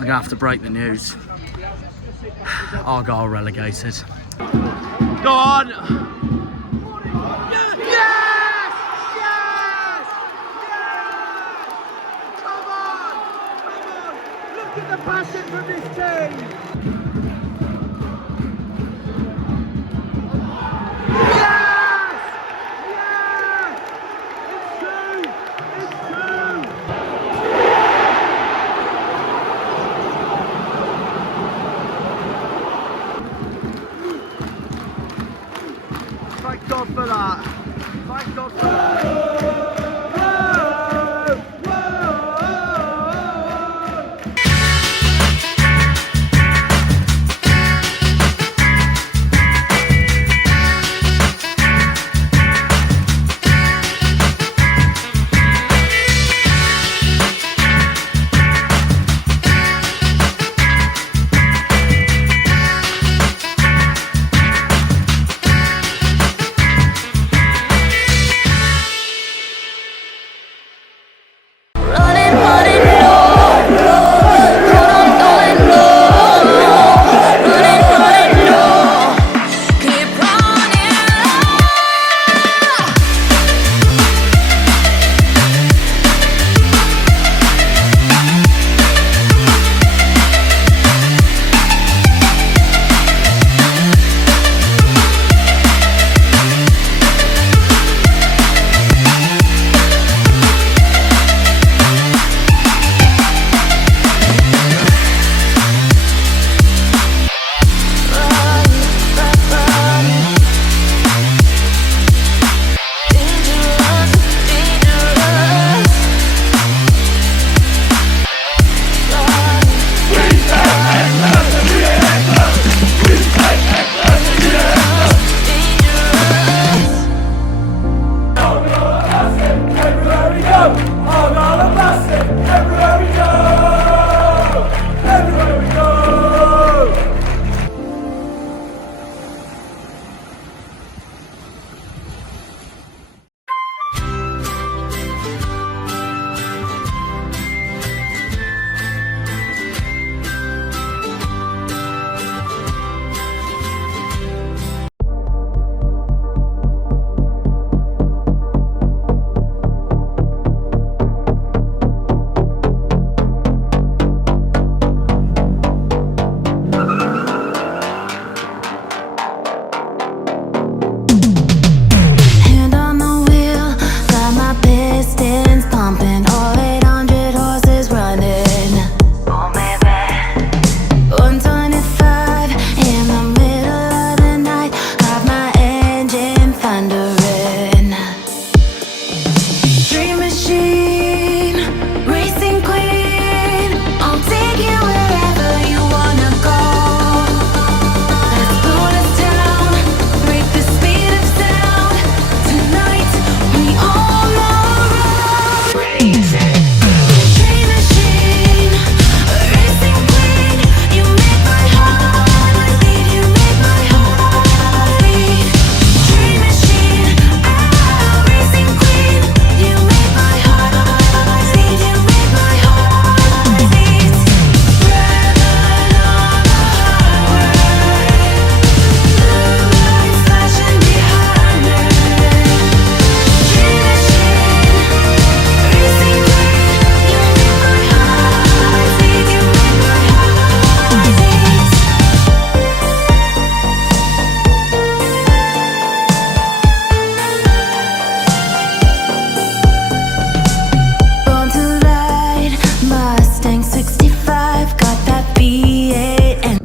I'm gonna have to break the news. Argyle relegated. Go on! Yes! Yes! Yes! Come on! Come on! Look at the passion from this team! Yes! Yes! It's true! It's true! Thank God for that. Thank God for that.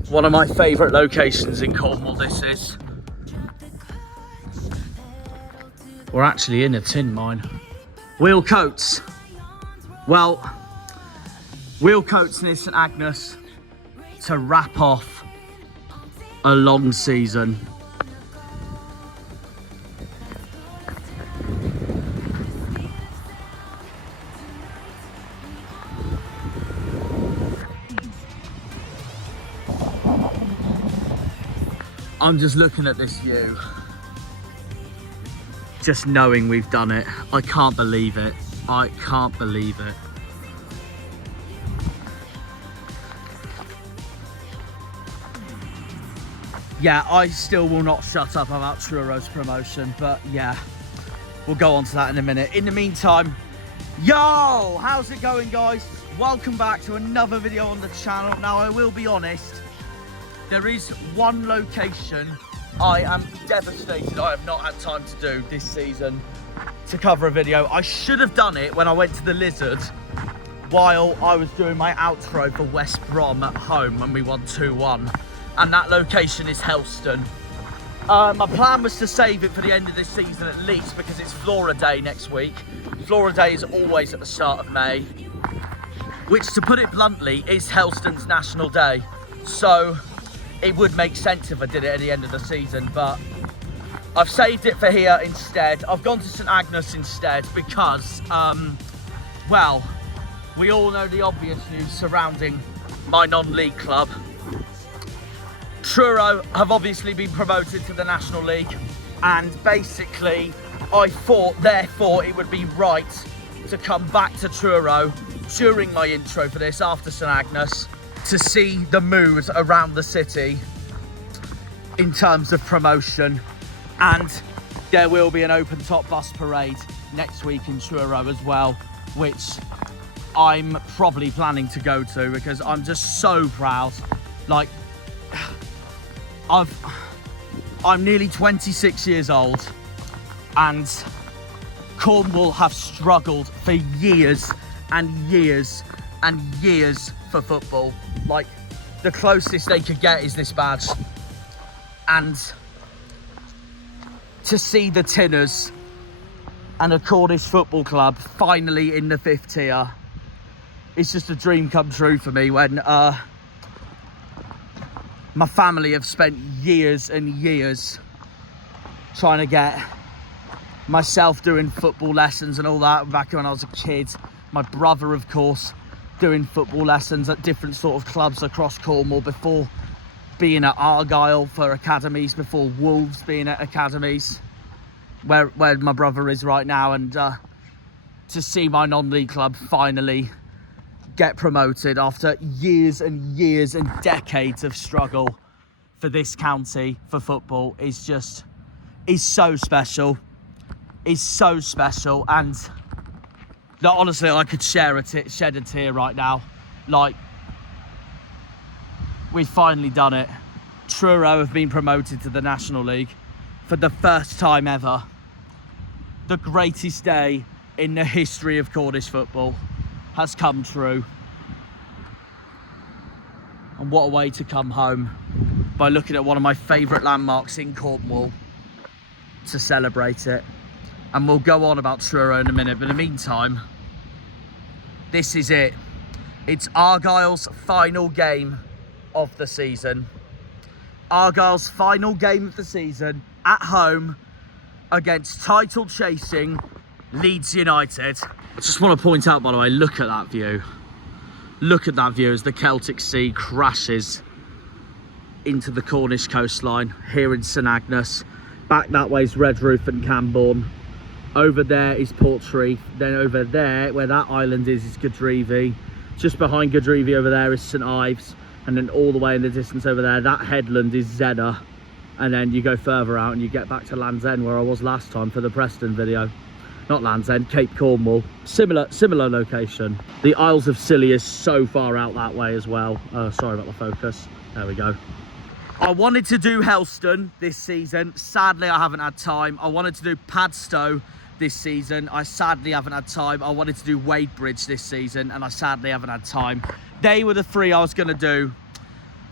One of my favourite locations in Cornwall, this is. We're actually in a tin mine. Wheel coats. Well, wheel coats near St Agnes to wrap off a long season. I'm just looking at this view, just knowing we've done it. I can't believe it. I can't believe it. yeah, I still will not shut up about Truro's promotion, but yeah, we'll go on to that in a minute. In the meantime, yo, how's it going, guys? Welcome back to another video on the channel. Now, I will be honest, there is one location I am devastated I have not had time to do this season to cover a video. I should have done it when I went to the Lizard while I was doing my outro for West Brom at home when we won 2-1. And that location is Helston. My plan was to save it for the end of this season at least, because it's Flora Day next week. Flora Day is always at the start of May, which, to put it bluntly, is Helston's National Day. So it would make sense if I did it at the end of the season, but I've saved it for here instead. I've gone to St Agnes instead because, well, we all know the obvious news surrounding my non-league club. Truro have obviously been promoted to the National League, and basically I thought, therefore, it would be right to come back to Truro during my intro for this after St Agnes to see the moves around the city in terms of promotion. And there will be an open top bus parade next week in Truro as well, which I'm probably planning to go to because I'm just so proud. Like, I'm nearly 26 years old, and Cornwall have struggled for years and years and years for football. Like, the closest they could get is this badge. And to see the Tinners and a Cornish football club finally in the 5th tier, it's just a dream come true for me when my family have spent years and years trying to get myself doing football lessons and all that back when I was a kid. My brother, of course, doing football lessons at different sort of clubs across Cornwall before being at Argyle for academies, before Wolves being at academies, where my brother is right now. And to see my non-league club finally get promoted after years and years and decades of struggle for this county for football is so special. Is so special. And like, honestly, I could shed a tear right now. Like, we've finally done it. Truro have been promoted to the National League for the first time ever. The greatest day in the history of Cornish football has come true. And what a way to come home by looking at one of my favourite landmarks in Cornwall to celebrate it. And we'll go on about Truro in a minute, but in the meantime, this is it. It's Argyle's final game of the season. Argyle's final game of the season at home against title-chasing Leeds United. I just want to point out, by the way, look at that view. Look at that view as the Celtic Sea crashes into the Cornish coastline here in St Agnes. Back that way is Redroof and Camborne. Over there is Portreath. Then over there, where that island is Gadreevy. Just behind Gadreevy over there is St Ives. And then all the way in the distance over there, that headland is Zedder. And then you go further out and you get back to Land's End, where I was last time for the Preston video. Not Land's End, Cape Cornwall. Similar location. The Isles of Scilly is so far out that way as well. Sorry about the focus. There we go. I wanted to do Helston this season. Sadly, I haven't had time. I wanted to do Padstow this season. I sadly haven't had time. I wanted to do Wadebridge this season, and I sadly haven't had time. They were the 3 I was going to do,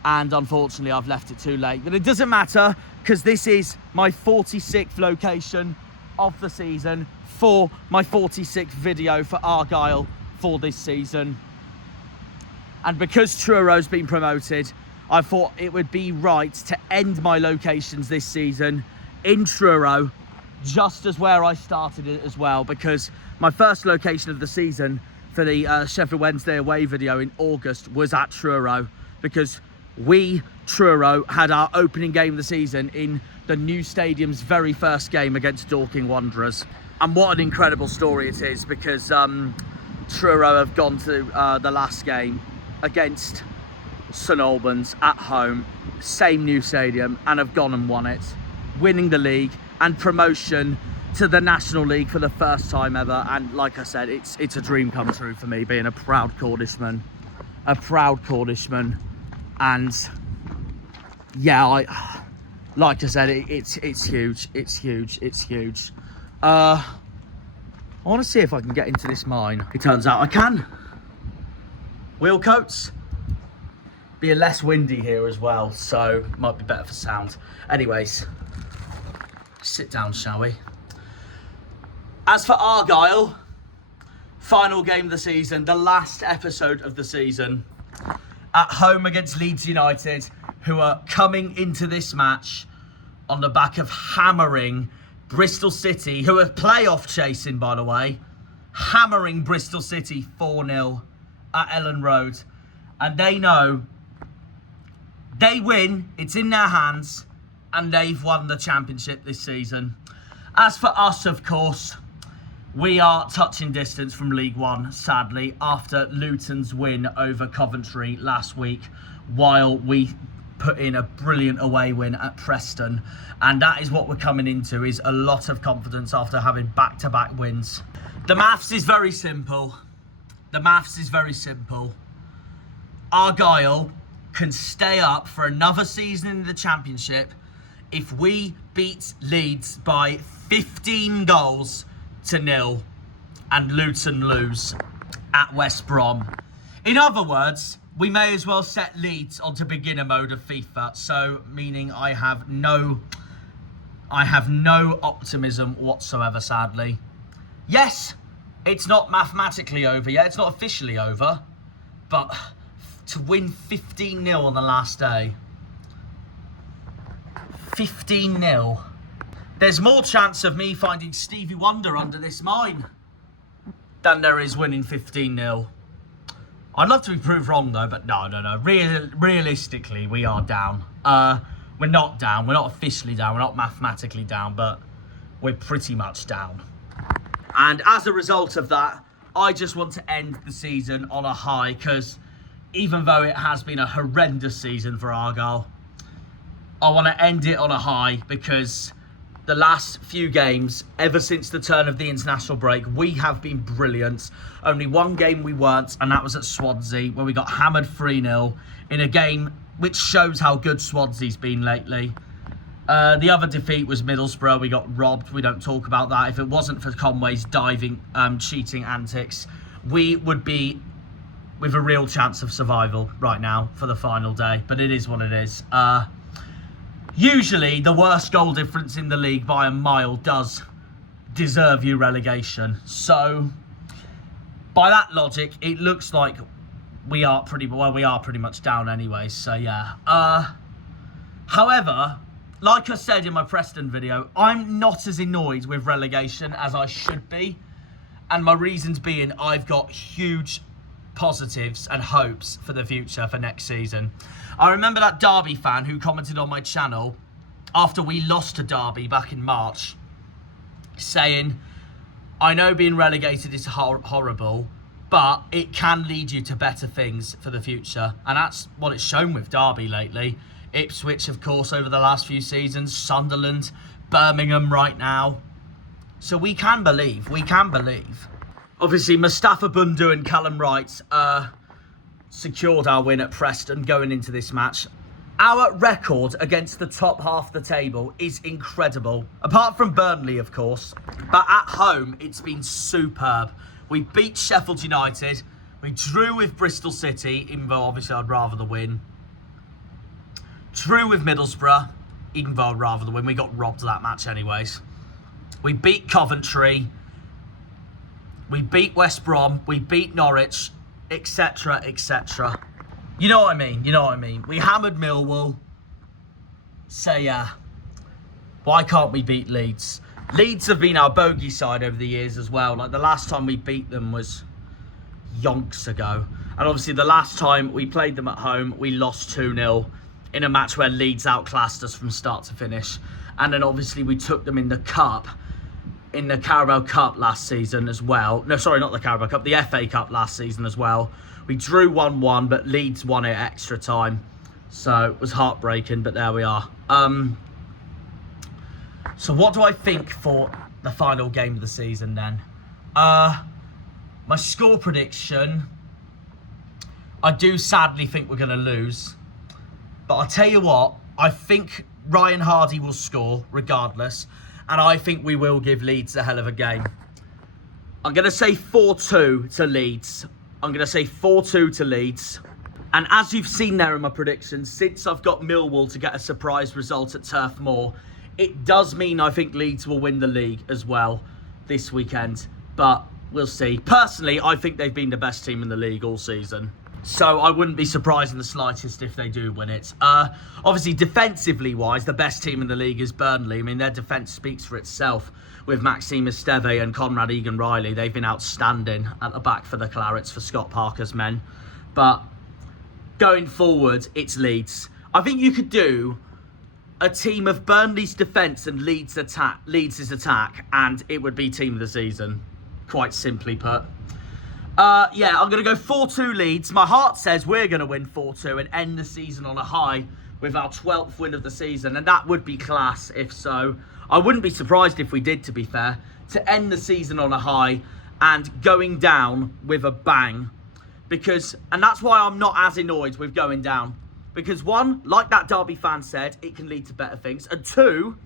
and unfortunately I've left it too late. But it doesn't matter, because this is my 46th location of the season for my 46th video for Argyle for this season. And because Truro's been promoted, I thought it would be right to end my locations this season in Truro, just as where I started it as well, because my first location of the season for the Sheffield Wednesday away video in August was at Truro, because we, Truro, had our opening game of the season in the new stadium's very first game against Dorking Wanderers. And what an incredible story it is, because Truro have gone to the last game against St Albans at home, same new stadium, and have gone and won it, winning the league and promotion to the National League for the first time ever. And like I said, it's a dream come true for me, being a proud Cornishman. And yeah, like I said, it's huge. I want to see if I can get into this mine. It turns out I can. Wheel coats. Be less windy here as well, so might be better for sound. Anyways, sit down, shall we? As for Argyle, final game of the season, the last episode of the season, at home against Leeds United, who are coming into this match on the back of hammering Bristol City, who are playoff chasing, by the way, hammering Bristol City 4-0 at Ellen Road. And they know they win, it's in their hands, and they've won the championship this season. As for us, of course, we are touching distance from League One, sadly, after Luton's win over Coventry last week, while we put in a brilliant away win at Preston. And that is what we're coming into, is a lot of confidence after having back-to-back wins. The maths is very simple. Argyle can stay up for another season in the championship if we beat Leeds by 15 goals to 0 and Luton lose at West Brom. In other words, we may as well set Leeds onto beginner mode of FIFA, so meaning I have no optimism whatsoever, sadly. Yes, it's not mathematically over yet, it's not officially over, but to win 15-0 on the last day, 15-0. There's more chance of me finding Stevie Wonder under this mine than there is winning 15-0. I'd love to be proved wrong though, but no. Realistically, we are down. We're not down. We're not officially down. We're not mathematically down, but we're pretty much down. And as a result of that, I just want to end the season on a high, because even though it has been a horrendous season for Argyle, I want to end it on a high, because the last few games, ever since the turn of the international break, we have been brilliant. Only one game we weren't, and that was at Swansea, where we got hammered 3-0 in a game which shows how good Swansea's been lately. The other defeat was Middlesbrough. We got robbed. We don't talk about that. If it wasn't for Conway's diving, cheating antics, we would be with a real chance of survival right now for the final day. But it is what it is. Usually, the worst goal difference in the league by a mile does deserve you relegation. So, by that logic, it looks like we are pretty much down anyway. So, yeah. However, like I said in my Preston video, I'm not as annoyed with relegation as I should be. And my reasons being, I've got huge positives and hopes for the future for next season. I remember that Derby fan who commented on my channel after we lost to Derby back in March, saying, I know being relegated is horrible, but it can lead you to better things for the future. And that's what it's shown with Derby lately. Ipswich, of course, over the last few seasons, Sunderland, Birmingham right now. So we can believe. Obviously, Mustafa Bundu and Callum Wright secured our win at Preston going into this match. Our record against the top half of the table is incredible. Apart from Burnley, of course. But at home, it's been superb. We beat Sheffield United. We drew with Bristol City, even though obviously I'd rather the win. Drew with Middlesbrough, even though I'd rather the win. We got robbed of that match anyways. We beat Coventry. We beat West Brom. We beat Norwich, etc, etc. You know what I mean. We hammered Millwall. So yeah, why can't we beat Leeds? Leeds have been our bogey side over the years as well. Like the last time we beat them was yonks ago. And obviously the last time we played them at home, we lost 2-0 in a match where Leeds outclassed us from start to finish. And then obviously we took them in the cup, in the Carabao Cup last season as well. No, sorry, not the Carabao Cup, the FA Cup last season as well, We drew 1-1, but Leeds won it extra time. So it was heartbreaking, but there we are. So what do I think for the final game of the season then? My score prediction, I do sadly think we're going to lose. But I'll tell you what, I think Ryan Hardy will score regardless. And I think we will give Leeds a hell of a game. I'm going to say 4-2 to Leeds. I'm going to say 4-2 to Leeds. And as you've seen there in my predictions, since I've got Millwall to get a surprise result at Turf Moor, it does mean I think Leeds will win the league as well this weekend. But we'll see. Personally, I think they've been the best team in the league all season. So I wouldn't be surprised in the slightest if they do win it. Obviously, defensively wise, the best team in the league is Burnley. I mean, their defence speaks for itself with Maxime Esteve and Conrad Egan-Riley. They've been outstanding at the back for the Clarets, for Scott Parker's men. But going forward, it's Leeds. I think you could do a team of Burnley's defence and Leeds' attack, and it would be team of the season, quite simply put. Yeah, I'm going to go 4-2 Leeds. My heart says we're going to win 4-2 and end the season on a high with our 12th win of the season. And that would be class if so. I wouldn't be surprised if we did, to be fair. To end the season on a high and going down with a bang. And that's why I'm not as annoyed with going down. Because one, like that Derby fan said, it can lead to better things. And two,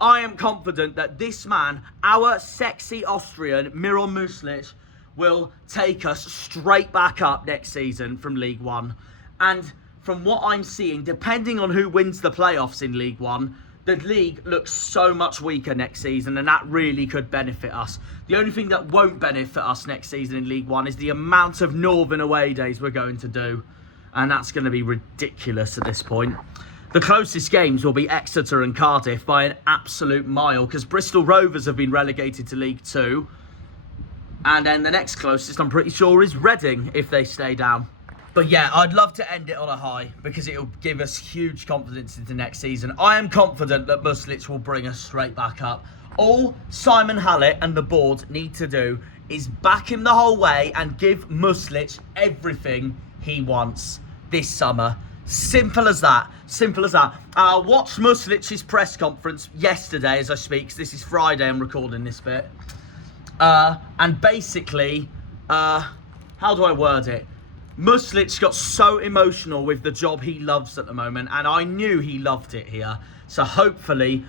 I am confident that this man, our sexy Austrian, Miron Muslic, will take us straight back up next season from League One. And from what I'm seeing, depending on who wins the playoffs in League One, the league looks so much weaker next season, and that really could benefit us. The only thing that won't benefit us next season in League One is the amount of Northern away days we're going to do. And that's going to be ridiculous at this point. The closest games will be Exeter and Cardiff by an absolute mile, because Bristol Rovers have been relegated to League Two. And then the next closest, I'm pretty sure, is Reading, if they stay down. But yeah, I'd love to end it on a high, because it'll give us huge confidence into next season. I am confident that Muslic will bring us straight back up. All Simon Hallett and the board need to do is back him the whole way and give Muslic everything he wants this summer. Simple as that. Simple as that. I watched Muslic's press conference yesterday as I speak. This is Friday, I'm recording this bit. And basically, how do I word it? Muslic got so emotional with the job he loves at the moment, and I knew he loved it here. So hopefully,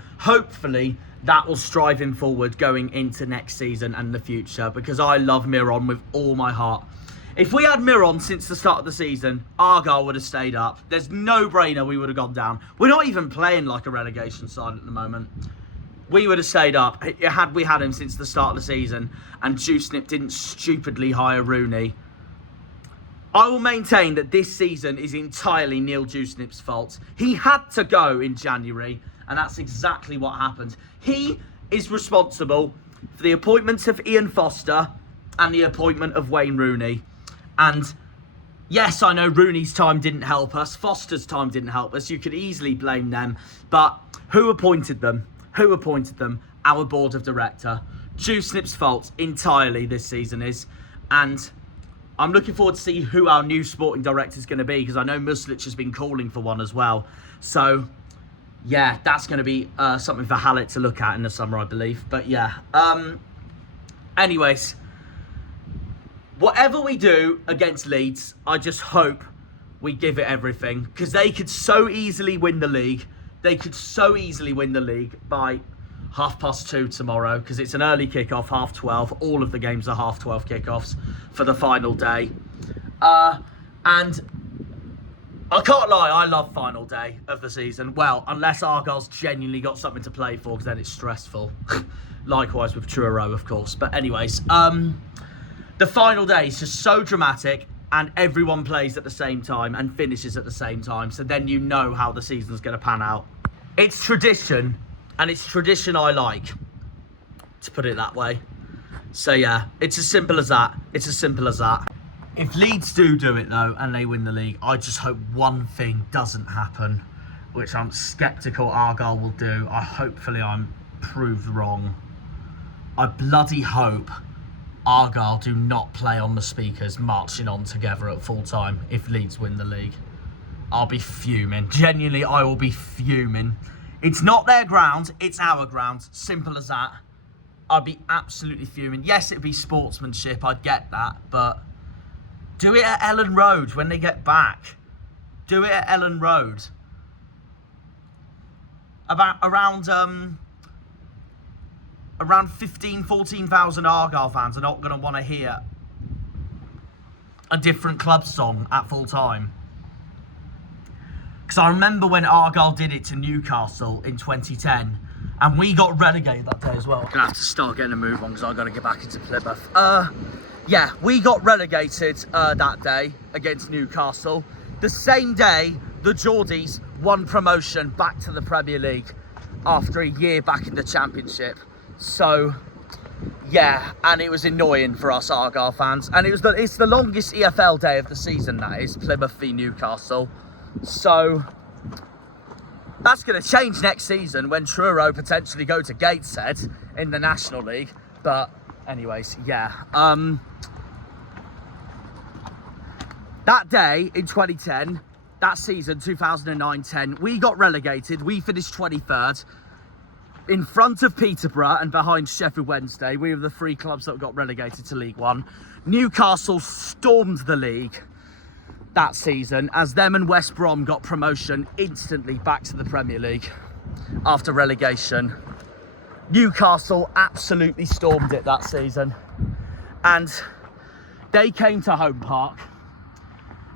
that will strive him forward going into next season and the future, because I love Miron with all my heart. If we had Miron since the start of the season, Argyle would have stayed up. There's no brainer we would have gone down. We're not even playing like a relegation side at the moment. We would have stayed up had we had him since the start of the season and Juicenip didn't stupidly hire Rooney. I will maintain that this season is entirely Neil Juicenip's fault. He had to go in January, and that's exactly what happened. He is responsible for the appointments of Ian Foster and the appointment of Wayne Rooney. And yes, I know Rooney's time didn't help us. Foster's time didn't help us. You could easily blame them. But who appointed them? Who appointed them? Our board of director. Juicenip's fault entirely this season is. And I'm looking forward to see who our new sporting director is going to be, because I know Muslic has been calling for one as well. So, yeah, that's going to be something for Hallett to look at in the summer, I believe. But, yeah. Anyways, whatever we do against Leeds, I just hope we give it everything, because they could so easily win the league. They could so easily win the league by 2:30 tomorrow, because it's an early kickoff, 12:30. All of the games are 12:30 kickoffs for the final day. And I can't lie, I love final day of the season. Well, unless Argyle's genuinely got something to play for, because then it's stressful. Likewise with Truro, of course. But anyways, the final day is just so dramatic, and everyone plays at the same time and finishes at the same time. So then you know how the season's going to pan out. It's tradition, and it's tradition I like, to put it that way. So yeah, it's as simple as that. It's as simple as that. If Leeds do it though, and they win the league, I just hope one thing doesn't happen, which I'm sceptical Argyle will do. Hopefully I'm proved wrong. I bloody hope Argyle do not play on the speakers marching on together at full time if Leeds win the league. I'll be fuming. Genuinely, I will be fuming. It's not their ground, it's our ground. Simple as that. I'd be absolutely fuming. Yes, it'd be sportsmanship, I'd get that, but do it at Ellen Road when they get back. Do it at Ellen Road. Around 15, 14,000 Argyle fans are not going to want to hear a different club song at full time. Because I remember when Argyle did it to Newcastle in 2010, and we got relegated that day as well. I'm going to have to start getting a move on because I've got to get back into Plymouth. Yeah, we got relegated that day against Newcastle. The same day, the Geordies won promotion back to the Premier League after a year back in the Championship. So, yeah, and it was annoying for us Argyle fans. And it's the longest EFL day of the season, that is, Plymouth v Newcastle. So, that's going to change next season when Truro potentially go to Gateshead in the National League. But, anyways, yeah. That day in 2010, that season, 2009-10, we got relegated. We finished 23rd. In front of Peterborough and behind Sheffield Wednesday. We were the three clubs that got relegated to League One. Newcastle stormed the league that season as them and West Brom got promotion instantly back to the Premier League after relegation. Newcastle absolutely stormed it that season. And they came to Home Park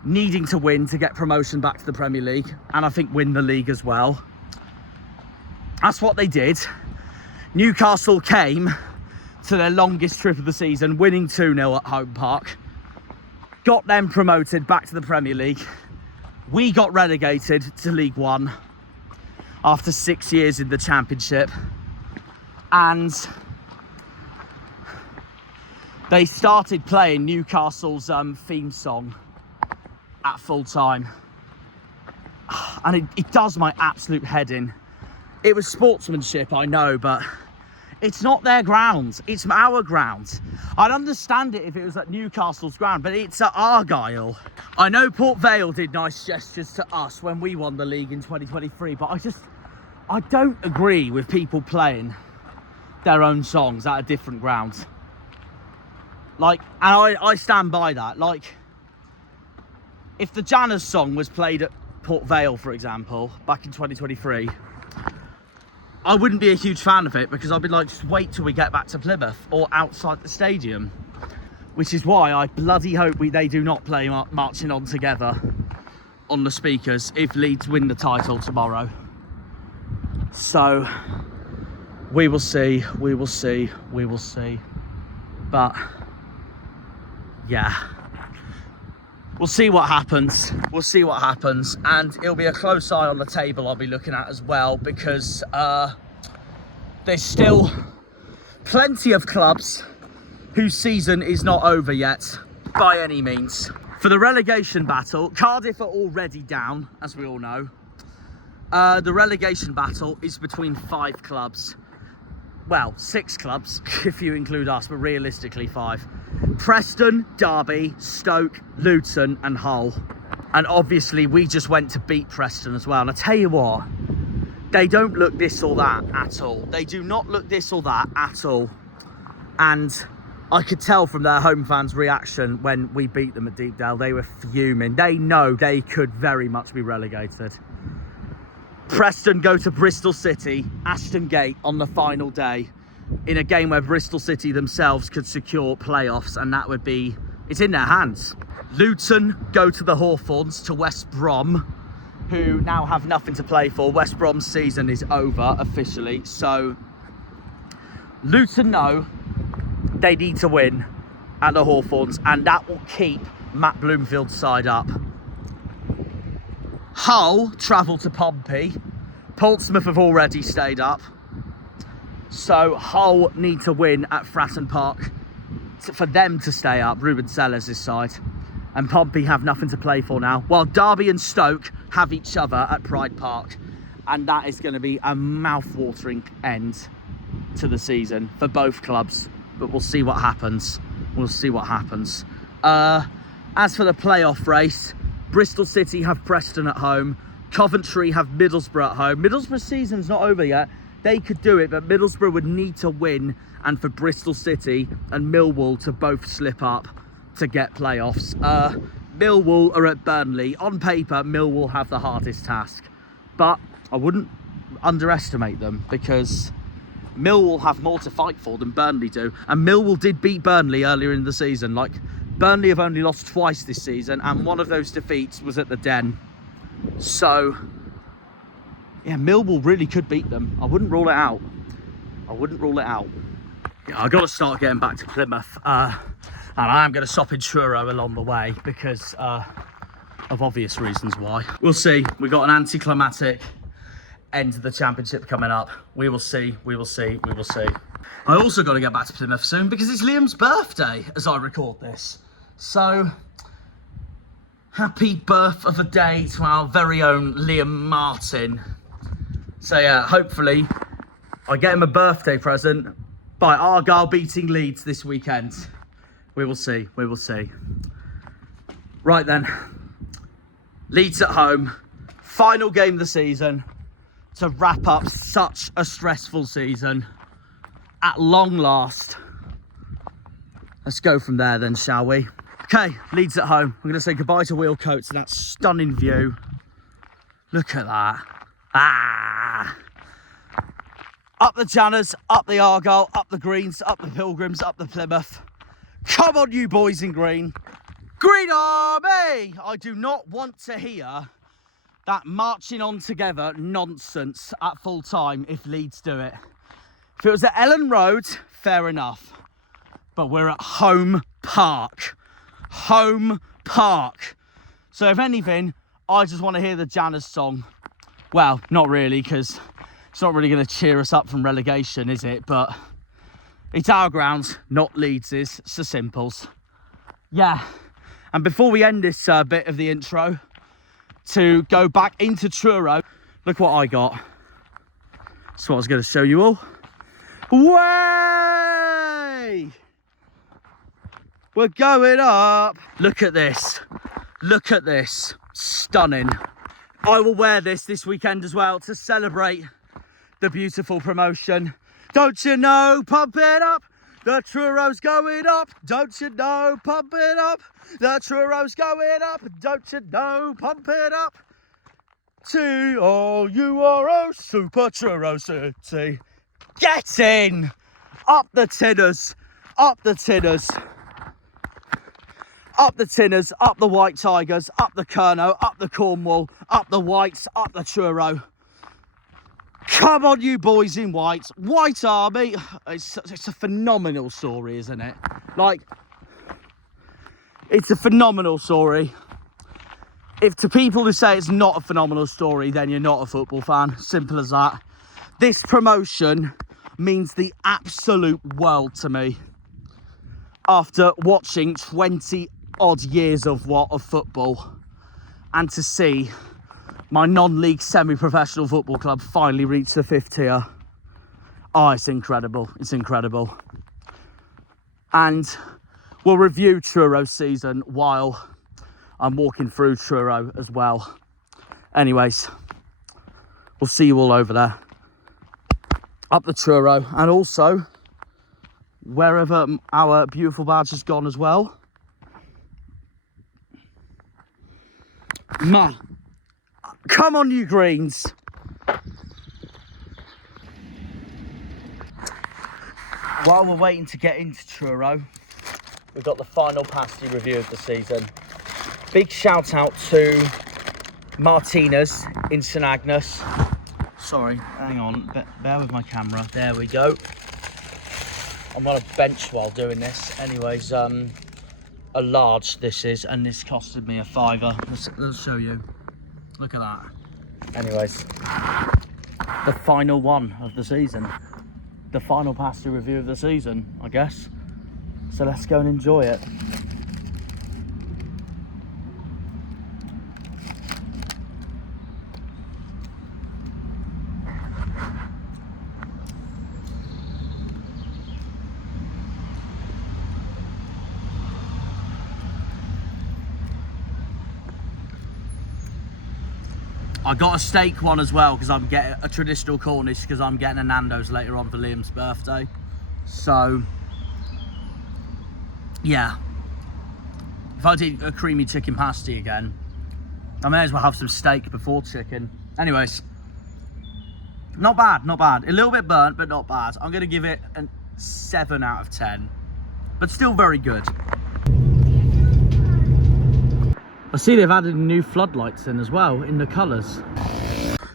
needing to win to get promotion back to the Premier League, and I think win the league as well. That's what they did. Newcastle came to their longest trip of the season, winning 2-0 at Home Park. Got them promoted back to the Premier League. We got relegated to League One after 6 years in the Championship. And they started playing Newcastle's theme song at full time. And it does my absolute head in. It was sportsmanship, I know, but it's not their ground. It's our ground. I'd understand it if it was at Newcastle's ground, but it's at Argyle. I know Port Vale did nice gestures to us when we won the league in 2023, but I don't agree with people playing their own songs at a different ground. Like, and I stand by that. Like, if the Janner's song was played at Port Vale, for example, back in 2023, I wouldn't be a huge fan of it because I'd be like, just wait till we get back to Plymouth or outside the stadium. Which is why I bloody hope they do not play Marching On Together on the speakers if Leeds win the title tomorrow. So, we will see. But, yeah. We'll see what happens. And it'll be a close eye on the table I'll be looking at as well, because there's still plenty of clubs whose season is not over yet, by any means. For the relegation battle, Cardiff are already down, as we all know. The relegation battle is between 5 clubs. Well, 6 clubs, if you include us, but realistically 5. Preston, Derby, Stoke, Luton and Hull. And obviously we just went to beat Preston as well. And I tell you what, they don't look this or that at all. They do not look this or that at all. And I could tell from their home fans' reaction when we beat them at Deepdale, they were fuming. They know they could very much be relegated. Preston go to Bristol City, Ashton Gate on the final day in a game where Bristol City themselves could secure playoffs, and that would be, it's in their hands. Luton go to the Hawthorns, to West Brom, who now have nothing to play for. West Brom's season is over officially, so Luton know they need to win at the Hawthorns, and that will keep Matt Bloomfield's side up. Hull travel to Pompey. Portsmouth have already stayed up. So Hull need to win at Fratton Park for them to stay up, Ruben Sellers' side. And Pompey have nothing to play for now, while Derby and Stoke have each other at Pride Park. And that is going to be a mouth-watering end to the season for both clubs. But we'll see what happens. We'll see what happens. As for the playoff race, Bristol City have Preston at home. Coventry have Middlesbrough at home. Middlesbrough's season's not over yet. They could do it, but Middlesbrough would need to win, and for Bristol City and Millwall to both slip up to get playoffs. Millwall are at Burnley. On paper, Millwall have the hardest task, but I wouldn't underestimate them, because Millwall have more to fight for than Burnley do, and Millwall did beat Burnley earlier in the season. Like, Burnley have only lost twice this season, and one of those defeats was at the Den. So yeah, Millwall really could beat them. I wouldn't rule it out. I wouldn't rule it out. Yeah, I got to start getting back to Plymouth, and I am going to stop in Truro along the way, because of obvious reasons why. We'll see. We got an anticlimactic end to the championship coming up. We will see. We will see. We will see. I also got to get back to Plymouth soon, because it's Liam's birthday as I record this. So happy birth of a day to our very own Liam Martin. So yeah, hopefully I get him a birthday present by Argyle beating Leeds this weekend. We will see. We will see. Right then, Leeds at home, final game of the season to wrap up such a stressful season at long last. Let's go from there then, shall we? Okay, Leeds at home. I'm going to say goodbye to Wheelcoats and that stunning view. Look at that. Ah! Up the Janners, up the Argyle, up the Greens, up the Pilgrims, up the Plymouth. Come on, you boys in green. Green Army! I do not want to hear that marching on together nonsense at full time if Leeds do it. If it was at Ellen Road, fair enough. But we're at Home Park. Home Park. So if anything, I just want to hear the Janners song. Well, not really, because it's not really going to cheer us up from relegation, is it? But it's our ground, not Leeds's. So simples. Yeah. And before we end this bit of the intro, to go back into Truro, look what I got. That's what I was going to show you all. Way! We're going up. Look at this. Look at this. Stunning. I will wear this weekend as well to celebrate the beautiful promotion. Don't you know, pump it up. The Truro's going up. Don't you know, pump it up. The Truro's going up. Don't you know, pump it up. T-O-U-R-O, Super Truro City. Get in. Up the Tinners. Up the Tinners. Up the Tinners, up the White Tigers, up the Kerno, up the Cornwall, up the Whites, up the Truro. Come on, you boys in white. White Army. It's a phenomenal story, isn't it? Like, it's a phenomenal story. If to people who say it's not a phenomenal story, then you're not a football fan. Simple as that. This promotion means the absolute world to me. After watching 20 odd years of football, and to see my non-league semi-professional football club finally reach the 5th tier. Oh, it's incredible. It's incredible. And we'll review Truro's season while I'm walking through Truro as well. Anyways, we'll see you all over there. Up the Truro, and also wherever our beautiful badge has gone as well. Man, come on, you Greens. While we're waiting to get into Truro, we've got the final pasty review of the season. Big shout out to Martinez in St Agnes. Sorry, hang on, bear with my camera. There we go. I'm on a bench while doing this. Anyways, a large this is, and this costed me a £5. Let's show you. Look at that. Anyways, the final one of the season. The final pasty review of the season, I guess. So let's go and enjoy it. I got a steak one as well because I'm getting a traditional Cornish because I'm getting a Nando's later on for Liam's birthday. So, yeah. If I did a creamy chicken pasty again, I may as well have some steak before chicken. Anyways, not bad, not bad. A little bit burnt, but not bad. I'm going to give it a 7 out of 10, but still very good. I see they've added new floodlights in as well, in the colours.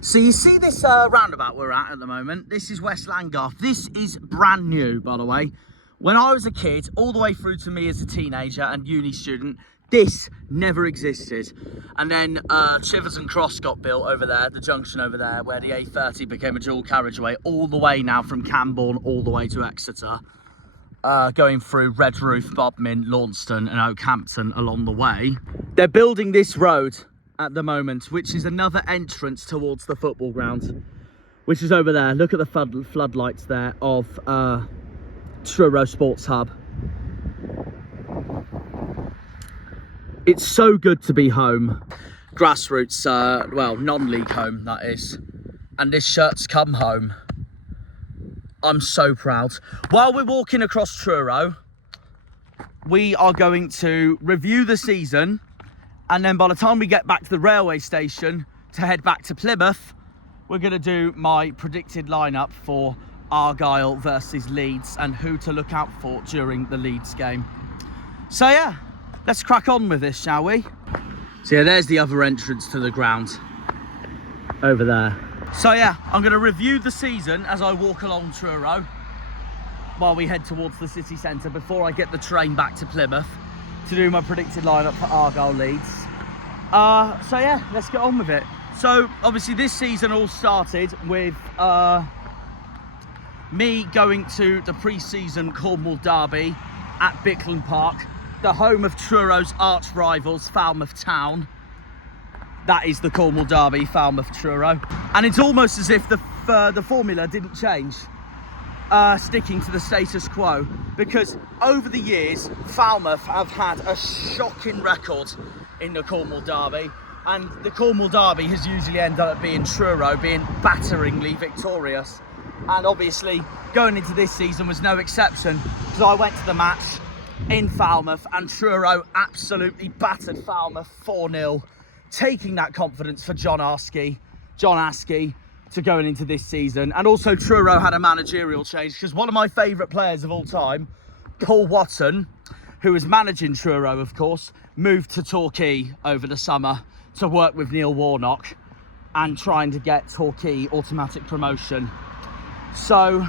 So you see this roundabout we're at the moment? This is West Langgarth. This is brand new, by the way. When I was a kid, all the way through to me as a teenager and uni student, this never existed. And then Chivers and Cross got built over there, the junction over there, where the A30 became a dual carriageway, all the way now from Camborne all the way to Exeter. Going through Redroof, Bodmin, Launceston and Oakhampton along the way. They're building this road at the moment, which is another entrance towards the football ground, which is over there. Look at the floodlights there of Truro Sports Hub. It's so good to be home. Grassroots, well, non-league home, that is. And this shirt's come home. I'm so proud. While we're walking across Truro, we are going to review the season, and then by the time we get back to the railway station to head back to Plymouth, we're going to do my predicted lineup for Argyle versus Leeds and who to look out for during the Leeds game. So yeah, let's crack on with this, shall we? So yeah, there's the other entrance to the ground over there. So yeah, I'm going to review the season as I walk along Truro while we head towards the city centre before I get the train back to Plymouth to do my predicted lineup for Argyle Leeds. So yeah, let's get on with it. So obviously this season all started with me going to the pre-season Cornwall derby at Bickland Park, the home of Truro's arch rivals, Falmouth Town. That is the Cornwall derby, Falmouth Truro. And it's almost as if the formula didn't change, sticking to the status quo, because over the years, Falmouth have had a shocking record in the Cornwall derby, and the Cornwall derby has usually ended up being Truro being batteringly victorious. And obviously, going into this season was no exception, because I went to the match in Falmouth and Truro absolutely battered Falmouth 4-0, taking that confidence for John Askey to going into this season. And also Truro had a managerial change, because one of my favourite players of all time, Paul Watson, who was managing Truro, of course, moved to Torquay over the summer to work with Neil Warnock and trying to get Torquay automatic promotion. So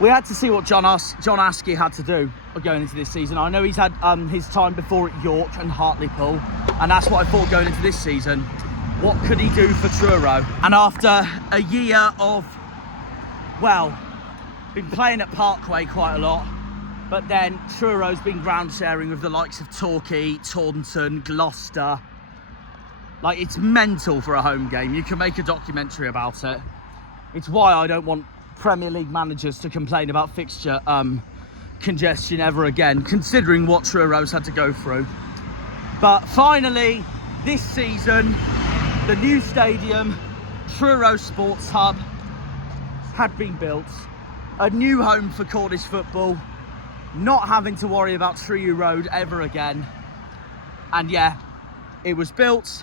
we had to see what John Askey had to do going into this season. I know he's had his time before at York and Hartlepool, and that's what I thought going into this season. What could he do for Truro? And after a year of, well, been playing at Parkway quite a lot, but then Truro's been ground sharing with the likes of Torquay, Taunton, Gloucester. Like, it's mental for a home game. You can make a documentary about it. It's why I don't want Premier League managers to complain about fixture congestion ever again, considering what Truro's had to go through. But finally, this season, the new stadium, Truro Sports Hub, had been built. A new home for Cornish football, not having to worry about Truro Road ever again. And yeah, it was built,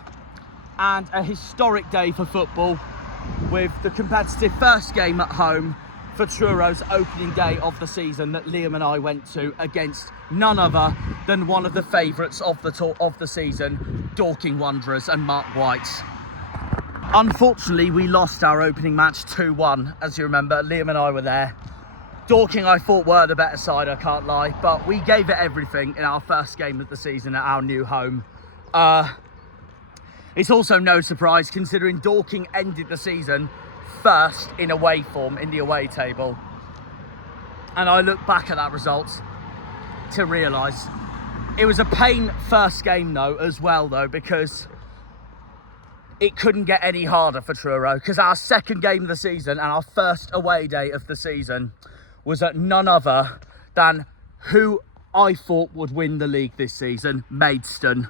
and a historic day for football, with the competitive first game at home for Truro's opening day of the season that Liam and I went to against none other than one of the favourites of the season, Dorking Wanderers and Mark White. Unfortunately, we lost our opening match 2-1, as you remember. Liam and I were there. Dorking, I thought, were the better side, I can't lie, but we gave it everything in our first game of the season at our new home. It's also no surprise, considering Dorking ended the season first in away form in the away table. And I look back at that result to realise it was a pain first game though, as well though, because it couldn't get any harder for Truro, because our second game of the season and our first away day of the season was at none other than who I thought would win the league this season, Maidstone.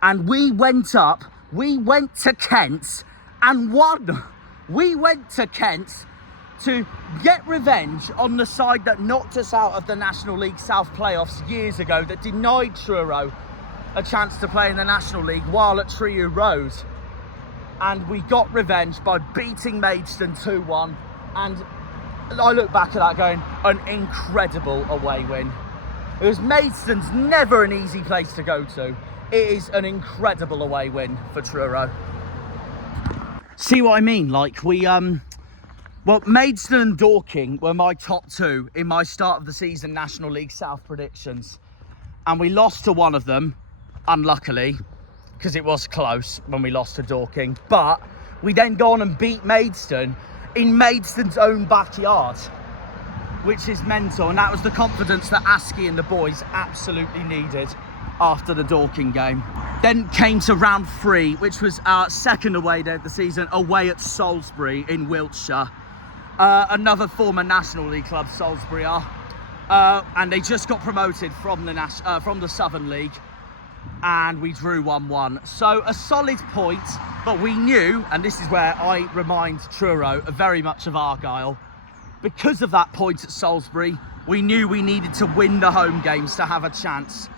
And we went up We went to Kent and won. We went to Kent to get revenge on the side that knocked us out of the National League South playoffs years ago, that denied Truro a chance to play in the National League while at Truro Road. And we got revenge by beating Maidstone 2-1. And I look back at that going, an incredible away win. It was Maidstone's never an easy place to go to. It is an incredible away win for Truro. See what I mean? Like well, Maidstone and Dorking were my top two in my start of the season National League South predictions. And we lost to one of them, unluckily, because it was close when we lost to Dorking. But we then go on and beat Maidstone in Maidstone's own backyard, which is mental. And that was the confidence that Askey and the boys absolutely needed after the Dorking game. Then came to round 3, which was our second away day of the season, away at Salisbury in Wiltshire. Another former National League club, Salisbury are. And they just got promoted from the Southern League. And we drew 1-1. So a solid point, but we knew, and this is where I remind Truro very much of Argyle, because of that point at Salisbury, we knew we needed to win the home games to have a chance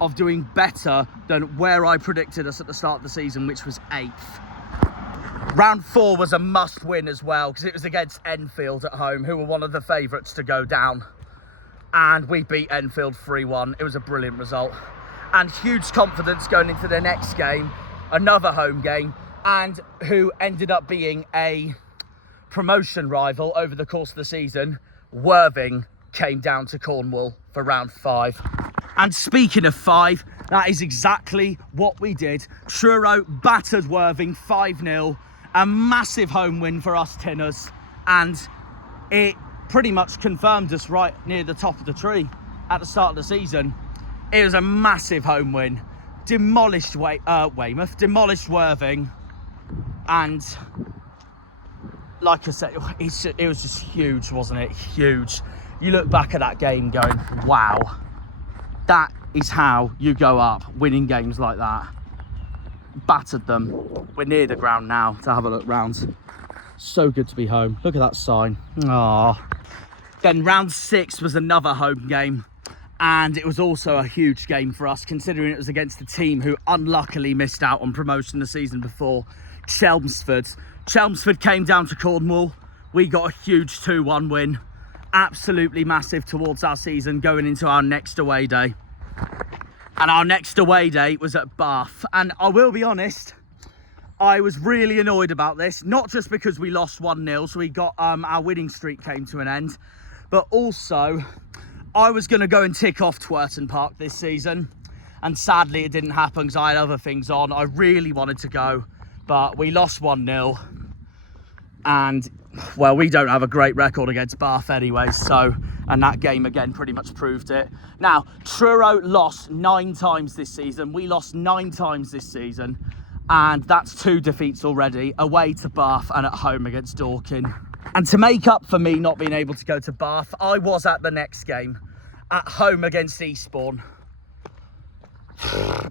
of doing better than where I predicted us at the start of the season, which was 8th. Round 4 was a must win as well, because it was against Enfield at home, who were one of the favourites to go down. And we beat Enfield 3-1. It was a brilliant result. And huge confidence going into the next game, another home game, and who ended up being a promotion rival over the course of the season. Worthing came down to Cornwall for round 5. And speaking of 5, that is exactly what we did. Truro battered Worthing 5-0, a massive home win for us Tinners, and it pretty much confirmed us right near the top of the tree at the start of the season. It was a massive home win, demolished Weymouth, demolished Worthing, and like I said, it was just huge, wasn't it? Huge. You look back at that game going, wow, that is how you go up, winning games like that. Battered them. We're near the ground now to have a look round. So good to be home. Look at that sign. Ah. Then round 6 was another home game, and it was also a huge game for us, considering it was against a team who unluckily missed out on promotion the season before, Chelmsford. Chelmsford came down to Cornwall. We got a huge 2-1 win. Absolutely massive towards our season going into our next away day. And our next away day was at Bath. And I will be honest, I was really annoyed about this. Not just because we lost 1-0, so we got our winning streak came to an end. But also, I was going to go and tick off Twerton Park this season. And sadly, it didn't happen because I had other things on. I really wanted to go, but we lost 1-0. And, well, we don't have a great record against Bath anyway, so, and that game again pretty much proved it. Now, Truro lost 9 times this season. We lost 9 times this season, and that's 2 defeats already, away to Bath and at home against Dorking. And to make up for me not being able to go to Bath, I was at the next game, at home against Eastbourne.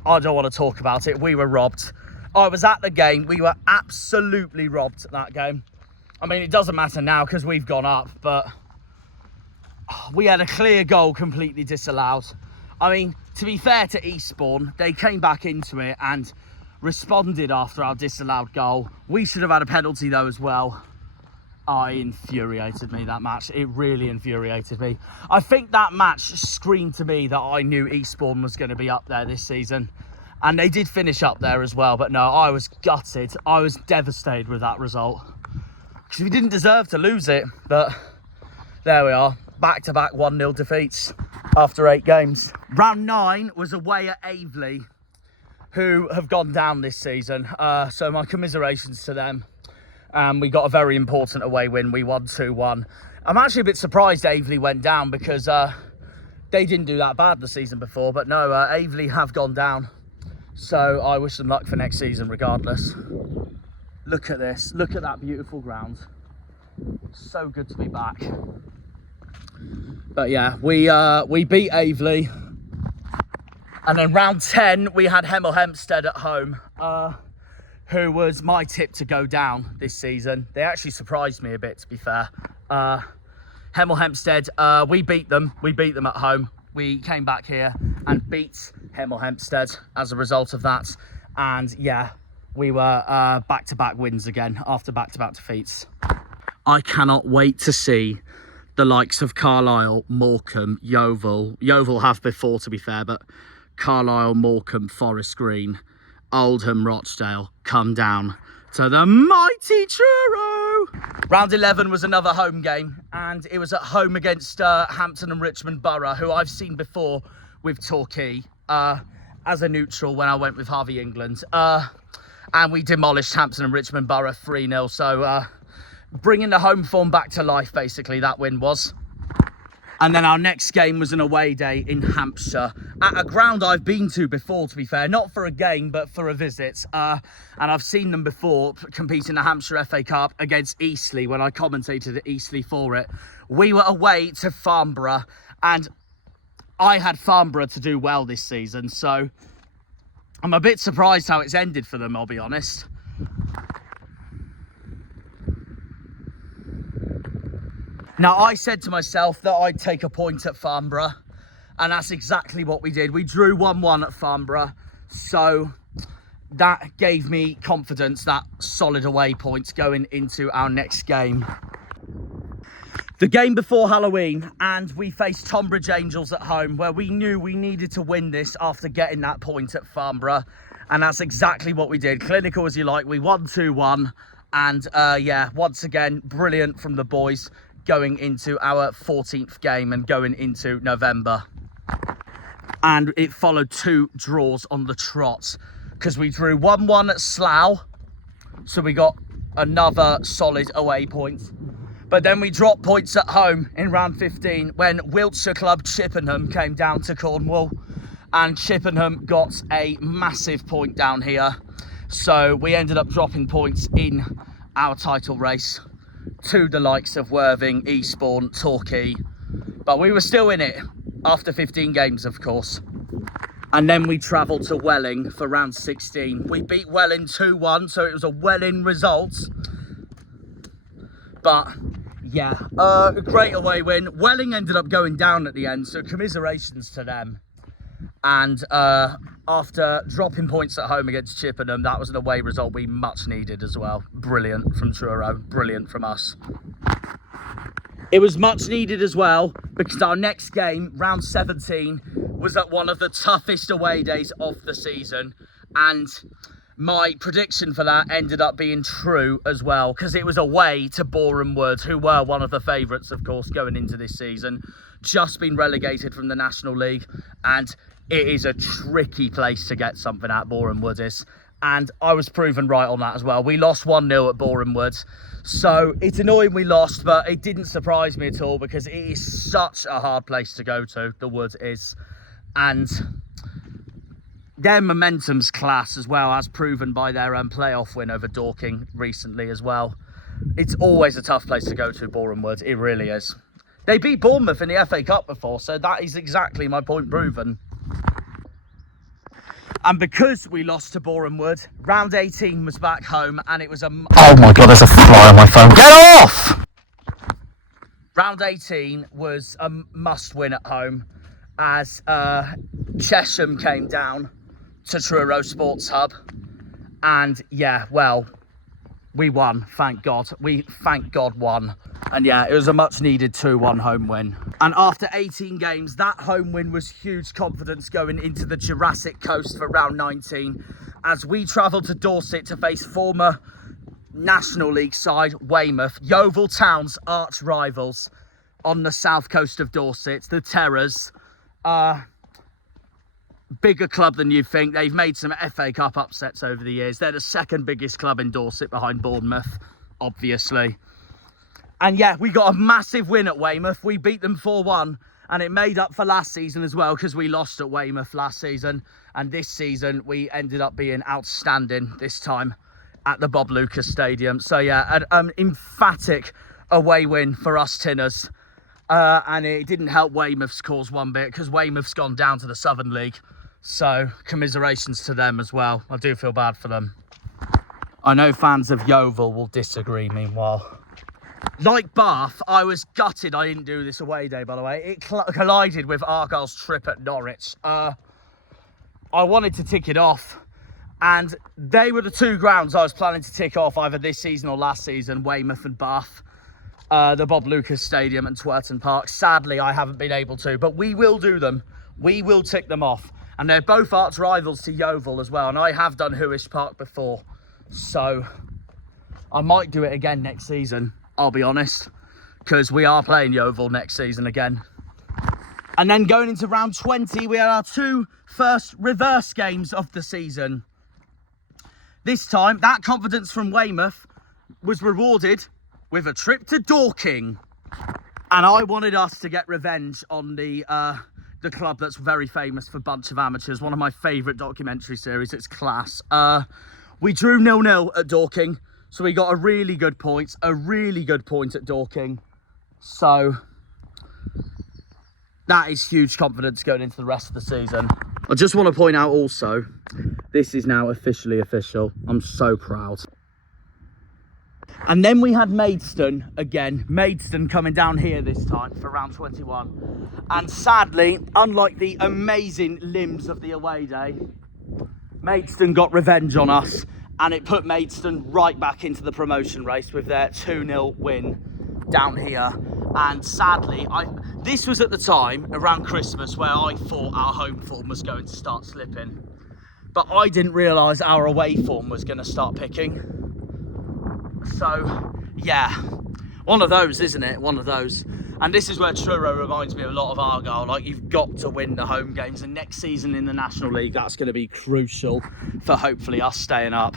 I don't want to talk about it. We were robbed. I was at the game. We were absolutely robbed at that game. I mean, it doesn't matter now because we've gone up, but we had a clear goal completely disallowed. I mean, to be fair to Eastbourne, they came back into it and responded after our disallowed goal. We should have had a penalty though as well. It infuriated me, that match. It really infuriated me. I think that match screamed to me that I knew Eastbourne was going to be up there this season. And they did finish up there as well, but no, I was gutted. I was devastated with that result. Because we didn't deserve to lose it, but there we are. Back-to-back 1-0 defeats after 8 games. Round 9 was away at Aveley, who have gone down this season. So my commiserations to them. We got a very important away win. We won 2-1. I'm actually a bit surprised Aveley went down because they didn't do that bad the season before. But no, Aveley have gone down. So I wish them luck for next season regardless. Look at this. Look at that beautiful ground. So good to be back. But yeah, we beat Aveley. And then round 10, we had Hemel Hempstead at home. who was my tip to go down this season. They actually surprised me a bit, to be fair. Hemel Hempstead, we beat them. We beat them at home. We came back here and beat Hemel Hempstead as a result of that. And yeah, we were back-to-back wins again after back-to-back defeats. I cannot wait to see the likes of Carlisle, Morecambe, Yeovil. Yeovil have before, to be fair, but Carlisle, Morecambe, Forest Green, Oldham, Rochdale come down to the mighty Truro. Round 11 was another home game, and it was at home against Hampton and Richmond Borough, who I've seen before with Torquay as a neutral when I went with Harvey England. And we demolished Hampton and Richmond Borough 3-0. So bringing the home form back to life, basically, that win was. And then our next game was an away day in Hampshire at a ground I've been to before, to be fair. Not for a game, but for a visit. And I've seen them before compete in the Hampshire FA Cup against Eastleigh when I commentated at Eastleigh for it. We were away to Farnborough, and I had Farnborough to do well this season. So I'm a bit surprised how it's ended for them, I'll be honest. Now, I said to myself that I'd take a point at Farnborough, and that's exactly what we did. We drew 1-1 at Farnborough, so that gave me confidence, that solid away points going into our next game. The game before Halloween, and we faced Tonbridge Angels at home, where we knew we needed to win this after getting that point at Farnborough, and that's exactly what we did. Clinical as you like, we won 2-1, and yeah, once again, brilliant from the boys, going into our 14th game and going into November. And it followed 2 draws on the trot, because we drew 1-1 at Slough, so we got another solid away point. But then we dropped points at home in round 15 when Wiltshire club Chippenham came down to Cornwall, and Chippenham got a massive point down here. So we ended up dropping points in our title race to the likes of Worthing, Eastbourne, Torquay. But we were still in it after 15 games, of course. And then we travelled to Welling for round 16. We beat Welling 2-1, so it was a Welling result. But yeah, a great away win. Welling ended up going down at the end, so commiserations to them. And after dropping points at home against Chippenham, that was an away result we much needed as well. Brilliant from Truro, brilliant from us. It was much needed as well because our next game, round 17, was at one of the toughest away days of the season. And my prediction for that ended up being true as well, because it was away to Boreham Wood, who were one of the favourites, of course, going into this season. Just been relegated from the National League, and it is a tricky place to get something at, Boreham Wood is. And I was proven right on that as well. We lost 1-0 at Boreham Wood. So it's annoying we lost, but it didn't surprise me at all because it is such a hard place to go to, the Wood is. And their momentum's class as well, as proven by their playoff win over Dorking recently as well. It's always a tough place to go to, Boreham Wood. It really is. They beat Bournemouth in the FA Cup before, so that is exactly my point proven. And because we lost to Boreham Wood, round 18 was back home, and it was a... Oh my God, there's a fly on my phone. Get off! Round 18 was a must-win at home, as Chesham came down to Truro Sports Hub. And yeah, well, we won, thank God. We, thank God, won. And yeah, it was a much-needed 2-1 home win. And after 18 games, that home win was huge confidence going into the Jurassic Coast for round 19, as we travelled to Dorset to face former National League side Weymouth, Yeovil Town's arch rivals on the south coast of Dorset, the Terrors. Bigger club than you think. They've made some FA Cup upsets over the years. They're the second biggest club in Dorset behind Bournemouth, obviously. And yeah, we got a massive win at Weymouth. We beat them 4-1, and it made up for last season as well, because we lost at Weymouth last season. And this season, we ended up being outstanding this time at the Bob Lucas Stadium. So yeah, an emphatic away win for us Tinners. And it didn't help Weymouth's cause one bit, because Weymouth's gone down to the Southern League. So commiserations to them as well. I do feel bad for them. I know fans of Yeovil will disagree, meanwhile. Like Bath, I was gutted I didn't do this away day, by the way. It collided with Argyle's trip at Norwich. I wanted to tick it off, and they were the two grounds I was planning to tick off either this season or last season, Weymouth and Bath. The Bob Lucas Stadium and Twerton Park. Sadly, I haven't been able to, but we will do them. We will tick them off. And they're both arch rivals to Yeovil as well, and I have done Huish Park before. So I might do it again next season, I'll be honest, because we are playing Yeovil next season again. And then going into round 20, we had our two first reverse games of the season. This time, that confidence from Weymouth was rewarded with a trip to Dorking. And I wanted us to get revenge on the club that's very famous for Bunch of Amateurs, one of my favourite documentary series. It's class. We drew 0-0 at Dorking, so we got a really good point at Dorking. So that is huge confidence going into the rest of the season. I just want to point out also, this is now officially official. I'm so proud. And then we had Maidstone again. Maidstone coming down here this time for round 21. And sadly, unlike the amazing limbs of the away day, Maidstone got revenge on us, and it put Maidstone right back into the promotion race with their 2-0 win down here. And sadly, this was at the time around Christmas where I thought our home form was going to start slipping. But I didn't realise our away form was going to start picking. So, yeah, one of those, isn't it? One of those. And this is where Truro reminds me a lot of Argyle. Like, you've got to win the home games. And next season in the National League, that's going to be crucial for hopefully us staying up.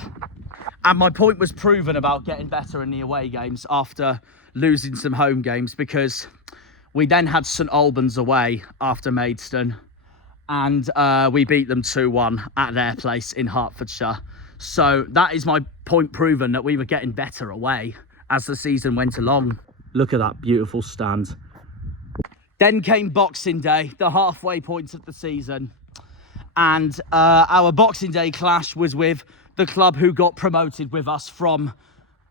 And my point was proven about getting better in the away games after losing some home games, because we then had St Albans away after Maidstone. And we beat them 2-1 at their place in Hertfordshire. So that is my point proven, that we were getting better away as the season went along. Look at that beautiful stand. Then came Boxing Day, the halfway point of the season. And our Boxing Day clash was with the club who got promoted with us from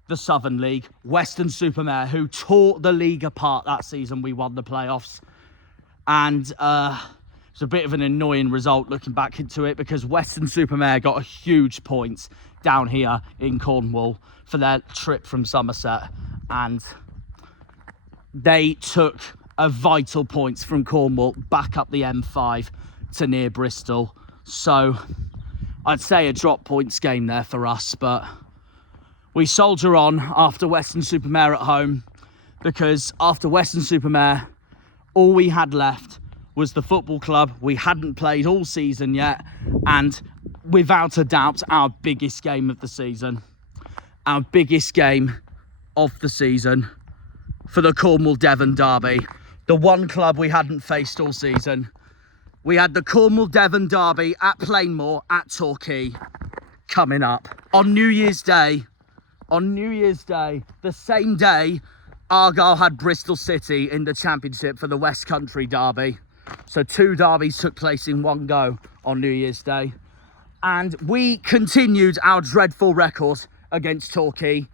the Southern League, Weston-super-Mare, who tore the league apart that season. We won the playoffs. And it's a bit of an annoying result looking back into it, because Weston-super-Mare got a huge point down here in Cornwall for their trip from Somerset, and they took a vital points from Cornwall back up the M5 to near Bristol. So I'd say a drop points game there for us, but we soldier on after Weston-super-Mare at home, because after Weston-super-Mare, all we had left was the football club we hadn't played all season yet, and without a doubt our biggest game of the season. Our biggest game of the season for the Cornwall Devon derby. The one club we hadn't faced all season. We had the Cornwall Devon derby at Plainmoor at Torquay coming up. On New Year's Day, the same day Argyle had Bristol City in the Championship for the West Country derby. So two derbies took place in one go on New Year's Day. And we continued our dreadful record against Torquay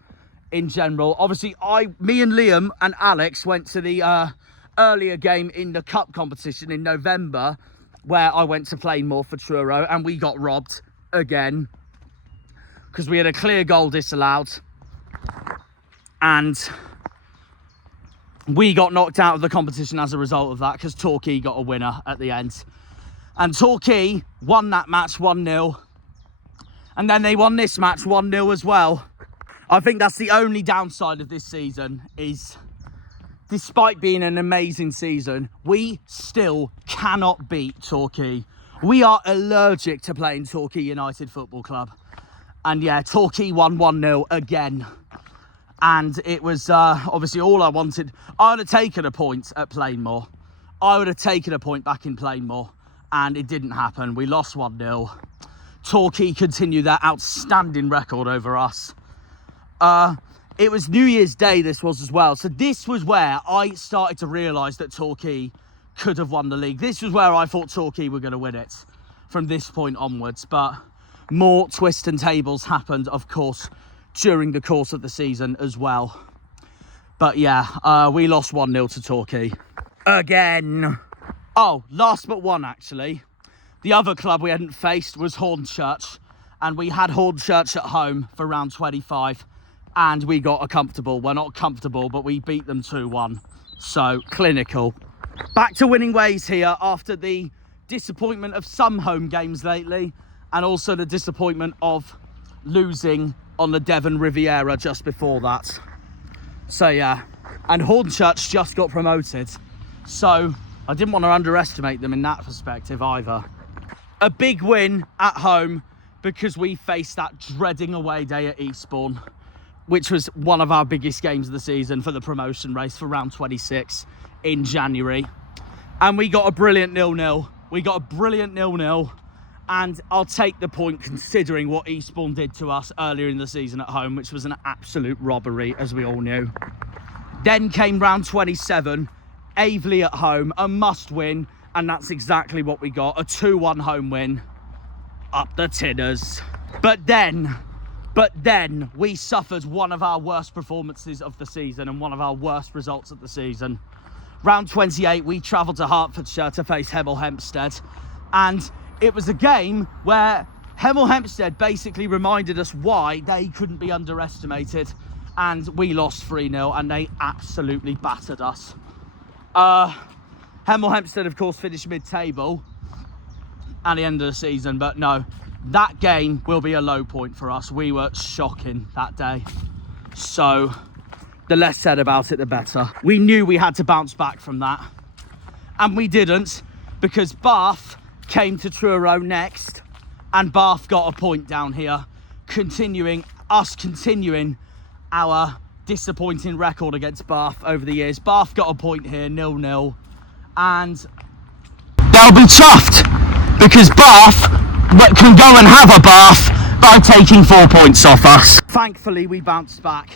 in general. Obviously, me and Liam and Alex went to the earlier game in the cup competition in November, where I went to Plainmoor for Truro, and we got robbed again because we had a clear goal disallowed. And we got knocked out of the competition as a result of that, because Torquay got a winner at the end. And Torquay won that match 1-0. And then they won this match 1-0 as well. I think that's the only downside of this season, is despite being an amazing season, we still cannot beat Torquay. We are allergic to playing Torquay United Football Club. And yeah, Torquay won 1-0 again. And it was obviously all I wanted. I would have taken a point at Plainmoor. I would have taken a point back in Plainmoor. And it didn't happen. We lost 1-0. Torquay continued their outstanding record over us. It was New Year's Day, this was as well. So this was where I started to realise that Torquay could have won the league. This was where I thought Torquay were going to win it from this point onwards. But more twists and tables happened, of course, during the course of the season as well. But yeah, we lost 1-0 to Torquay. Again. Oh, last but one, actually. The other club we hadn't faced was Hornchurch. And we had Hornchurch at home for round 25. And we got a comfortable, well, not comfortable, but we beat them 2-1. So, clinical. Back to winning ways here after the disappointment of some home games lately. And also the disappointment of losing on the Devon Riviera just before that. So yeah, and Hornchurch just got promoted, so I didn't want to underestimate them in that perspective either. A big win at home because we faced that dreading away day at Eastbourne, which was one of our biggest games of the season for the promotion race for round 26 in January. And we got a brilliant 0-0. We got a brilliant 0-0. And I'll take the point considering what Eastbourne did to us earlier in the season at home, which was an absolute robbery, as we all knew. Then came round 27, Aveley at home, a must win, and that's exactly what we got, a 2-1 home win. Up the Tinners. But then we suffered one of our worst performances of the season and one of our worst results of the season. Round 28, we travelled to Hertfordshire to face Hemel Hempstead, and it was a game where Hemel Hempstead basically reminded us why they couldn't be underestimated, and we lost 3-0 and they absolutely battered us. Hemel Hempstead, of course, finished mid-table at the end of the season, but no, that game will be a low point for us. We were shocking that day. So the less said about it, the better. We knew we had to bounce back from that, and we didn't, because Bath came to Truro next, and Bath got a point down here, continuing our disappointing record against Bath over the years. Bath got a point here, 0-0, and they'll be chuffed because Bath can go and have a bath by taking 4 points off us. Thankfully, we bounced back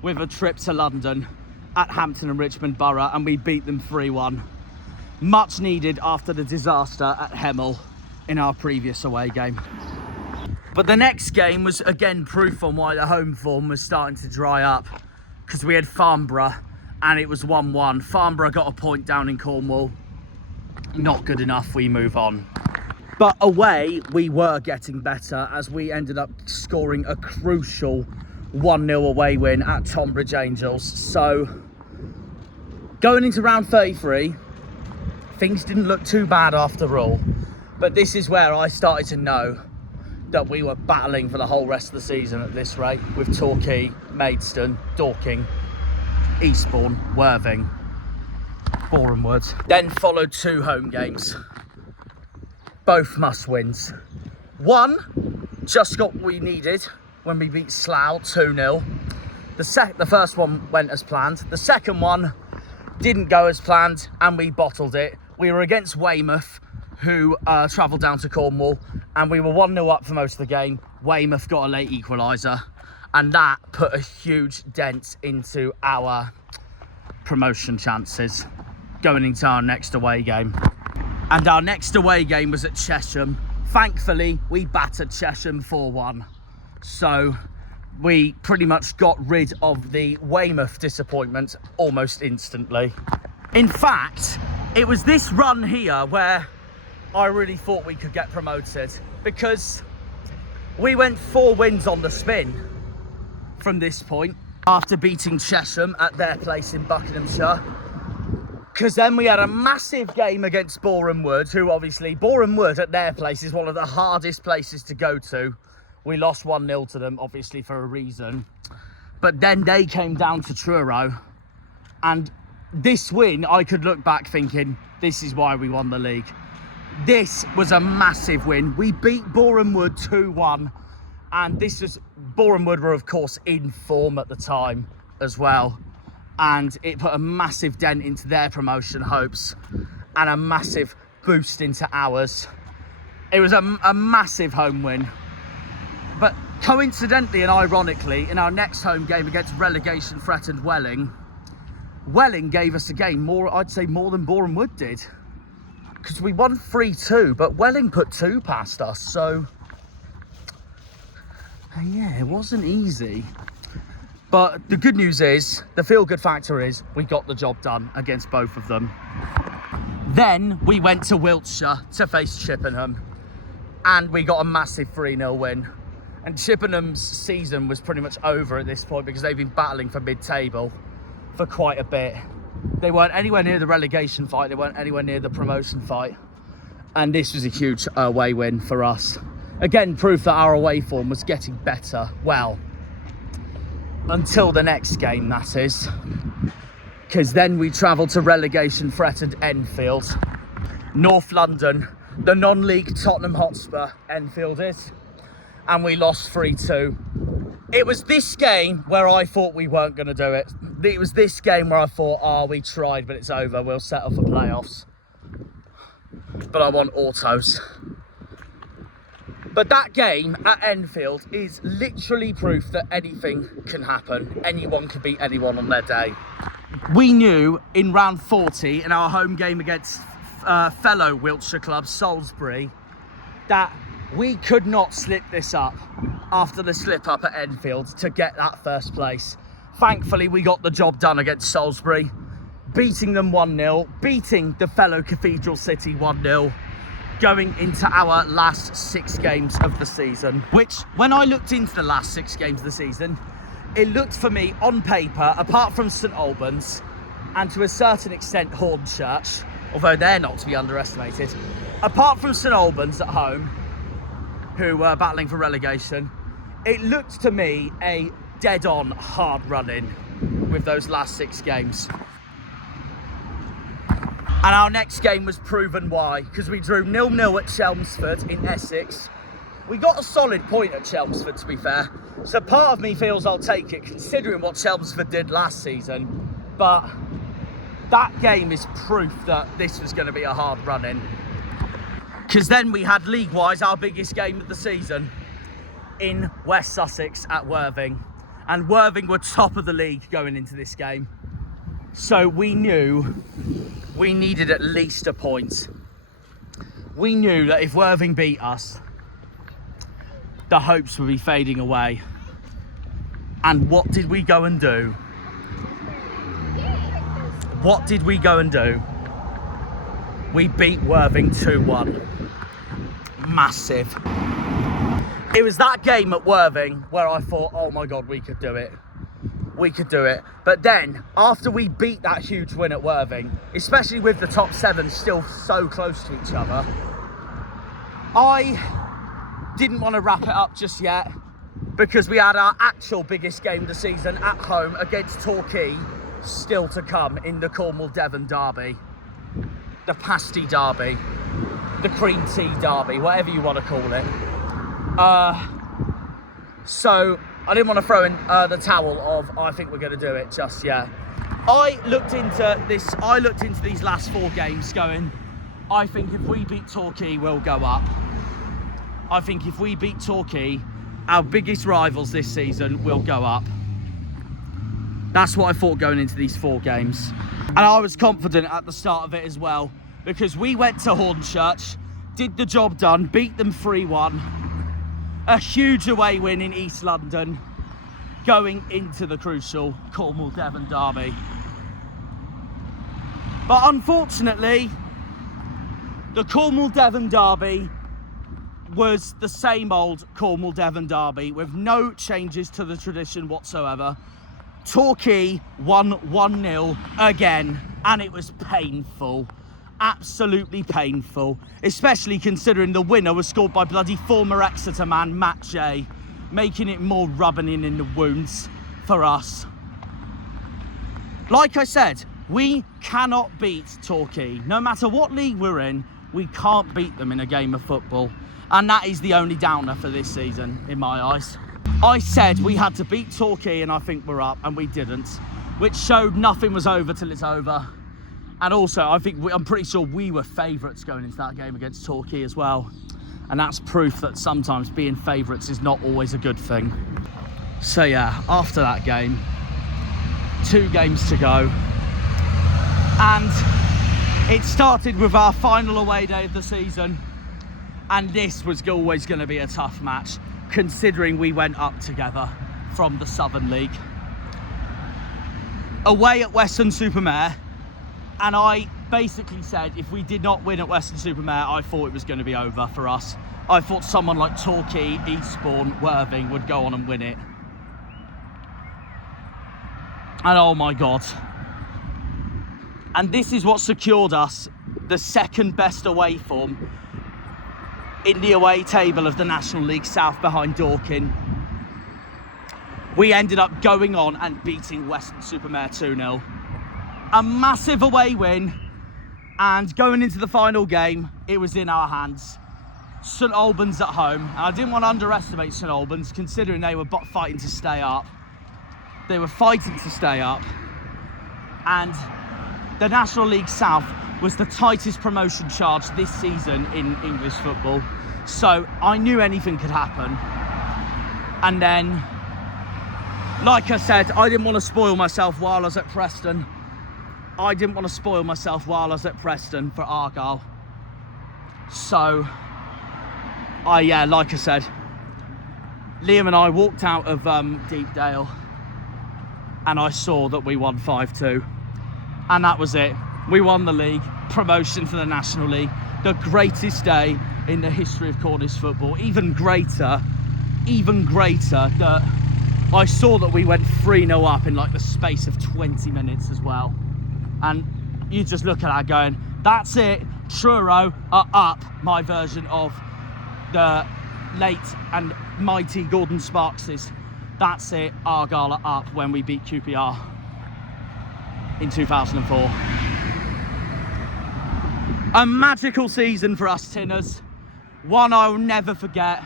with a trip to London at Hampton and Richmond Borough, and we beat them 3-1. Much needed after the disaster at Hemel in our previous away game. But the next game was again proof on why the home form was starting to dry up, because we had Farnborough and it was 1-1. Farnborough got a point down in Cornwall. Not good enough, we move on. But away, we were getting better as we ended up scoring a crucial 1-0 away win at Tonbridge Angels. So going into round 33, things didn't look too bad after all, but this is where I started to know that we were battling for the whole rest of the season at this rate, with Torquay, Maidstone, Dorking, Eastbourne, Worthing, Boreham Wood. Then followed 2 home games, both must-wins. One just got what we needed when we beat Slough 2-0. The first one went as planned. The second one didn't go as planned, and we bottled it. We were against Weymouth, who travelled down to Cornwall, and we were 1-0 up for most of the game. Weymouth got a late equaliser, and that put a huge dent into our promotion chances going into our next away game. And our next away game was at Chesham. Thankfully, we battered Chesham 4-1. So we pretty much got rid of the Weymouth disappointment almost instantly. In fact, it was this run here where I really thought we could get promoted, because we went 4 wins on the spin from this point after beating Chesham at their place in Buckinghamshire. Because then we had a massive game against Boreham Wood, who obviously, Boreham Wood at their place is one of the hardest places to go to. We lost 1-0 to them, obviously for a reason. But then they came down to Truro, and this win, I could look back thinking, this is why we won the league. This was a massive win. We beat Boreham Wood 2-1, and this was, Boreham Wood were of course in form at the time as well, and it put a massive dent into their promotion hopes and a massive boost into ours. It was a massive home win. But coincidentally and ironically, in our next home game against relegation threatened Welling, Welling gave us a game more, I'd say more than Boreham Wood did, because we won 3-2, but Welling put 2 past us. So Yeah, it wasn't easy. But the good news is, the feel-good factor is, we got the job done against both of them. Then we went to Wiltshire to face Chippenham, and we got a massive 3-0 win. And Chippenham's season was pretty much over at this point because they've been battling for mid-table for quite a bit. They weren't anywhere near the relegation fight, they weren't anywhere near the promotion fight. And this was a huge away win for us. Again, proof that our away form was getting better. Well, until the next game, that is. Because then we travelled to relegation-threatened Enfield. North London, the non-league Tottenham Hotspur, Enfield is. And we lost 3-2. It was this game where I thought we weren't going to do it. It was this game where I thought, oh, we tried, but it's over. We'll settle for playoffs. But I want autos. But that game at Enfield is literally proof that anything can happen. Anyone can beat anyone on their day. We knew in round 40, in our home game against fellow Wiltshire club, Salisbury, that we could not slip this up after the slip up at Enfield to get that first place. Thankfully, we got the job done against Salisbury, beating them 1-0, beating the fellow Cathedral City 1-0, going into our last 6 games of the season. Which, when I looked into the last 6 games of the season, it looked for me on paper, apart from St Albans and to a certain extent Hornchurch, although they're not to be underestimated, apart from St Albans at home, who were battling for relegation, it looked to me a dead-on hard run-in with those last 6 games. And our next game was proven why, because we drew 0-0 at Chelmsford in Essex. We got a solid point at Chelmsford, to be fair, so part of me feels I'll take it, considering what Chelmsford did last season. But that game is proof that this was going to be a hard run-in. Because then we had, league-wise, our biggest game of the season in West Sussex at Worthing. And Worthing were top of the league going into this game. So we knew we needed at least a point. We knew that if Worthing beat us, the hopes would be fading away. And what did we go and do? What did we go and do? We beat Worthing 2-1. Massive. It was that game at Worthing where I thought, oh my God, we could do it. We could do it. But then, after we beat that huge win at Worthing, especially with the top 7 still so close to each other, I didn't want to wrap it up just yet, because we had our actual biggest game of the season at home against Torquay still to come in the Cornwall Devon derby, the pasty derby, the cream tea derby, whatever you want to call it. So I didn't want to throw in the towel of I think we're going to do it just yet. I looked into these last 4 games going, I think if we beat Torquay, we'll go up. I think if we beat Torquay, our biggest rivals this season will go up. That's what I thought going into these 4 games. And I was confident at the start of it as well, because we went to Hornchurch, did the job done, beat them 3-1. A huge away win in East London, going into the crucial Cornwall Devon derby. But unfortunately, the Cornwall Devon derby was the same old Cornwall Devon derby with no changes to the tradition whatsoever. Torquay won 1-0 again, and it was painful. Absolutely painful, especially considering the winner was scored by bloody former Exeter man Matt J, making it more rubbing in the wounds for us. Like I said, we cannot beat Torquay. No matter what league we're in, we can't beat them in a game of football. And that is the only downer for this season, in my eyes. I said we had to beat Torquay, and I think we're up, and we didn't, which showed nothing was over till it's over. And also, I'm pretty sure we were favourites going into that game against Torquay as well. And that's proof that sometimes being favourites is not always a good thing. So yeah, after that game, 2 games to go. And it started with our final away day of the season. And this was always going to be a tough match. considering we went up together from the Southern League. Away at Weston-super-Mare, and I basically said if we did not win at Weston-super-Mare, I thought it was going to be over for us. I thought someone like Torquay, Eastbourne, Worthing would go on and win it. And oh my God. And this is what secured us the second best away form in the away table of the National League South behind Dorking. We ended up going on and beating Weston-super-Mare 2-0. A massive away win, and going into the final game, it was in our hands. St Albans at home, and I didn't want to underestimate St Albans considering they were fighting to stay up. They were fighting to stay up, and the National League South was the tightest promotion charge this season in English football, so I knew anything could happen. And then, like I said, I didn't want to spoil myself while I was at Preston. I didn't want to spoil myself while I was at Preston for Argyle. So, like I said, Liam and I walked out of Deepdale and I saw that we won 5-2. And that was it. We won the league, promotion to the National League. The greatest day in the history of Cornish football. Even greater that I saw that we went 3-0 up in like the space of 20 minutes as well. And you just look at that going, that's it, Truro are up, my version of the late and mighty Gordon Sparkses. That's it, Argyle are up when we beat QPR in 2004. A magical season for us Tinners. One I will never forget.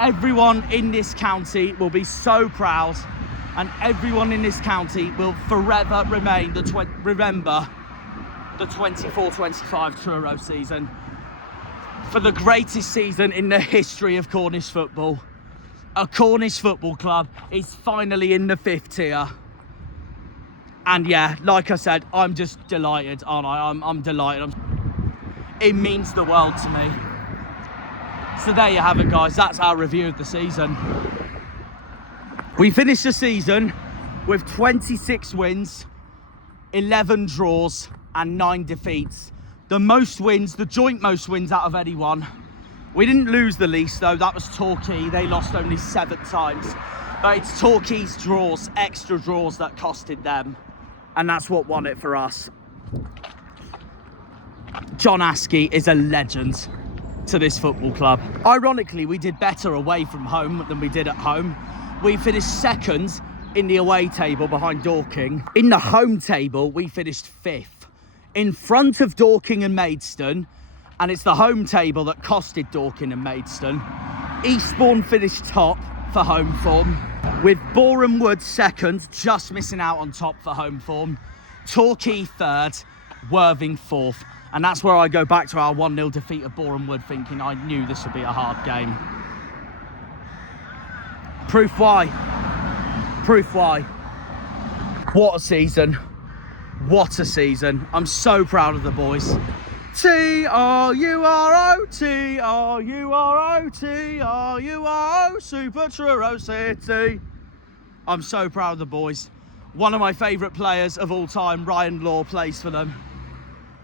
Everyone in this county will be so proud, and everyone in this county will forever remember the 24-25 Truro season for the greatest season in the history of Cornish football. A Cornish football club is finally in the 5th tier. And yeah, like I said, I'm just delighted, aren't I? I'm delighted. It means the world to me. So there you have it, guys. That's our review of the season. We finished the season with 26 wins, 11 draws and 9 defeats. The most wins, the joint most wins out of anyone. We didn't lose the least though, that was Torquay. They lost only 7 times. But it's Torquay's draws, extra draws, that costed them. And that's what won it for us. John Askey is a legend to this football club. Ironically, we did better away from home than we did at home. We finished second in the away table behind Dorking. In the home table, we finished 5th. In front of Dorking and Maidstone, and it's the home table that costed Dorking and Maidstone. Eastbourne finished top for home form, with Boreham Wood second, just missing out on top for home form. Torquay third, Worthing 4th. And that's where I go back to our 1-0 defeat of Boreham Wood, thinking I knew this would be a hard game. Proof why. What a season. What a season. I'm so proud of the boys. Truro, Truro, Super Truro City. I'm so proud of the boys. One of my favourite players of all time, Ryan Law, plays for them.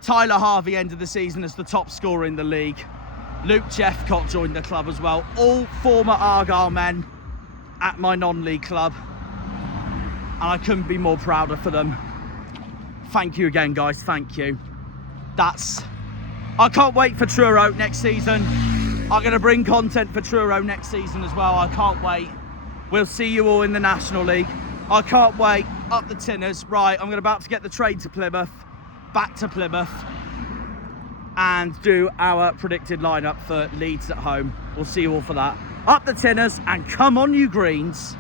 Tyler Harvey ended the season as the top scorer in the league. Luke Jeffcott joined the club as well. All former Argyle men at my non-league club. And I couldn't be more prouder for them. Thank you again, guys. Thank you. I can't wait for Truro next season. I'm going to bring content for Truro next season as well. I can't wait. We'll see you all in the National League. I can't wait. Up the Tinners. Right, I'm about to get the train to Plymouth. Back to Plymouth. And do our predicted lineup for Leeds at home. We'll see you all for that. Up the Tinners and come on, you Greens.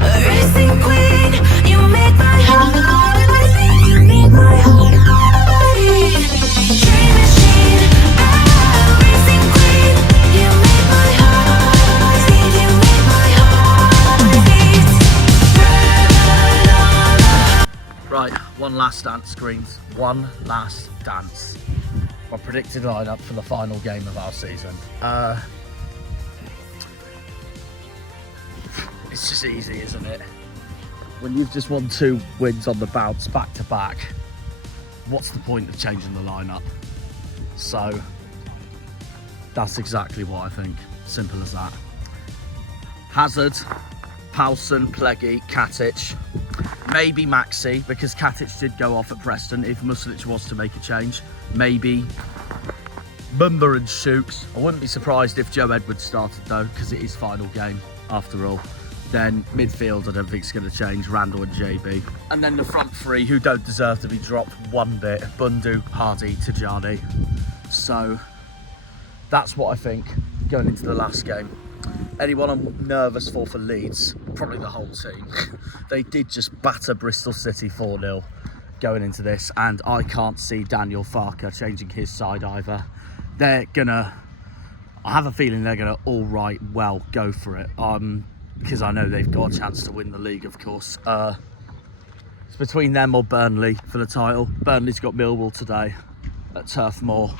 Racing queen, you make my heart Right, one last dance, Greens. One last dance. My predicted lineup for the final game of our season. It's just easy, isn't it? When you've just won 2 wins on the bounce back to back, what's the point of changing the lineup? So that's exactly what I think. Simple as that. Hazard, Powson, Pleggy, Katic, maybe Maxi, because Katic did go off at Preston if Muslic was to make a change. Maybe Bumba and Shooks. I wouldn't be surprised if Joe Edwards started though, because it is final game after all. Then midfield, I don't think it's going to change. Randall and JB. And then the front 3 who don't deserve to be dropped one bit. Bundu, Hardy, Tajani. So that's what I think going into the last game. Anyone I'm nervous for Leeds, probably the whole team. They did just batter Bristol City 4-0 going into this, and I can't see Daniel Farker changing his side either. They're gonna, I have a feeling they're gonna well go for it, because I know they've got a chance to win the league, of course. It's between them or Burnley for the title. Burnley's got Millwall today at Turf Moor,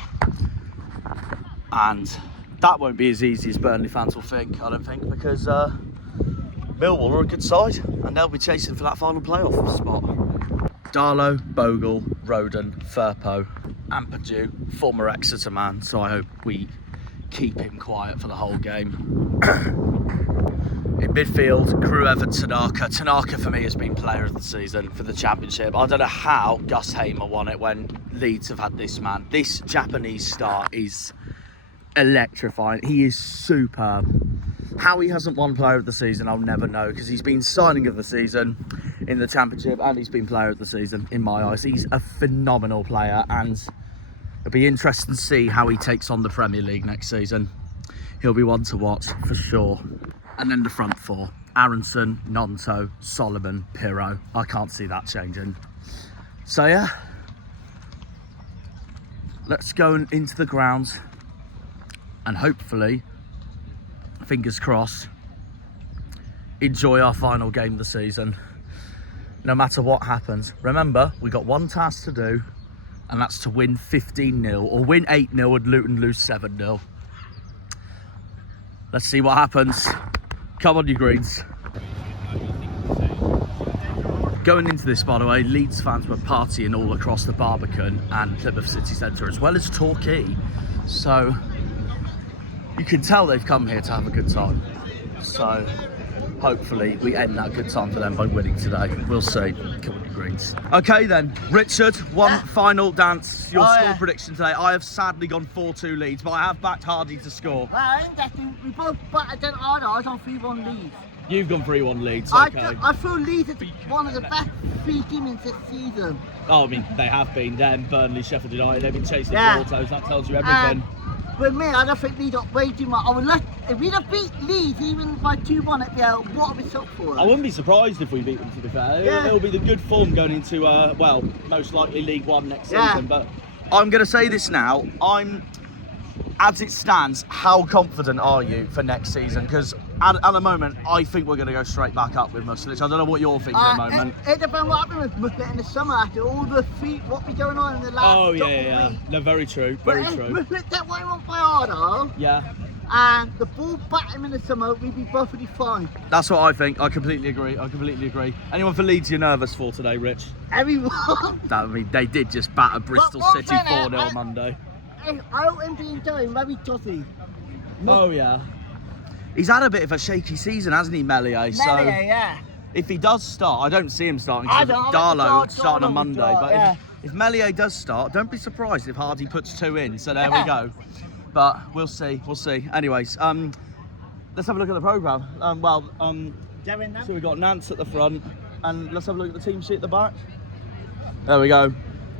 and that won't be as easy as Burnley fans will think, I don't think, because Millwall are a good side and they'll be chasing for that final playoff spot. Darlow, Bogle, Roden, Firpo, Ampadu, former Exeter man, so I hope we keep him quiet for the whole game. In midfield, Crew Evans, Tanaka. Tanaka for me has been player of the season for the championship. I don't know how Gus Hamer won it when Leeds have had this man. This Japanese star is electrifying. He is superb. How he hasn't won player of the season, I'll never know, because he's been signing of the season in the championship and he's been player of the season in my eyes. He's a phenomenal player, and it'll be interesting to see how he takes on the Premier League next season. He'll be one to watch for sure. And then the front 4, Aronson, Nonto, Solomon, Pirro. I can't see that changing. So yeah, let's go into the grounds and hopefully, fingers crossed, enjoy our final game of the season, no matter what happens. Remember, we got one task to do, and that's to win 15-0 or win 8-0 and Luton lose 7-0. Let's see what happens. Come on, you Greens. Going into this, by the way, Leeds fans were partying all across the Barbican and Plymouth City Centre, as well as Torquay. So you can tell they've come here to have a good time. So hopefully we end that good time for them by winning today. We'll see. Come on, you Greens. Okay then, Richard, one final dance. Your score prediction today. I have sadly gone 4-2 Leeds, but I have backed Hardy to score. Well, I think that we both batted down harder. I was on 3-1 Leeds. You've gone 3-1 Leeds, okay. I feel Leeds is one of the best 3 teams this season. Oh, I mean, they have been. Them, Burnley, Sheffield United, they've been chasing the autos. That tells you everything. With me, I don't think Leeds got way too much. If we'd have beat Leeds even by 2-1, it'd be what a result for us. I wouldn't be surprised if we beat them, to be fair. Yeah. It'll be the good form going into, well, most likely League One next season. But I'm going to say this now. As it stands, how confident are you for next season? Because at the moment, I think we're going to go straight back up with Muslic. I don't know what you're thinking at the moment. It depends what happened with Muslic in the summer after all the what was going on in the last weeks. No, very true, very true. Muslic that way went by harder. Yeah. And the ball back him in the summer, we'd be perfectly fine. That's what I think. I completely agree. Anyone for Leeds you're nervous for today, Rich? Everyone. They did just batter Bristol City 4-0 Monday. I don't think he's doing very tossy. Oh yeah. He's had a bit of a shaky season, hasn't he, Meslier? So yeah. If he does start, I don't see him starting because Darlow starting on Monday. But if Meslier does start, don't be surprised if Hardy puts 2 in. So there we go. But we'll see. Anyways, let's have a look at the programme. So we've got Nance at the front, and let's have a look at the team sheet at the back. There we go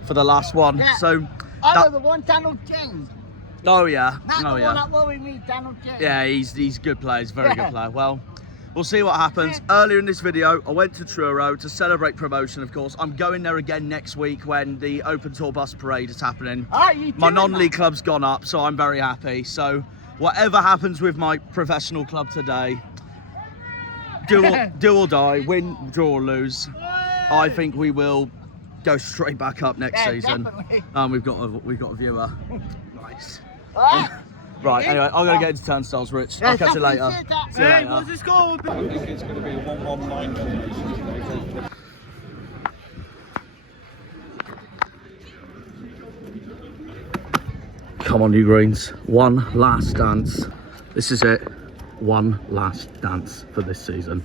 for the last one. Yeah. So. The one, Daniel James. Oh yeah. That's the one that worried me, Daniel James. Yeah, he's good player. He's a very good player. Well, we'll see what happens. Earlier in this video, I went to Truro to celebrate promotion, of course. I'm going there again next week when the Open Tour Bus Parade is happening. My non-league club's gone up, so I'm very happy. So whatever happens with my professional club today, do or die, win, draw or lose, I think we will go straight back up next Yeah, season. definitely. We've got a viewer. Nice. Ah, Right. Anyway, I'm gonna get into turnstiles, Rich. I'll catch you later. definitely said that. See you later. What's the score? I think it's going to be a 1-1-9. Come on, you Greens. One last dance. This is it. One last dance for this season.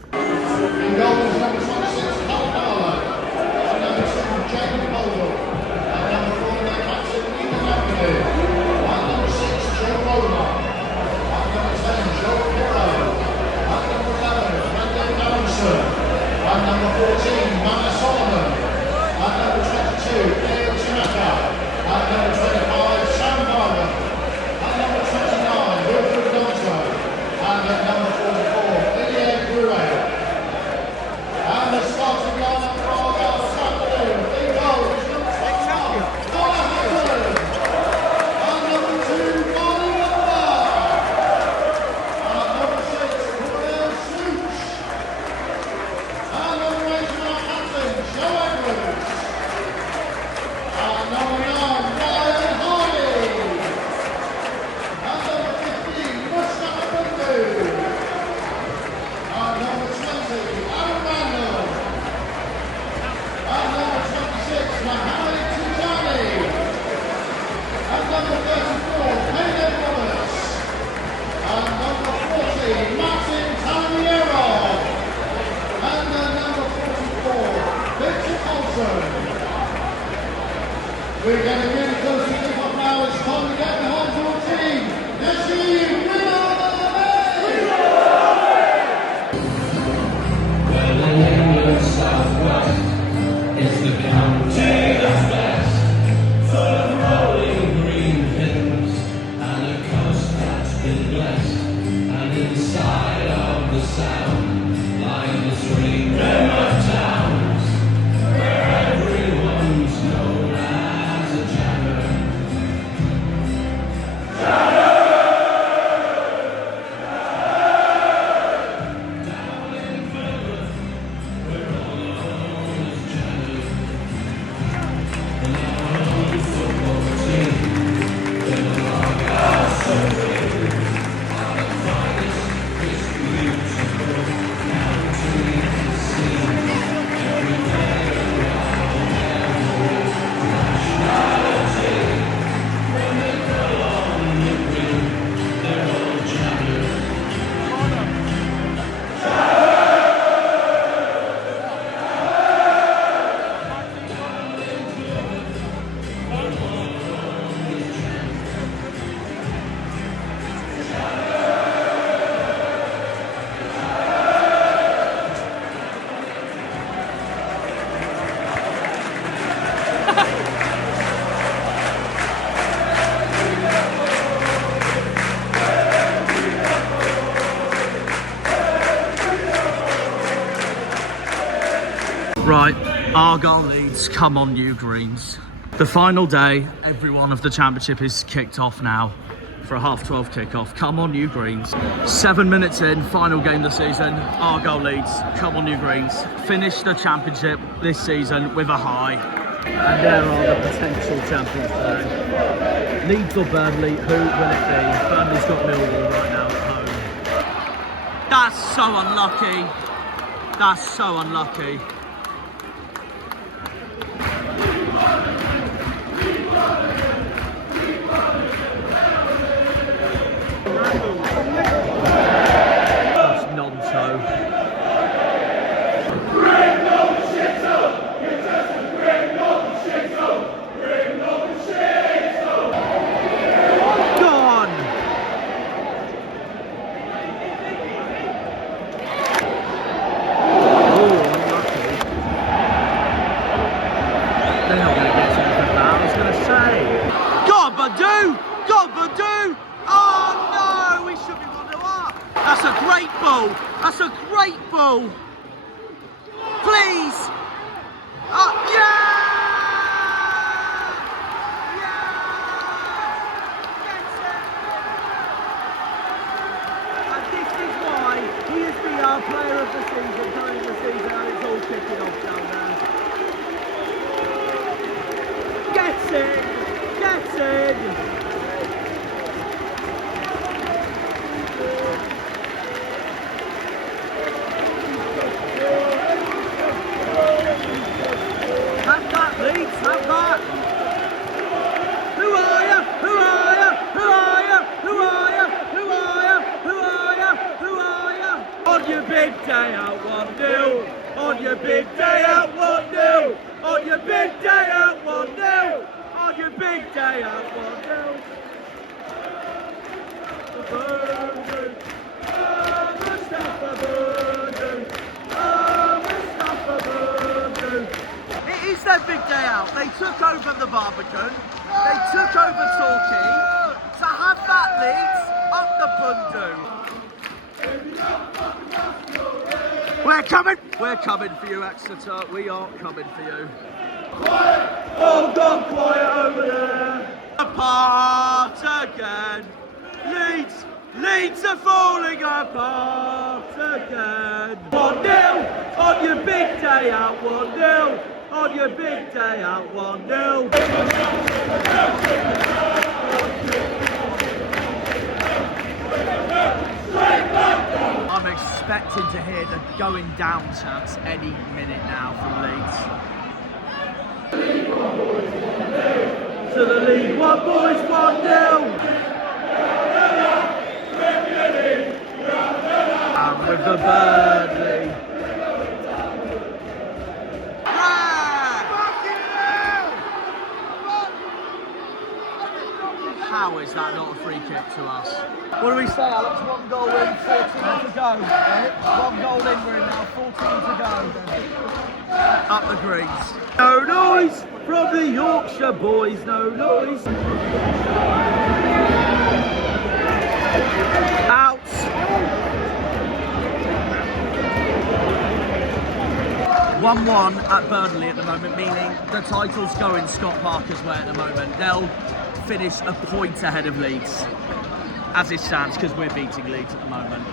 We're getting really close to kickoff now. It's time to get behind your team. Let's see you. Well, in England southwest, it's the county that's best, full of rolling green hills and a coast that's been blessed. And inside of the sound lie the three river towns, where everyone's known as a Janner. Down in Plymouth, we're all known as Janners. And our own football team, Plymouth Argyle, so big, are the finest, this beautiful county to see. Every day around their nationality, when they go on the wing, they're all Janners. Right, Argyle Leeds, come on you Greens. The final day, everyone of the championship is kicked off now for a 12:30 kickoff. Come on you Greens. 7 minutes in, final game of the season, Argyle Leeds, come on you Greens. Finish the championship this season with a high. And there are the potential champions today. Leeds or Burnley, who will it be? Burnley's got Millwall right now at home. That's so unlucky. That's so unlucky. That's non-so. Gone! Oh, unlucky. They're not going to get something like that, I was going to say. God, Badoo! God, Badoo! Oh no, we should be 1-0 up. That's a great ball. That's a great ball. Please. Yeah! Yeah! Gets it. And this is why he has been our player of the season during the season, and it's all kicking off down there. day out 1-0. On your big day out 1-0. On your big day out 1-0. On your big day out 1-0. Burden. Oh, Mustafa Burden. Oh, Mustafa Burden. It is their big day out. They took over the Barbican. They took over Torquay. To have that Leeds up the Bundu. We're coming for you, Exeter. We are coming for you. Quiet! Oh, gone quiet over there. Apart again. Leeds are falling apart again. 1-0 on your big day out 1-0. On your big day out 1-0. I'm expecting to hear the going down chants any minute now from Leeds. To the League One boys 1-0. And with the Burnley. How is that not a free kick to us? What do we say, Alex? 1 goal in, 14 to go. 1 goal in, we're in now, 14 to go. Up the greens. No noise from the Yorkshire boys, no noise. Out. (1-1) at Burnley at the moment, meaning the title's going Scott Parker's way at the moment. They'll finish a point ahead of Leeds, as it stands, because we're beating Leeds at the moment.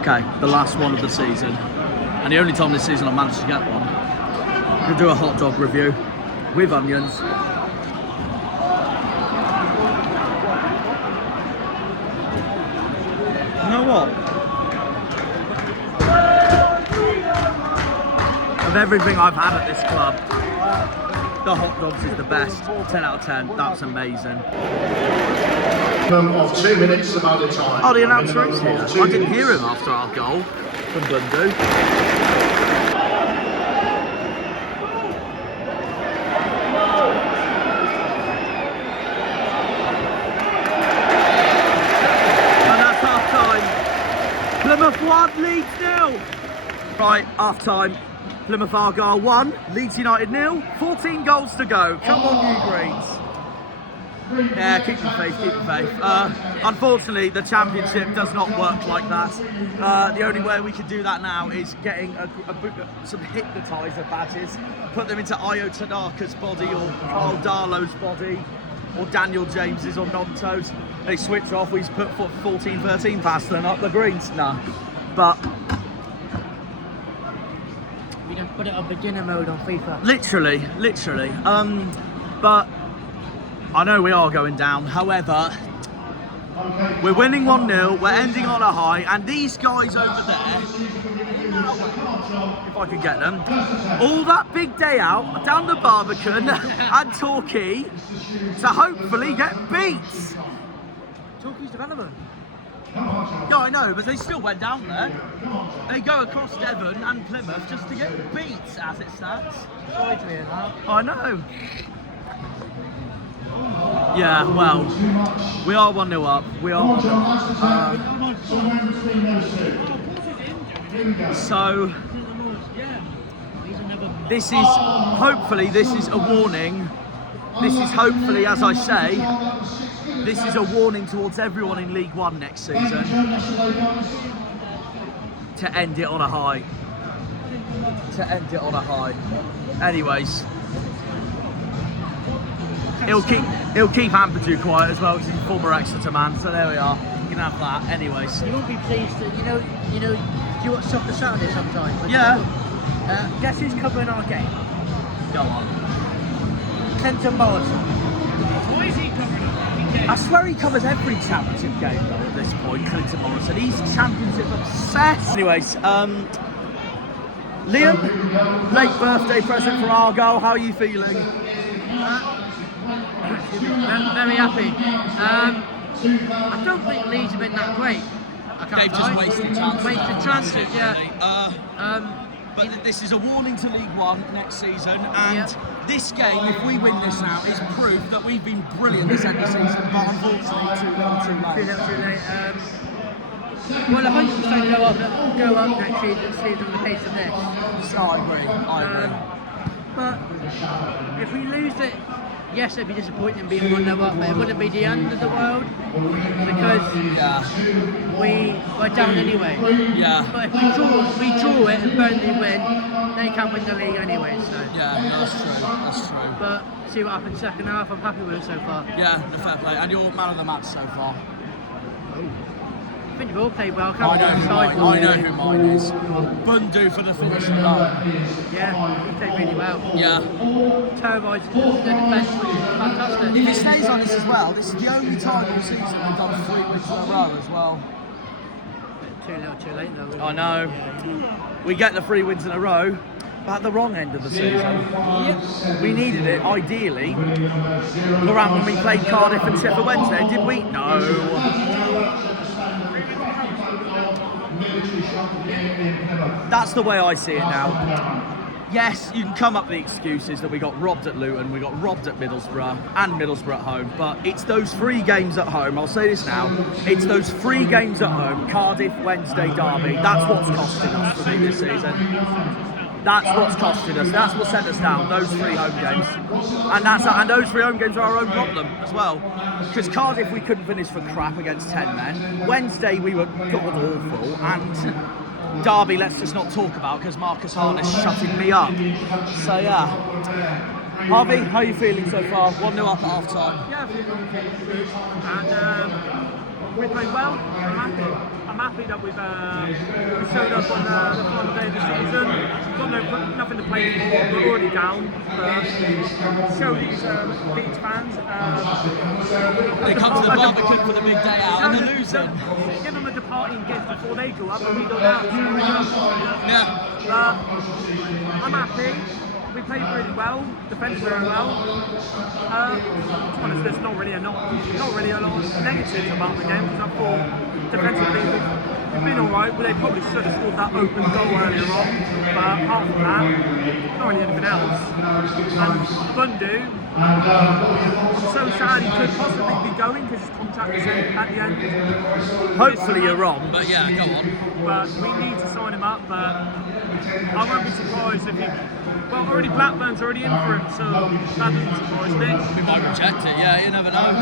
Okay, the last one of the season, and the only time this season I managed to get one. I'm going to do a hot dog review with onions. You know what? Of everything I've had at this club, the hot dogs is the best. 10 out of 10. That's amazing. Of 2 minutes of added time. Oh, the announcer is here. I didn't hear him after our goal from Bundu. Plymouth 1, Leeds 0. Right, half time. Plymouth Argyle 1, Leeds United 0. 14 goals to go. Come on, you Greens. Yeah, keep the faith, keep the faith. Unfortunately, the championship does not work like that. The only way we can do that now is getting some hypnotiser badges, put them into Io Tanaka's body or Carl Darlow's body or Daniel James's or Nonto's. They switch off, we put 14-13 past them up the greens. Nah, but We don't put it on beginner mode on FIFA. literally. But I know we are going down. However, we're winning 1-0. We're ending on a high, and these guys over there, if I can get them, all that big day out down the Barbican and Torquay to hopefully get beats. Torquay's development. Yeah, I know, but they still went down there. They go across Devon and Plymouth just to get beats, as it stands. Sorry to hear that. I know. Yeah, well, we are 1-0 up. We are 1-0 up. So, this is, hopefully, this is a warning. This is hopefully, as I say, this is a warning towards everyone in League One next season to end it on a high. Anyways, he'll keep Ampadu quiet as well because he's a former Exeter man. So there we are. You can have that. Anyways, You won't be pleased that do you watch Soccer Saturday sometimes? yeah. Guess who's covering our game? Go on. Clinton Morrison. Why is he covering it? I swear he covers every championship game though at this point, Clinton Morrison. He's championship obsessed. Anyways, Liam, late birthday present from Argyle. How are you feeling? Very happy. I don't think Leeds have been that great. I can't They've just lie. wasted chances. Wasted chances, yeah. But this is a warning to League One next season, and Yeah. this game, if we win this now, is proof that we've been brilliant this end of the season, but unfortunately too little too late. Too little too late. Well, 100% go up next season on the pace of this. So I agree. But if we lose it, yes, it'd be disappointing being 1-0 up, but it wouldn't be the end of the world because we were down anyway. Yeah. But if we draw it and Burnley win, they can't win the league anyway. So. Yeah, that's true. That's true. But see what happens second half. I'm happy with it so far. Yeah, the fair play. And you're man of the match so far. I think you've all played well. I know who mine is. Bundu for the finishing goal. Yeah, he played really well. Yeah. Terrorised the defence, which is fantastic. If he stays on this as well, this is the only time all season we've done 3 wins in a row as well. Too little, too late though. Really. I know. We get the 3 wins in a row, but at the wrong end of the season. We needed it, ideally. Around when we played Cardiff and Sheffield Wednesday, did we? No. That's the way I see it now. Yes, you can come up with the excuses that we got robbed at Luton, we got robbed at Middlesbrough, and Middlesbrough at home, but it's those 3 games at home, I'll say this now, it's those 3 games at home, Cardiff, Wednesday, Derby, that's what's costing us for me this season. That's what's costing us, that's what sent us down, those 3 home games. And those 3 home games are our own problem as well. Because Cardiff, we couldn't finish for crap against 10 men. Wednesday, we were god-awful, and Derby, let's just not talk about because Marcus Harness shutting me up. So yeah. Harvey, how are you feeling so far? 1-0 up at half time. Yeah, and we played well. I'm happy that we've showed up on the final day of the season. Got nothing to play for. We're already down. Show these Leeds fans. They come to the barbecue for the big day out and they're losing. Give them a departing gift before they go up and we go down. Yeah. I'm happy. We played really well, defended very well. To be honest, there's not really a lot of negatives about the game because I thought defensively we've been alright, but they probably should have scored that open goal earlier on. But apart from that, not really anything else. And Bundu, I'm so sad he could possibly be going because his contract is in at the end. Hopefully you're wrong, but yeah, go on. But we need to sign him up, but I won't be surprised if he... Well, already Blackburn's already in for him, so that doesn't surprise me. We might reject it, yeah, you never know.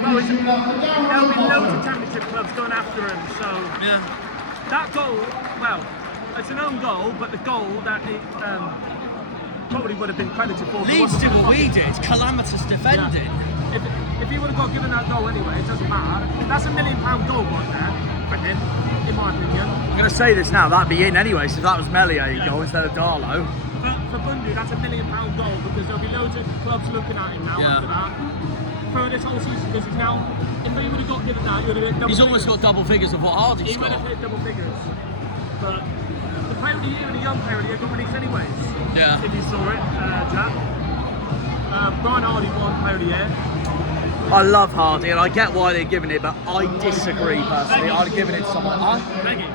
Well, there'll be loads of championship clubs going after him, so... Yeah. That goal, well, it's an own goal, but the goal that it probably would have been credited for... Leeds did what we did, calamitous defending. Yeah. If he would have got given that goal anyway, it doesn't matter. That's £1 million goal right there for him, in my opinion. I'm going to say this now, that'd be in anyway, so that was Melier goal instead of Darlow. For Bundu, that's £1 million goal because there'll be loads of clubs looking at him now after that. For this whole season, because he's now, if he would have got given that, he would have hit double He's almost figures. got double figures of what Hardy's He would got. have hit double figures. But the player of the year and the young player of the year got released anyways. Yeah. If you saw it, Jack. Brian Hardy won player of the year. I love Hardy and I get why they're giving it, but I disagree personally. I'd have given it to someone.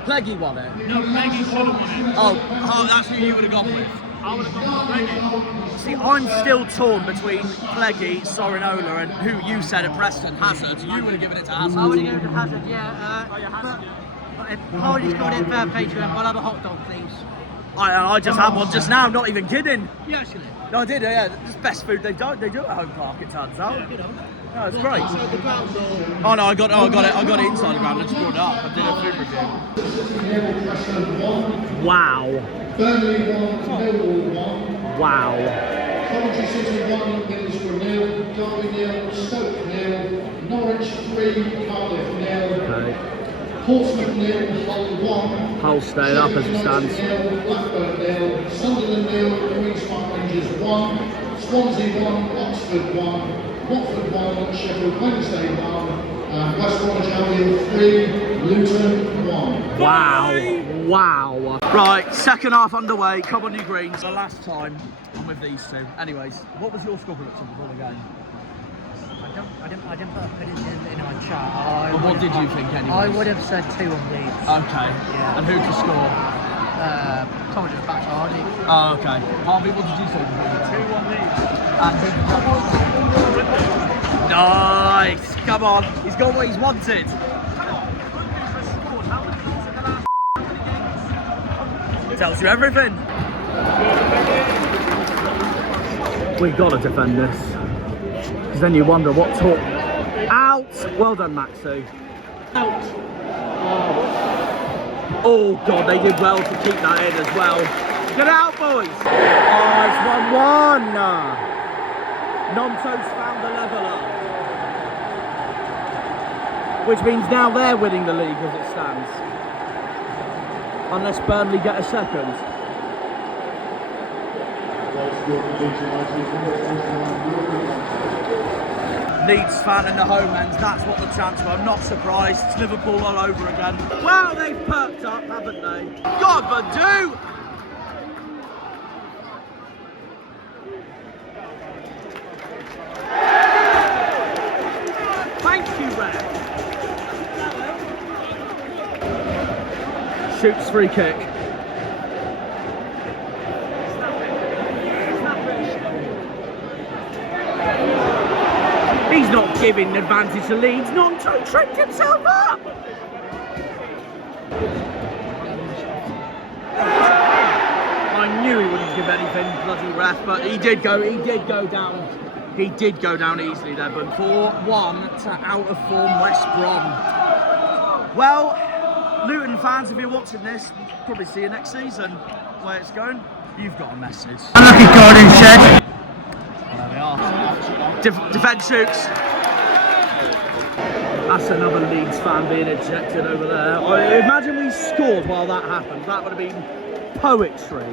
Pleggy won it. No, Peggy should have won it. Oh, that's who you would have gone with. I would have gone for Peggy. See, I'm still torn between Pleggy, Sorinola, and who you said at Preston, Hazard. You would have given it to Hazard. I would have given it to Hazard, yeah. But if Hardy's got it, fair play to him. I'll have a hot dog, please. I just had one just now, I'm not even kidding. You actually? No, I did, yeah. It's the best food they do at home park, it turns out. Good on. No, it's great. Inside the ground or... Oh no, I got it inside the ground. I just brought it up. I did a food review. Wow. Burnley 1, Millwall 1. Wow. Coventry City 1, Middlesbrough 0, Derby 0, Stoke 0, Norwich 3, Cardiff 0, Portsmouth 0, Hull 1. Hull staying up as it stands. 0, Blackburn 0, Sunderland 0, Queen's Park Rangers 1, Swansea 1, Oxford 1, Watford 1, Sheffield Wednesday 1, West Cornish Janner 3, Luton 1. Wow. Wow. Right, second half underway. Come on, you Greens. The last time I'm with these two. Anyways, what was your score prediction before the game? I didn't put a pin in our chat. But what did you think anyway? I would have said 2 on Leeds. Okay. Yeah. And who to score? Told you back to Hardy. Oh, okay. Harvey, what did you say? 2-1 Leeds. And who? Nice. Come on. He's got what he's wanted. Tells you everything. We've got to defend this. Because then you wonder what talk. Out! Well done, Maxi. Out! Oh, God, they did well to keep that in as well. Get out, boys! Oh, it's 1-1. Nonto's found the leveller. Which means now they're winning the league as it stands. Unless Burnley get a second. Leeds fan in the home end, that's what the chance were. I'm not surprised. It's Liverpool all over again. Wow, they've perked up, haven't they? God, but do! Thank you, Red. Shoots free kick. He's not giving an advantage to Leeds. Nonto tripped himself up. I knew he wouldn't give anything, bloody ref, but he did go down. He did go down easily there, but 4-1 to out of form West Brom. Well, Luton fans, if you're watching this, we'll probably see you next season. Where it's going, you've got a message. Unlucky golden shed. There we are. Defence shoots. That's another Leeds fan being ejected over there. I imagine we scored while that happened. That would have been poetry.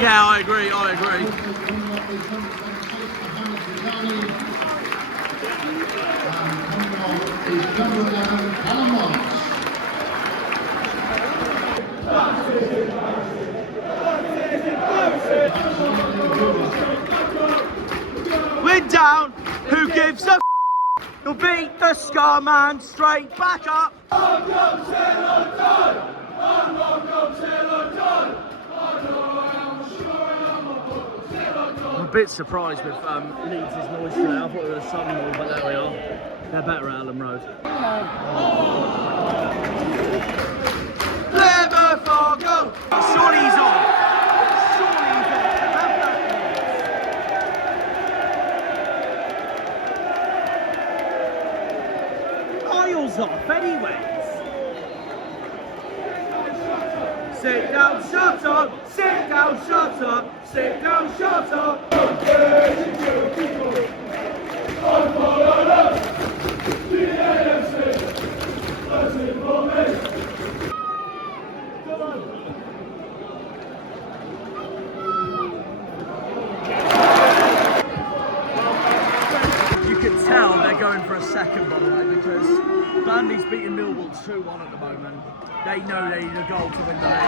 Yeah, I agree. We're down. Who gives a f? You'll beat the Scar Man straight back up. I'm a bit surprised with Leeds' noise today. I thought it was a Sun Ball, but there we are. They're better at Ellen Road. Liverpool, go! Surely he's on. Isles off, anyways. Sit down, shut up. Sit down, shut up. Sit down, shut up. You can tell they're going for a second, by the way, because Burnley's beating Millwall 2-1 at the moment. They know they need a goal to win the league.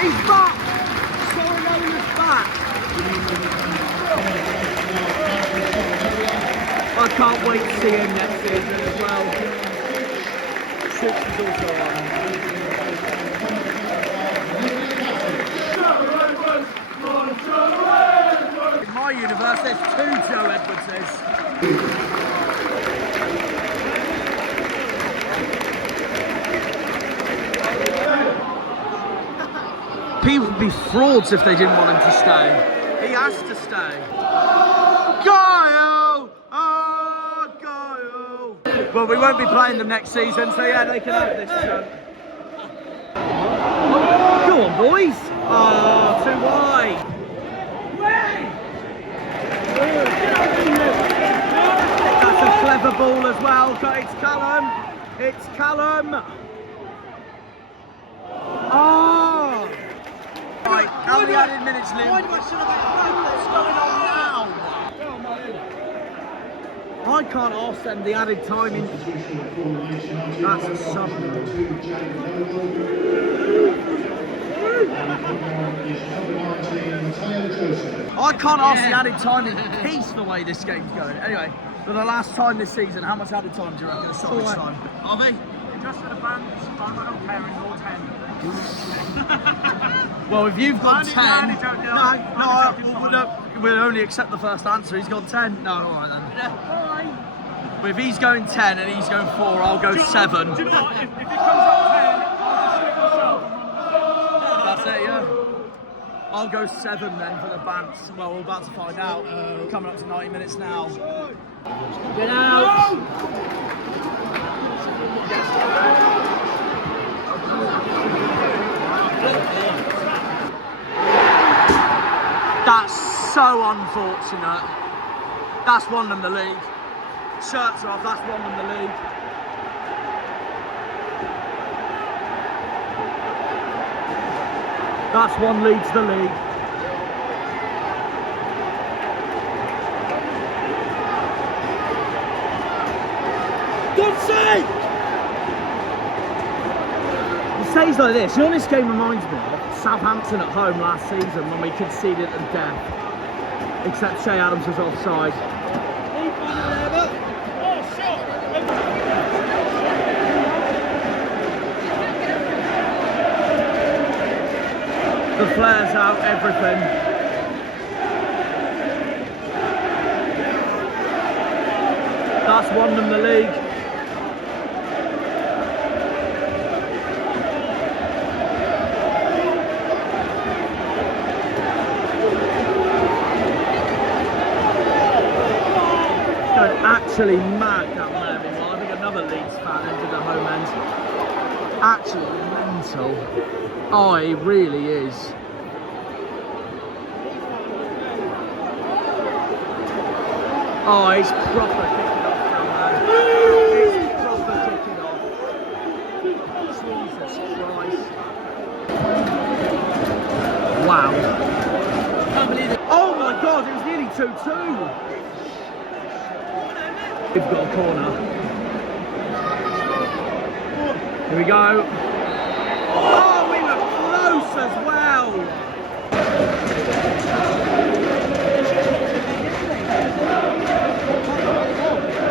He's back! Sorino's back! I can't wait to see him next season as well. Six is also on. In my universe, there's 2 Joe Edwardses. People would be frauds if they didn't want him to stay. He has to stay. Guile! Oh, Guile! Well, we won't be playing them next season, so yeah, they can have this. Go on, boys! Oh, too wide. That's a clever ball as well. It's Callum. It's Callum. Oh! Right, how many added minutes, Liam? Why do I celebrate What's going on now? I can't ask them the added time in. That's a sub. I can't ask the added time in peace the way this game's going. Anyway, for the last time this season, how much added time do you reckon? A stoppage time. Are they? Just for the fans, I don't care, it's all 10. Well, if you've got 10, No, we'll only accept the first answer. He's got 10. No, all right then. But if he's going 10 and he's going 4, I'll go 7. Do you know what? If it comes up 10, I'll just shoot myself. That's it, yeah. I'll go 7 then for the Bants. Well, we're about to find out. Coming up to 90 minutes now. Get out! That's so unfortunate. That's won them the league. Shirts are off, that's won them the league. That's won Leeds the league. God's sake! It stays like this. You know, this game reminds me of Southampton at home last season when we conceded to death. Except Shea Adams was offside. The flares out, everything. That's won them the league. Going actually mad down there. Meanwhile, I think another Leeds fan entered the home end. Actually mental. Oh, it really is. Oh, he's proper kicking off down there. He's proper kicking off. Jesus Christ. Wow. Can't believe it. Oh my God, it was nearly 2-2. We've got a corner. Here we go. Oh, we were close as well.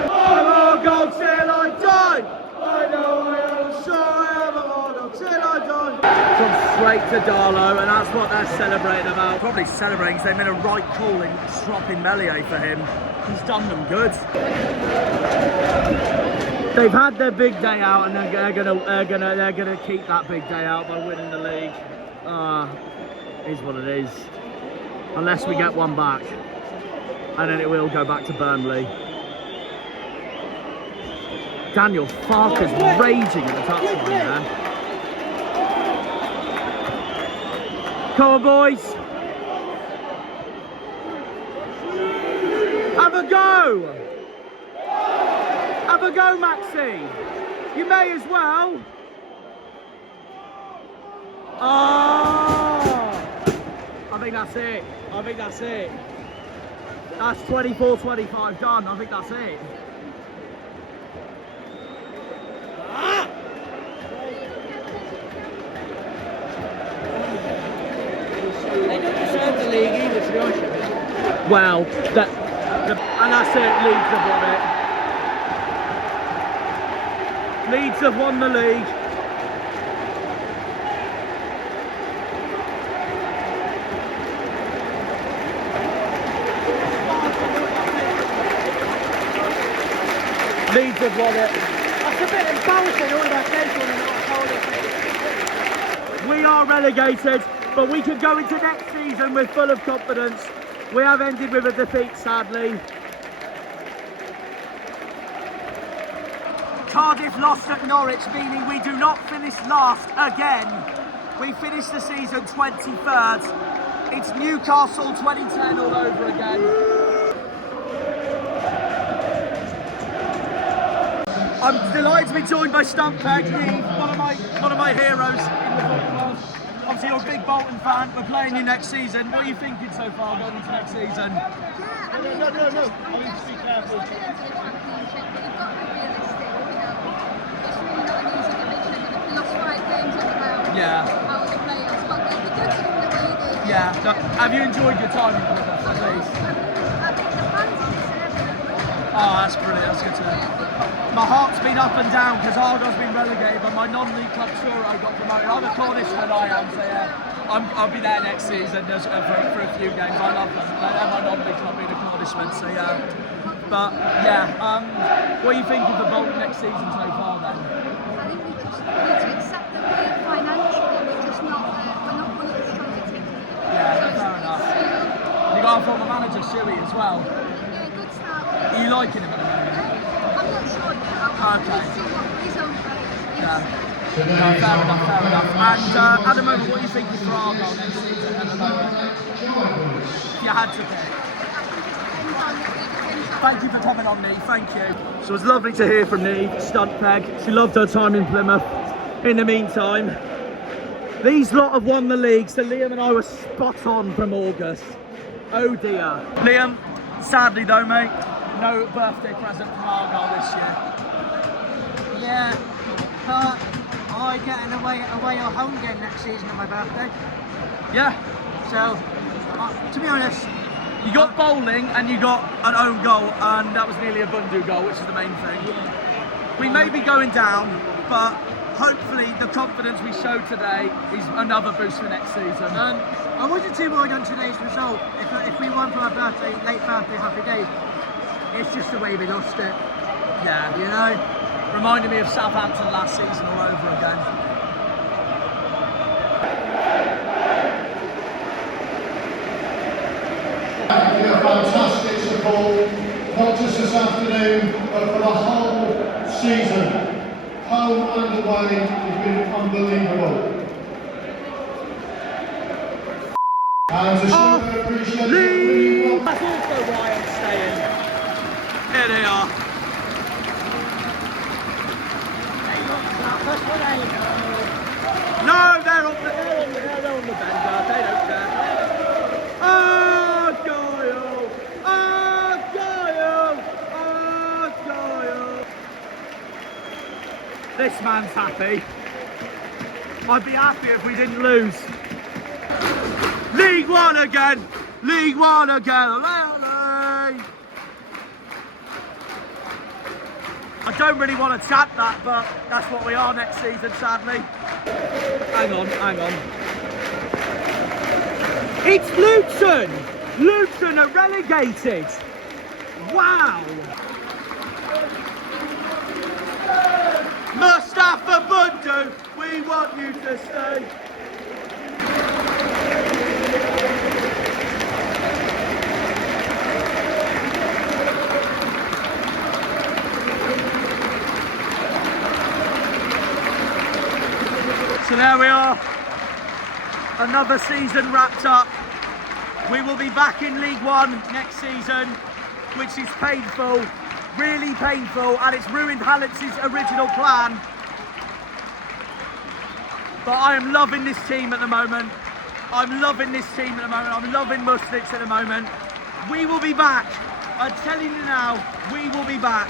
Oh, God, till I die. I know I am sure evermore till I die. Come straight to Darlow, and that's what they're celebrating about. Probably celebrating because they made a right call in dropping Melier for him. He's done them good. They've had their big day out, and they're gonna keep that big day out by winning the league. Is what it is. Unless we get one back, and then it will go back to Burnley. Daniel Farker's raging at the touchline there. Come on, boys. Have a go. Have a go, Maxi. You may as well. Oh! I think that's it. I think that's it. That's 24-25 done. I think that's it. They don't deserve the league either, to be honest with you. Well, and that's it. Leeds have won it. Leeds have won the league. Leeds have won it. That's a bit embarrassing, all about taking and We are relegated, but we can go into next season with full of confidence. We have ended with a defeat, sadly. Cardiff lost at Norwich, meaning we do not finish last again. We finished the season 23rd. It's Newcastle 2010 all over again. I'm delighted to be joined by StuntPegg, one of my heroes in the football world. Obviously, you're a big Bolton fan. We're playing you next season. What are you thinking so far going into next season? Yeah, I mean, no. I mean, to be careful. You've got to be realistic, you know. It's really not an easy division. They lost 5 games in a row. Yeah. Out of the playoffs, but it'd be good to do the way they did. Yeah. So, have you enjoyed your time in Plymouth at least? I think the fans are deserving of it. Oh, that's brilliant. That's good to know. My heart's been up and down because Argyle's been relegated, but my non-league club Truro got promoted. I'm a Cornish Janner, I am, so yeah, I'll be there next season for a few games. I love them. And my non-league club being a Cornishman, so yeah. But yeah, what are you thinking for Bolton next season so far then? I think we just need to accept that we're financially, we're just not, we're not one of the stronger teams. Yeah, fair enough. You got a former manager, Shuey, as well. Yeah, good start. Are you liking him at the moment? I'm not sure yet. Okay. We'll see what his own players. Yeah. No, fair enough. And at the moment, what are you thinking for Argyle next season at the moment? If you had to pick. Thank you for coming on, Neve. Thank you. So it's lovely to hear from Neve, StuntPegg. She loved her time in Plymouth. In the meantime, these lot have won the league, so Liam and I were spot on from August. Oh dear. Liam, sadly though, mate, no birthday present from Argyle this year. Yeah, but I get an away or home game next season on my birthday. Yeah. So, to be honest, You got bowling and you got an own goal, and that was nearly a Bundu goal, which is the main thing. We may be going down, but hopefully the confidence we showed today is another boost for next season. I wasn't too worried on today's result. If we won for our birthday, late birthday, happy days, it's just the way we lost it. Yeah. You know? Reminded me of Southampton last season all over again. Thank you for fantastic support, not just this afternoon, but for the whole season. Home and away has been unbelievable. And to show their appreciation, That's also why I'm staying. Here they are. No, they're on the bender. They don't care. Argyle! Argyle! Argyle! This man's happy. I'd be happy if we didn't lose. League One again! League One again! Ole, ole. I don't really want to chat that, but that's what we are next season, sadly. Hang on. It's Luton! Luton are relegated! Wow! Mustafa Bundu, we want you to stay! So there we are, another season wrapped up. We will be back in League One next season, which is painful, really painful, and it's ruined Hallett's original plan. But I am loving this team at the moment. I'm loving Mustics at the moment. We will be back. I'm telling you now, we will be back.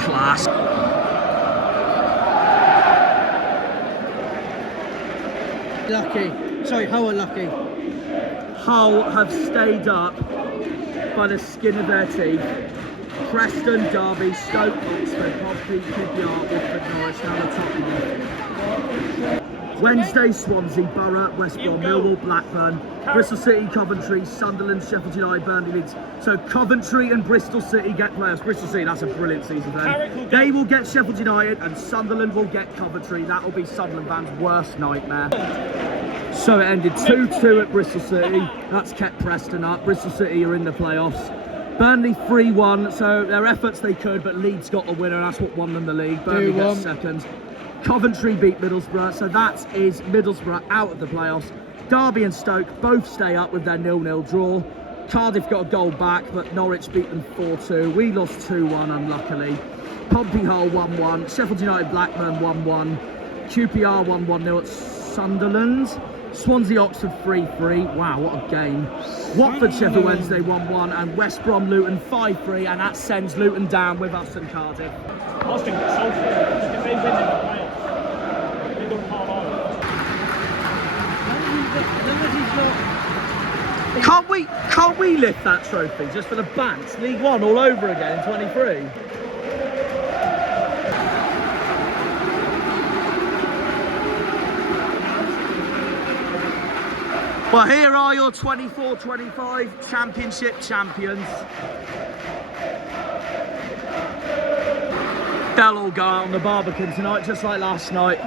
Class. Hull are lucky. Hull have stayed up by the skin of their teeth. Preston, Derby, Stoke, Oxford, Pompey, QPR, Watford, Norwich, now the top. Wednesday, Swansea, Borough, West Brom, Millwall, Blackburn, Bristol City, Coventry, Sunderland, Sheffield United, Burnley, Leeds. So Coventry and Bristol City get players. Bristol City, that's a brilliant season for them. They will get Sheffield United and Sunderland will get Coventry. That will be Sunderland fans' worst nightmare. So it ended 2-2 at Bristol City. That's kept Preston up. Bristol City are in the playoffs. Burnley 3-1, so their efforts they could, but Leeds got a winner and that's what won them the league. Burnley gets second. Coventry beat Middlesbrough, so that is Middlesbrough out of the playoffs. Derby and Stoke both stay up with their 0-0 draw. Cardiff got a goal back, but Norwich beat them 4-2. We lost 2-1, unluckily. Pompey Hull 1-1. Sheffield United Blackburn 1-1. QPR 1-1-0 at Sunderland. Swansea Oxford 3-3. Wow, what a game. Watford Sheffield Wednesday 1-1 and West Brom Luton 5-3, and that sends Luton down with us and Cardiff. Austin gets Salford. If they win in the playoffs, they don't fall out. Can't we lift that trophy just for the Bants? League One all over again in 23. Well, here are your 24-25 Championship champions. They'll all go out on the Barbican tonight, just like last night.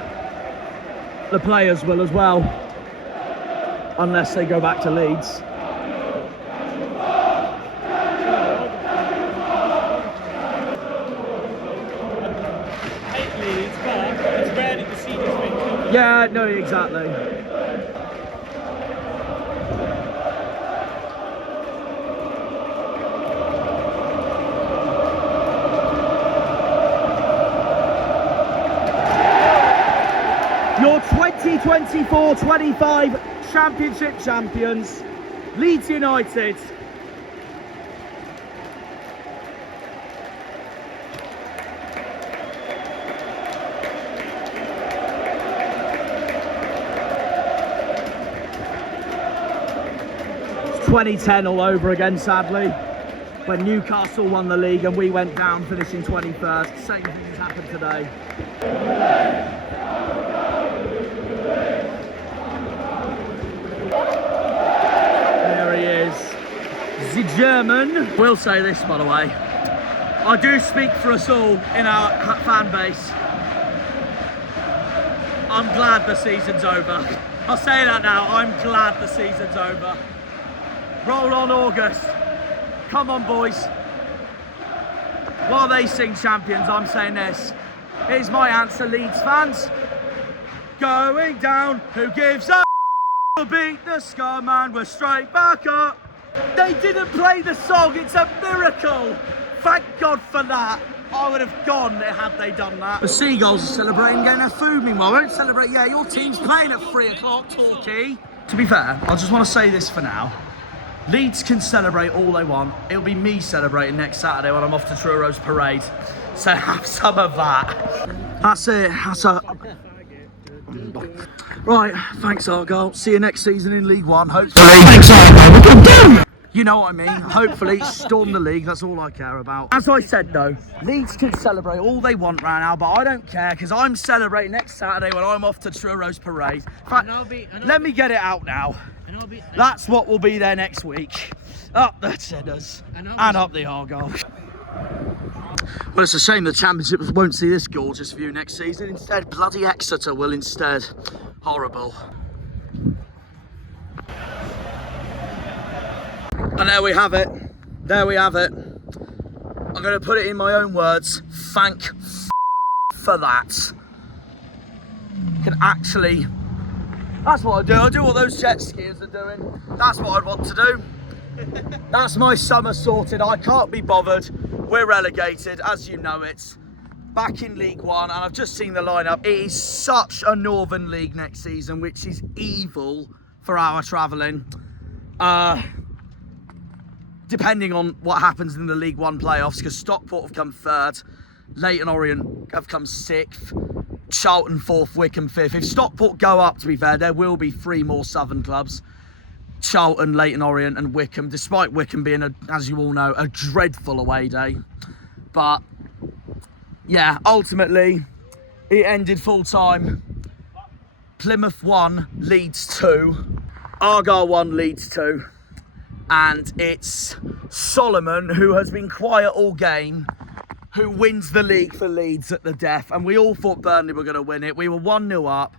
The players will as well, unless they go back to Leeds. Hate Leeds, but it's rare that the seniors win. Yeah, no, exactly. Your 2024-25 Championship champions, Leeds United. It's 2010 all over again, sadly, when Newcastle won the league and we went down, finishing 23rd. Same things happened today. The German. We'll say this, by the way, I do speak for us all in our fan base. I'm glad the season's over. I'll say that now, I'm glad the season's over. Roll on August. Come on, boys. While they sing champions, I'm saying this. Here's my answer, Leeds fans. Going down, who gives a we'll beat the scum and we're straight back up. They didn't play the song, it's a miracle. Thank God for that. I would have gone had they done that. The Seagulls are celebrating getting their food, meanwhile. Won't celebrate, yeah, your team's playing at 3 o'clock, Torquay. To be fair, I just want to say this for now. Leeds can celebrate all they want. It'll be me celebrating next Saturday when I'm off to Truro's parade. So have some of that. That's it, that's a... Right, thanks Argyle. See you next season in League One, hopefully. Thanks Argyle. You know what I mean? Hopefully storm the league, that's all I care about. As I said though, Leeds can celebrate all they want right now, but I don't care because I'm celebrating next Saturday when I'm off to Truro's parade. In fact, let me get it out now. That's what will be there next week. Up the Cheddars and up the Argyle. Well, it's a shame the Championship won't see this gorgeous view next season. Instead, bloody Exeter will instead. Horrible. And there we have it. There we have it. I'm going to put it in my own words. Thank for that. Can actually... That's what I do. I do what those jet skiers are doing. That's what I want to do. That's my summer sorted. I can't be bothered. We're relegated, as you know it. Back in League One, and I've just seen the lineup. It is such a Northern League next season, which is evil for our travelling. Depending on what happens in the League One playoffs, because Stockport have come 3rd, Leyton Orient have come 6th, Charlton 4th, Wycombe 5th. If Stockport go up, to be fair, there will be 3 more Southern clubs. Charlton, Leyton Orient and Wycombe, despite Wycombe being, as you all know, a dreadful away day. But, yeah, ultimately, it ended full time. Plymouth 1, Leeds 2. Argyle 1, Leeds 2. And it's Solomon, who has been quiet all game, who wins the league for Leeds at the death. And we all thought Burnley were going to win it. We were 1-0 up.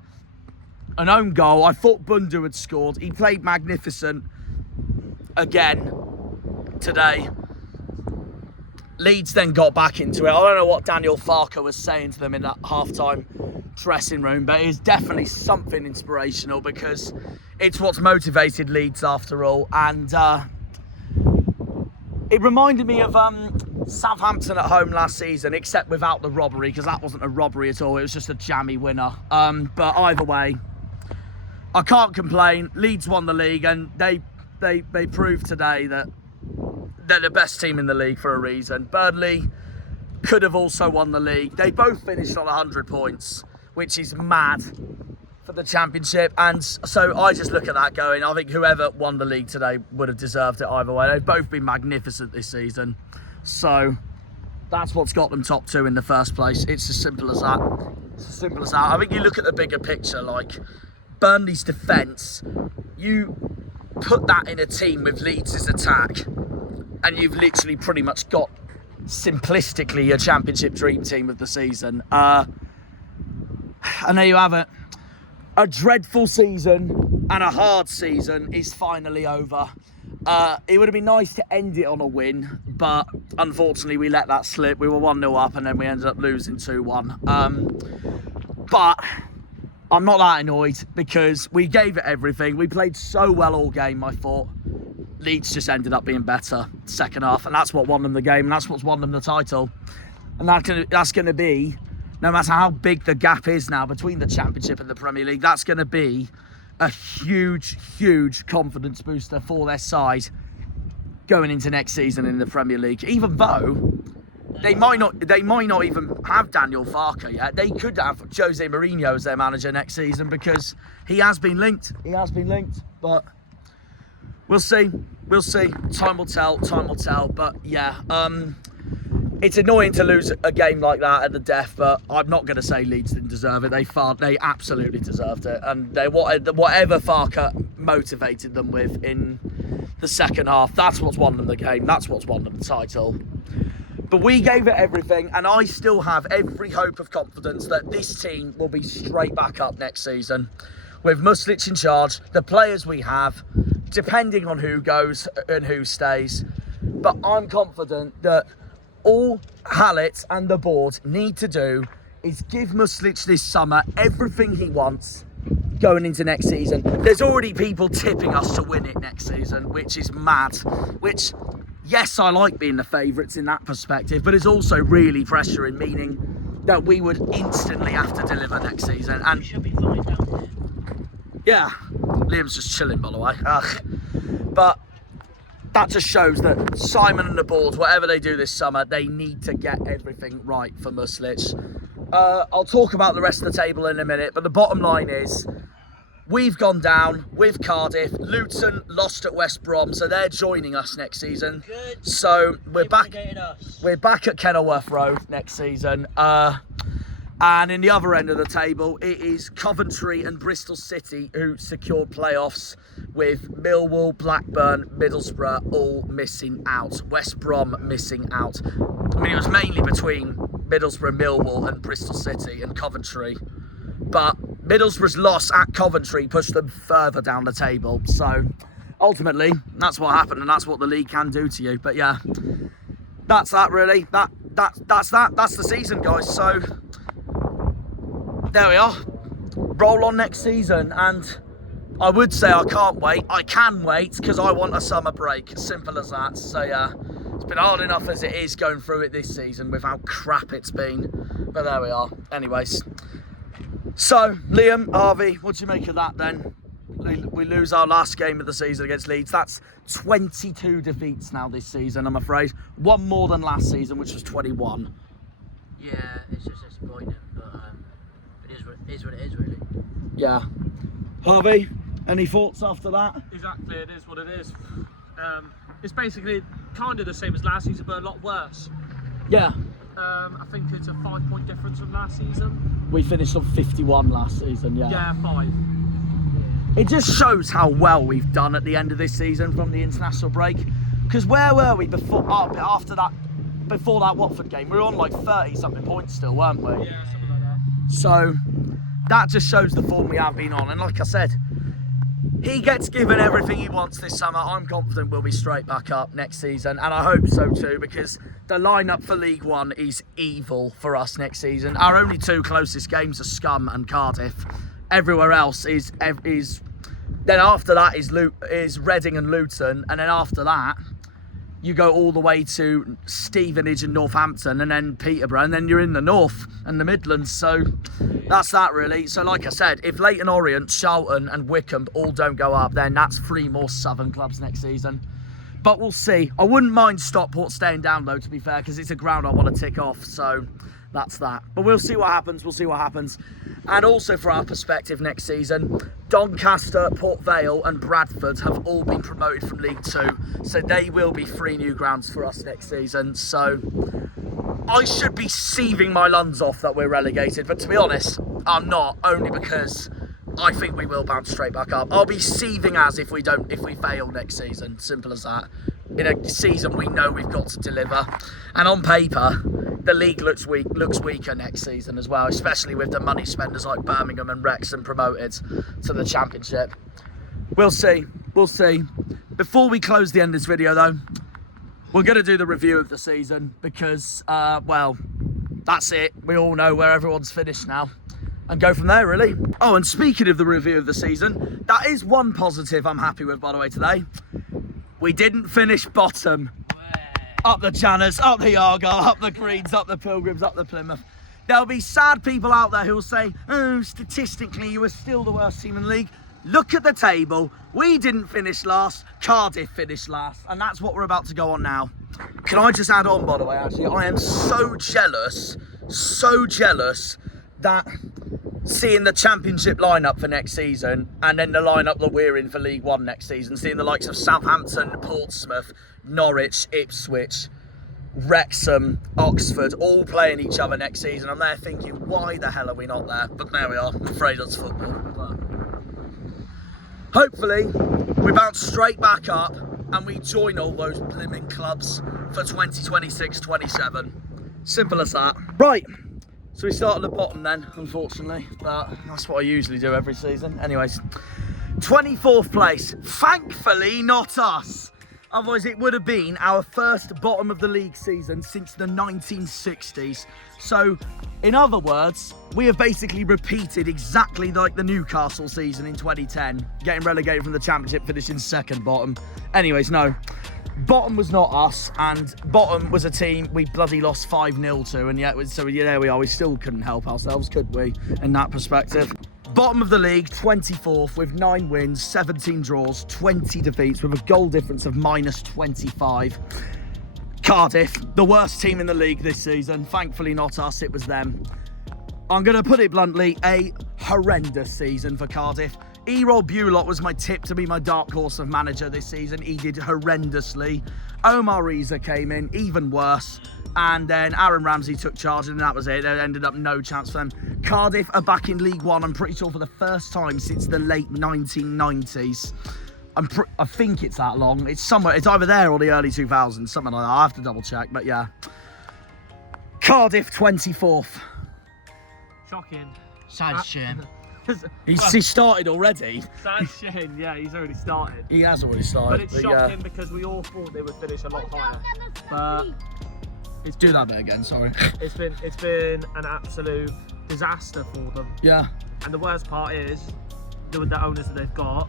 An own goal. I thought Bundu had scored. He played magnificent again today. Leeds then got back into it. I don't know what Daniel Farker was saying to them in that half-time dressing room, but it's definitely something inspirational because it's what's motivated Leeds after all. And it reminded me of Southampton at home last season, except without the robbery, because that wasn't a robbery at all. It was just a jammy winner. But either way, I can't complain. Leeds won the league, and they proved today that they're the best team in the league for a reason. Burnley could have also won the league. They both finished on 100 points, which is mad for the championship. And so I just look at that going, I think whoever won the league today would have deserved it either way. They've both been magnificent this season. So that's what's got them top 2 in the first place. It's as simple as that. It's as simple as that. I think you look at the bigger picture, like Burnley's defence, you put that in a team with Leeds' attack, and you've literally pretty much got simplistically a championship dream team of the season. And there you have it. A dreadful season and a hard season is finally over. It would have been nice to end it on a win, but unfortunately we let that slip. We were 1-0 up and then we ended up losing 2-1. But I'm not that annoyed because we gave it everything. We played so well all game, I thought. Leeds just ended up being better second half, and that's what won them the game, and that's what's won them the title. And that's going to be, no matter how big the gap is now between the Championship and the Premier League, that's going to be a huge, huge confidence booster for their side going into next season in the Premier League. Even though they might not even have Daniel Farker yet. They could have Jose Mourinho as their manager next season because he has been linked. But we'll see. Time will tell. But yeah, it's annoying to lose a game like that at the death, but I'm not going to say Leeds didn't deserve it. They absolutely deserved it. And whatever Farker motivated them with in the second half, that's what's won them the game. That's what's won them the title. But we gave it everything, and I still have every hope of confidence that this team will be straight back up next season. With Muslic in charge, the players we have, depending on who goes and who stays. But I'm confident that all Hallett and the board need to do is give Muslic this summer everything he wants going into next season. There's already people tipping us to win it next season, which is mad. Which, yes, I like being the favourites in that perspective, but it's also really pressuring, meaning that we would instantly have to deliver next season. And Should be fine now. yeah, Liam's just chilling, by the way. But that just shows that Simon and the board, whatever they do this summer, they need to get everything right for Muslic. I'll talk about the rest of the table in a minute, but the bottom line is we've gone down with Cardiff. Luton lost at West Brom, so they're joining us next season. Good. So we're back. Us. We're back at Kenilworth Road next season. And in the other end of the table, it is Coventry and Bristol City who secured playoffs, with Millwall, Blackburn, Middlesbrough all missing out. West Brom missing out. I mean, it was mainly between Middlesbrough, Millwall and Bristol City and Coventry. But Middlesbrough's loss at Coventry pushed them further down the table. So ultimately, that's what happened, and that's what the league can do to you. But yeah, that's that really. That's the season, guys. So there we are. Roll on next season, and I would say I can't wait. I can wait because I want a summer break. Simple as that. So yeah, it's been hard enough as it is going through it this season with how crap it's been. But there we are. Anyways. So, Liam, Harvey, what do you make of that then? We lose our last game of the season against Leeds. That's 22 defeats now this season, I'm afraid. One more than last season, which was 21. Yeah, it's just disappointing, but it is what it is, really. Yeah. Harvey, any thoughts after that? Exactly, it is what it is. It's basically kind of the same as last season, but a lot worse. Yeah. I think it's a 5-point difference from last season. We finished on 51 last season, yeah. Yeah, 5. It just shows how well we've done at the end of this season from the international break. Because where were we before that Watford game? We were on like 30-something points still, weren't we? Yeah, something like that. So that just shows the form we have been on. And like I said, he gets given everything he wants this summer. I'm confident we'll be straight back up next season, and I hope so too, because the lineup for League One is evil for us next season. Our only 2 closest games are Scum and Cardiff. Everywhere else is then after that is Reading and Luton, and then after that you go all the way to Stevenage and Northampton, and then Peterborough, and then you're in the North and the Midlands. So that's that really. So like I said, if Leyton Orient, Charlton and Wycombe all don't go up, then that's 3 more Southern clubs next season. But we'll see. I wouldn't mind Stockport staying down though, to be fair, because it's a ground I want to tick off. So that's that. But we'll see what happens. We'll see what happens. And also for our perspective next season, Doncaster, Port Vale and Bradford have all been promoted from League 2. So they will be 3 new grounds for us next season. So I should be seething my lungs off that we're relegated. But to be honest, I'm not, only because I think we will bounce straight back up. I'll be seething as if we fail next season. Simple as that. In a season we know we've got to deliver. And on paper, the league looks weaker next season as well, especially with the money spenders like Birmingham and Wrexham promoted to the Championship. We'll see. Before we close the end of this video though, we're going to do the review of the season because, well, that's it. We all know where everyone's finished now. And go from there, really. Oh, and speaking of the review of the season, that is one positive I'm happy with, by the way, today. We didn't finish bottom. Up the Janners, up the Argyle, up the Greens, up the Pilgrims, up the Plymouth. There'll be sad people out there who will say, oh, statistically, you were still the worst team in the league. Look at the table. We didn't finish last. Cardiff finished last. And that's what we're about to go on now. Can I just add on, by the way, actually? I am so jealous that seeing the Championship lineup for next season and then the lineup that we're in for League One next season, seeing the likes of Southampton, Portsmouth, Norwich, Ipswich, Wrexham, Oxford all playing each other next season. I'm there thinking, why the hell are we not there? But there we are. I'm afraid that's football. But hopefully we bounce straight back up and we join all those blimmin' clubs for 2026-27. Simple as that. Right. So we start at the bottom then, unfortunately, but that's what I usually do every season. Anyways, 24th place. Thankfully, not us. Otherwise, it would have been our first bottom of the league season since the 1960s. So, in other words, we have basically repeated exactly like the Newcastle season in 2010, getting relegated from the Championship, finishing second bottom. Anyways, no. Bottom was not us, and bottom was a team we bloody lost 5-0 to, and yet, so yeah, there we are. We still couldn't help ourselves, could we, in that perspective? Bottom of the league, 24th, with 9 wins, 17 draws, 20 defeats, with a goal difference of -25. Cardiff, the worst team in the league this season. Thankfully not us, it was them. I'm going to put it bluntly, a horrendous season for Cardiff. Errol Bullock was my tip to be my dark horse of manager this season. He did horrendously. Omar Reza came in, even worse. And then Aaron Ramsey took charge, and that was it. There ended up no chance for them. Cardiff are back in League One, I'm pretty sure, for the first time since the late 1990s. I think it's that long. It's somewhere, it's either there or the early 2000s, something like that. I have to double check, but yeah. Cardiff, 24th. Shocking. Sad shame. He started already. Sad shame, yeah, he's already started. He has already started. But it's shocking because we all thought they would finish a lot higher. But do that bit again, sorry. It's been an absolute disaster for them. Yeah. And the worst part is, the owners that they've got,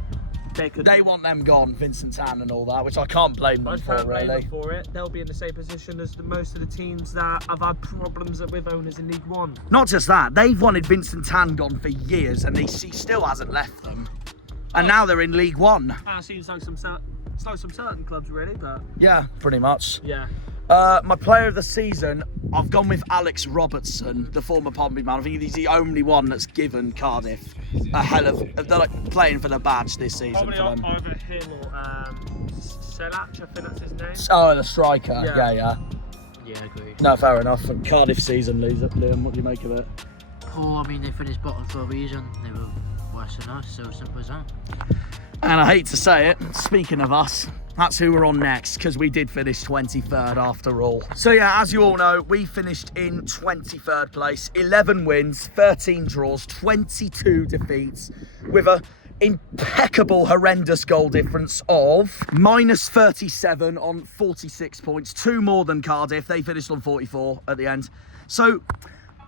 they want them gone, Vincent Tan and all that, which I can't blame them for, really. I can't blame them for it. They'll be in the same position as most of the teams that have had problems with owners in League One. Not just that, they've wanted Vincent Tan gone for years, and he still hasn't left them. And now they're in League One. Seems like some certain clubs, really, but yeah, pretty much. Yeah. My player of the season, I've gone with Alex Robertson, the former Pompey man. I think he's the only one that's given Cardiff a hell of... They're like playing for the badge this season. Probably for them. Either him or Selach, I think that's his name. Oh, the striker. Yeah. Yeah, agreed. No, fair enough. And Cardiff season, Liam, what do you make of it? Poor, I mean, they finished bottom for a reason. They were worse than us, so simple as that. And I hate to say it, speaking of us, that's who we're on next, because we did finish 23rd after all. So yeah, as you all know, we finished in 23rd place, 11 wins, 13 draws, 22 defeats, with a impeccable, horrendous goal difference of -37 on 46 points, 2 more than Cardiff. They finished on 44 at the end. So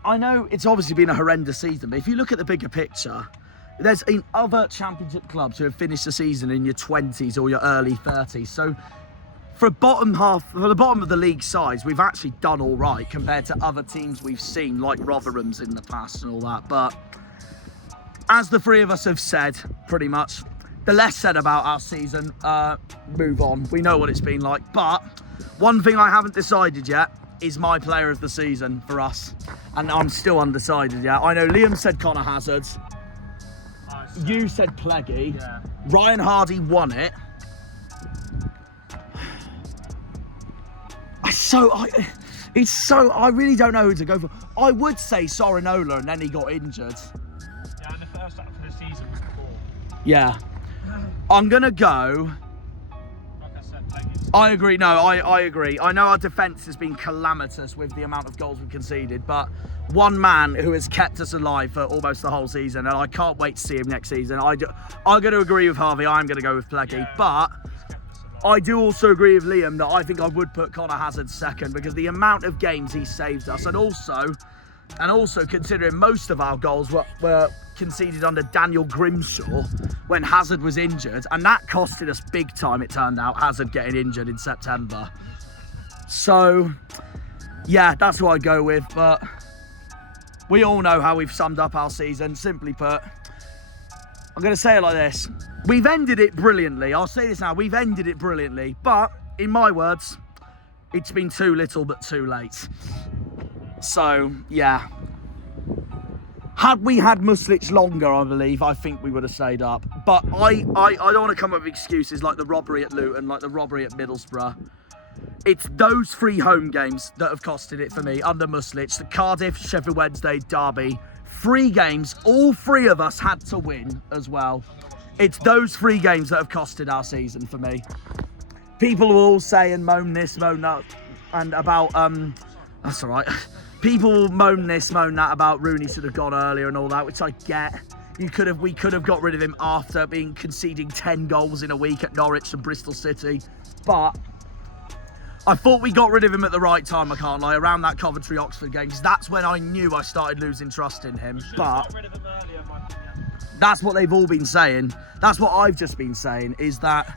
I know it's obviously been a horrendous season, but if you look at the bigger picture, there's in other championship clubs who have finished the season in your 20s or your early 30s. So for the bottom of the league size, we've actually done all right compared to other teams we've seen, like Rotherham's in the past and all that. But as the three of us have said, pretty much, the less said about our season, move on. We know what it's been like. But one thing I haven't decided yet is my player of the season for us. And I'm still undecided yet. I know Liam said Connor Hazard. You said Pleggy. Yeah. Ryan Hardy won it. I really don't know who to go for. I would say Sorinola, and then he got injured. Yeah, and the first half of the season was poor. Yeah. I'm going to go... Like I said, Pleggy's. I agree. No, I agree. I know our defence has been calamitous with the amount of goals we've conceded, but one man who has kept us alive for almost the whole season, and I can't wait to see him next season. I'm going to agree with Harvey. I'm going to go with Pleggy, Yeah, but he's kept us alive. I do also agree with Liam that I think I would put Connor Hazard second, because the amount of games he saved us, and also considering most of our goals were conceded under Daniel Grimshaw when Hazard was injured, and that costed us big time, it turned out, Hazard getting injured in September. So yeah, that's who I'd go with. But we all know how we've summed up our season. Simply put, I'm going to say it like this: we've ended it brilliantly. I'll say this now: we've ended it brilliantly, but in my words, it's been too little but too late. So yeah, had we had Muslic longer, I believe, I think we would have stayed up. But I don't want to come up with excuses like the robbery at Luton, like the robbery at Middlesbrough. It's those 3 home games that have costed it for me under Muslic. The Cardiff, Sheffield Wednesday, Derby. 3 games, all 3 of us had to win as well. It's those 3 games that have costed our season for me. People will all say and moan this, moan that, and about, that's all right. People will moan this, moan that about Rooney should have gone earlier and all that, which I get. We could have got rid of him after conceding 10 goals in a week at Norwich and Bristol City. But I thought we got rid of him at the right time, I can't lie, around that Coventry-Oxford game, because that's when I knew I started losing trust in him. But Got rid of him earlier, in my opinion. that's what they've all been saying. That's what I've just been saying, is that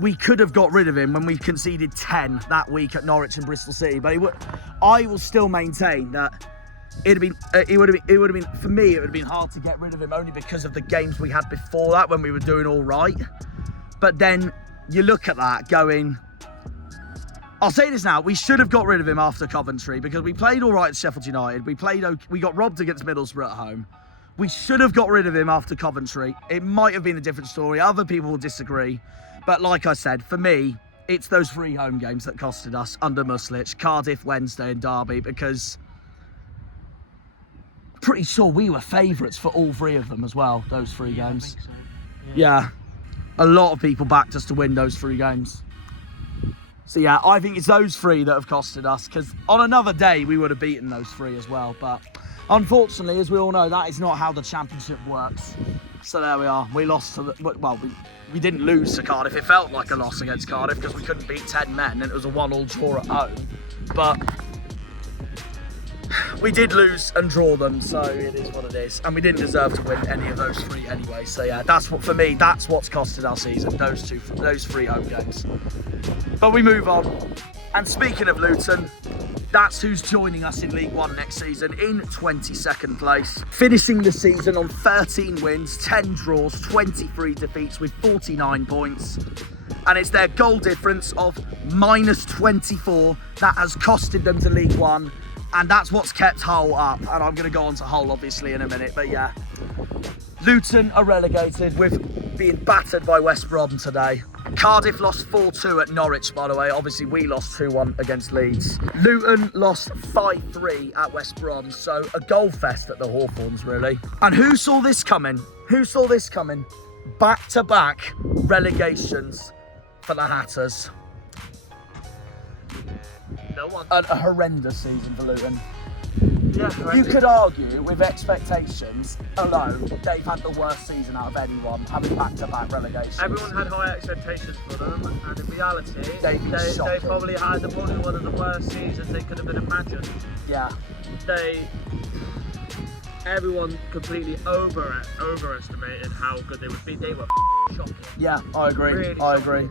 we could have got rid of him when we conceded 10 that week at Norwich and Bristol City. But I will still maintain that it would have been for me, it would have been hard to get rid of him only because of the games we had before that when we were doing all right. But then you look at that going, I'll say this now, we should have got rid of him after Coventry, because we played all right at Sheffield United. We got robbed against Middlesbrough at home. We should have got rid of him after Coventry. It might have been a different story. Other people will disagree. But like I said, for me, it's those 3 home games that costed us under Muslic, Cardiff, Wednesday and Derby, because pretty sure we were favourites for all 3 of them as well, those 3 games. I think so. Yeah, a lot of people backed us to win those 3 games. So yeah, I think it's those 3 that have costed us, because on another day we would have beaten those 3 as well. But unfortunately, as we all know, that is not how the championship works. So there we are. We lost to we didn't lose to Cardiff. It felt like a loss against Cardiff because we couldn't beat 10 men and it was a 1-1 draw at home. But we did lose and draw them, so it is what it is. And we didn't deserve to win any of those 3 anyway. So yeah, that's what, for me, that's what's costed our season, those 3 home games. But we move on. And speaking of Luton, that's who's joining us in League One next season in 22nd place. Finishing the season on 13 wins, 10 draws, 23 defeats with 49 points. And it's their goal difference of -24 that has costed them to League One. And that's what's kept Hull up. And I'm going to go on to Hull obviously in a minute. But yeah, Luton are relegated with being battered by West Brom today. Cardiff lost 4-2 at Norwich, by the way. Obviously, we lost 2-1 against Leeds. Luton lost 5-3 at West Brom. So, a goal fest at the Hawthorns, really. And who saw this coming? Who saw this coming? Back-to-back relegations for the Hatters. No one. A horrendous season for Luton. Yeah, You could argue, with expectations alone, they've had the worst season out of anyone, having back-to-back relegations. Everyone had high expectations for them, and in reality, They probably had one of the worst seasons they could have been imagined. Yeah. Everyone completely overestimated how good they would be. They were shocking. Yeah, I agree. Really I shocking. agree.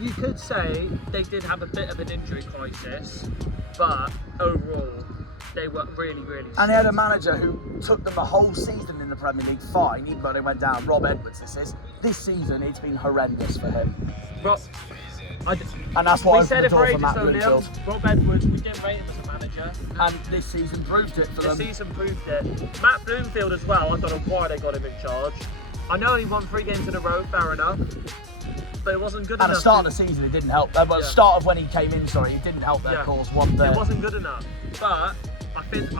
You could say they did have a bit of an injury crisis, but overall, they were really, really And they had a manager who took them the whole season in the Premier League fine, even though they went down. Rob Edwards, this season, it's been horrendous for him. And that's why we I said opened it the for door for ages Matt though, Liam. Bloomfield. Rob Edwards, we didn't rate him as a manager. And this season proved it for This them. season proved it. Matt Bloomfield as well, I don't know why they got him in charge. I know he won 3 games in a row, fair enough. But it wasn't good At enough. the start of the season, it didn't help. Well, the start of when he came in, sorry, it didn't help their cause one bit. It wasn't good enough. But I think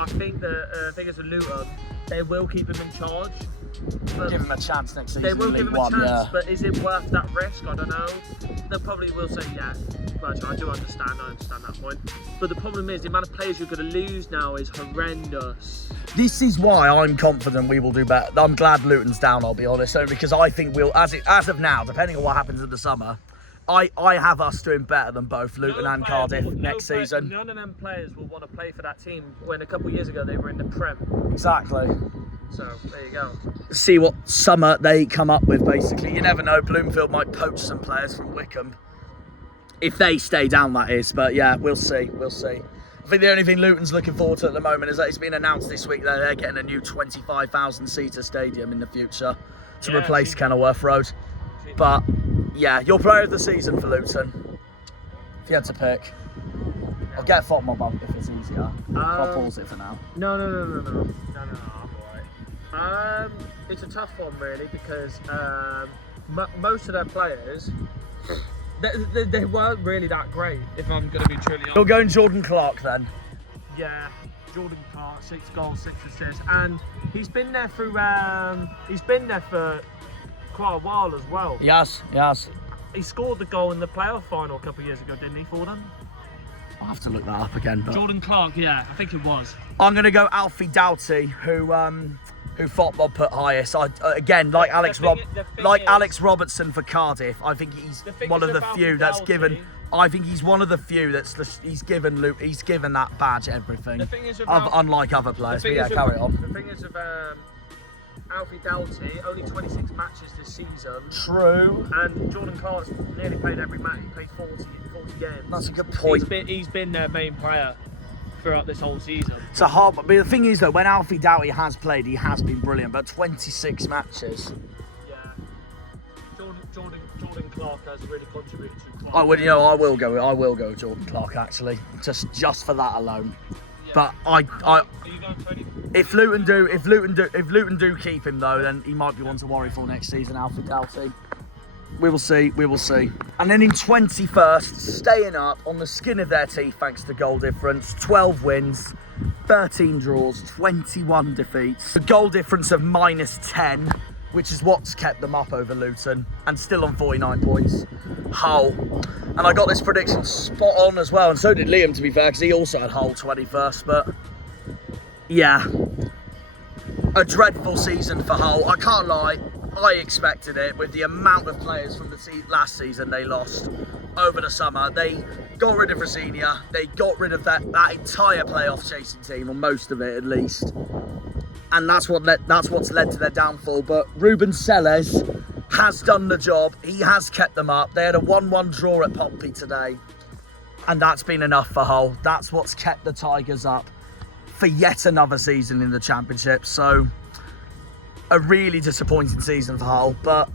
the thing is with Luton, they will keep him in charge. But Give him a chance next season. they will in give League him a One, chance, yeah. but is it worth that risk? I don't know. They probably will say yeah. But I do understand. I understand that point. But the problem is the amount of players you're going to lose now is horrendous. This is why I'm confident we will do better. I'm glad Luton's down, I'll be honest, only because I think we'll, as of now, depending on what happens in the summer, I have us doing better than both Luton and Cardiff next season. None of them players will want to play for that team when a couple of years ago they were in the Prem. Exactly. So there you go. See what summer they come up with, basically. You never know, Bloomfield might poach some players from Wickham. If they stay down, that is. But yeah, we'll see. We'll see. I think the only thing Luton's looking forward to at the moment is that it's been announced this week that they're getting a new 25,000-seater stadium in the future to replace Kenilworth Road. But yeah, your player of the season for Luton, if you had to pick. I'll get Fotmob up if it's easier. I'll pause it for now. No, I'm alright. It's a tough one really because most of their players, they weren't really that great. If I'm going to be truly honest. You're going Jordan Clark then. Yeah, Jordan Clark, 6 goals, 6 assists, and he's been there through. He's been there for quite a while as well. Yes. He scored the goal in the playoff final a couple of years ago, didn't he, for them? I'll have to look that up again. But Jordan Clark, yeah, I think it was. I'm going to go Alfie Doughty, who Fotmob put highest. Again, like Alex Robertson for Cardiff, I think he's one of the few that's given. I think he's one of the few he's given that badge everything. The thing is unlike other players. But yeah, carry on. The thing is with Alfie Doughty, only 26 matches this season. True. And Jordan Clark's nearly played every match. He played 40 games. That's a good point. He's been their main player throughout this whole season. It's a hard, but the thing is though, when Alfie Doughty has played, he has been brilliant. But 26 matches. Yeah. Jordan Clark has really contributed to Clark. I will go with Jordan Clark actually, just for that alone. Yeah. But Are you going for anything? if Luton do keep him though, then he might be one to worry for next season, Alfie Doughty. We will see. And then in 21st, staying up on the skin of their teeth thanks to goal difference, 12 wins, 13 draws, 21 defeats. A goal difference of -10, which is what's kept them up over Luton, and still on 49 points. Hull. And I got this prediction spot on as well, and so did Liam, to be fair, because he also had Hull 21st, but yeah. A dreadful season for Hull. I can't lie. I expected it with the amount of players from the last season they lost over the summer. They got rid of Rosenia. They got rid of that entire playoff chasing team, or most of it at least. And that's what's led to their downfall. But Ruben Selles has done the job. He has kept them up. They had a 1-1 draw at Pompey today. And that's been enough for Hull. That's what's kept the Tigers up for yet another season in the Championship. So a really disappointing season for Hull, but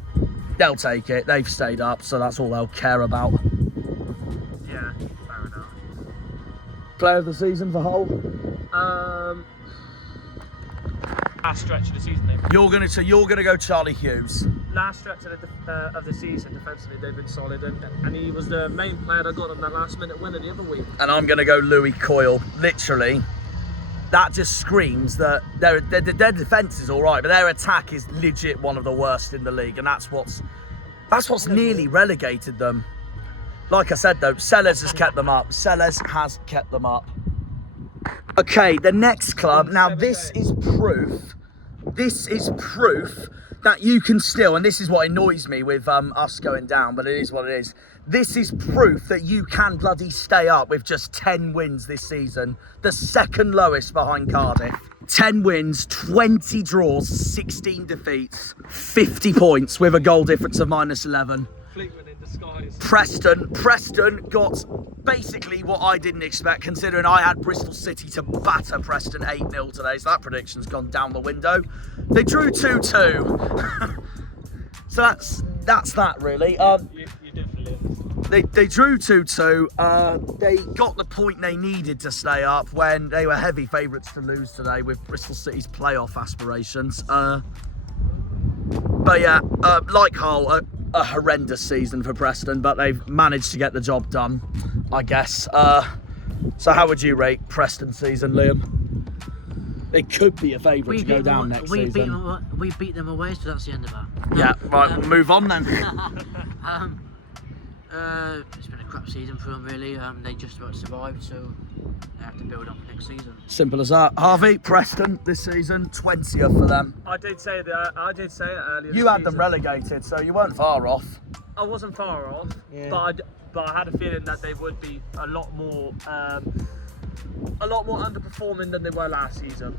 they'll take it. They've stayed up, so that's all they'll care about. Yeah, fair enough. Player of the season for Hull? last stretch of the season. You're gonna go Charlie Hughes. Last stretch of the season, defensively, they've been solid, and he was the main player that got them the last-minute winner the other week. And I'm gonna go Louis Coyle. Literally, that just screams that their defence is all right, but their attack is legit one of the worst in the league, and that's what's nearly relegated them. Like I said though, Sellers has kept them up. Sellers has kept them up. Okay, the next club. Now this is proof. This is proof that you can still, and this is what annoys me with us going down, but it is what it is. This is proof that you can bloody stay up with just 10 wins this season. The second lowest behind Cardiff. 10 wins, 20 draws, 16 defeats, 50 points with a goal difference of -11. Fleetwood in disguise. Preston got basically what I didn't expect, considering I had Bristol City to batter Preston 8-0 today, so that prediction's gone down the window. They drew 2-2. So that's that really. You definitely They drew 2-2. They got the point they needed to stay up when they were heavy favourites to lose today with Bristol City's playoff aspirations. But yeah, like Hull, a horrendous season for Preston, but they've managed to get the job done, I guess. So how would you rate Preston's season, Liam? They could be a favourite to go down next season. We beat them away, so that's the end of that. Yeah, right, we'll move on then. It's been a crap season for them, really. They just about survived, so they have to build up next season. Simple as that. Harvey, Preston this season, 20th for them. I did say it earlier. You had them relegated, so you weren't far off. I wasn't far off, but I had a feeling that they would be a lot more underperforming than they were last season.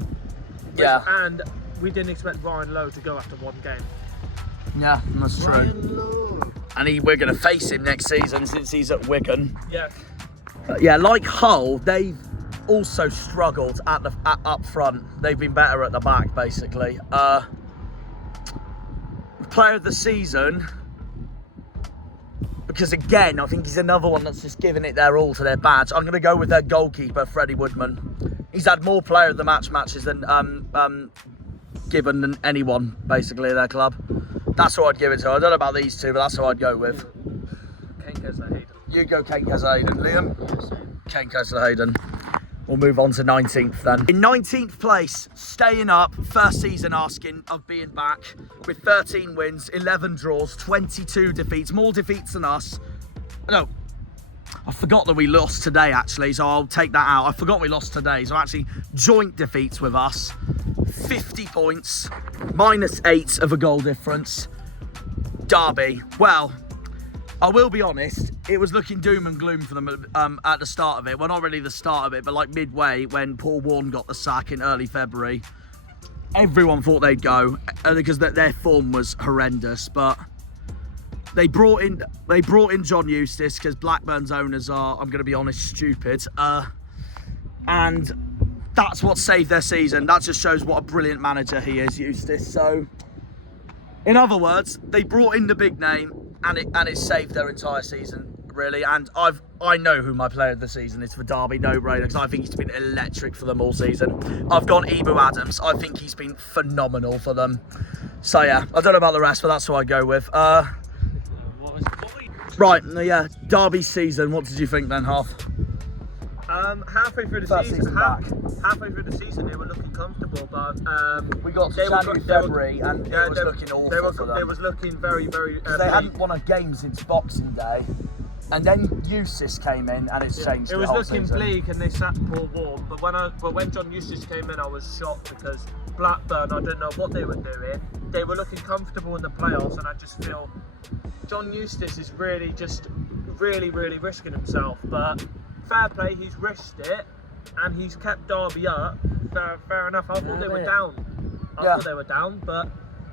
Yeah. And we didn't expect Ryan Lowe to go after one game. Yeah, that's true. And we're going to face him next season since he's at Wigan. Yeah. Yeah, like Hull, they've also struggled at up front. They've been better at the back, basically. Player of the season, because again, I think he's another one that's just giving it their all to their badge. I'm going to go with their goalkeeper, Freddie Woodman. He's had more player of the matches than given than anyone, basically, at their club. That's what I'd give it to. I don't know about these two, but that's what I'd go with. Kane Kessler-Hayden. You go Kane Kessler-Hayden. Liam? Kane Kessler-Hayden. We'll move on to 19th then. In 19th place, staying up, first season asking of being back, with 13 wins, 11 draws, 22 defeats, more defeats than us. No, I forgot that we lost today actually, so I'll take that out. I forgot we lost today, so actually joint defeats with us. 50 points, -8 of a goal difference. Derby, well, I will be honest, it was looking doom and gloom for them at the start of it. Well, not really the start of it, but like midway when Paul Warne got the sack in early February. Everyone thought they'd go because their form was horrendous, but they brought in John Eustace because Blackburn's owners are, I'm going to be honest, stupid. And that's what saved their season. That just shows what a brilliant manager he is, Eustace. So, in other words, they brought in the big name, and it saved their entire season, really. And I know who my player of the season is for Derby, no brainer, because I think he's been electric for them all season. I've gone Ibu Adams. I think he's been phenomenal for them. So yeah, I don't know about the rest, but that's what I go with. Right, yeah, Derby season. What did you think then, Half? Halfway through the halfway through the season, they were looking comfortable, but we got to January, February, and it was looking awful for them. It was looking very, very. They hadn't won a game since Boxing Day, and then Eustace came in, and it's changed. It was the whole looking season. bleak, and they sat Paul Warne. But when John Eustace came in, I was shocked because Blackburn, I don't know what they were doing. They were looking comfortable in the playoffs, and I just feel John Eustace is really really risking himself, but. Fair play, he's risked it, and he's kept Derby up. Fair enough. I thought they were down. I thought they were down, but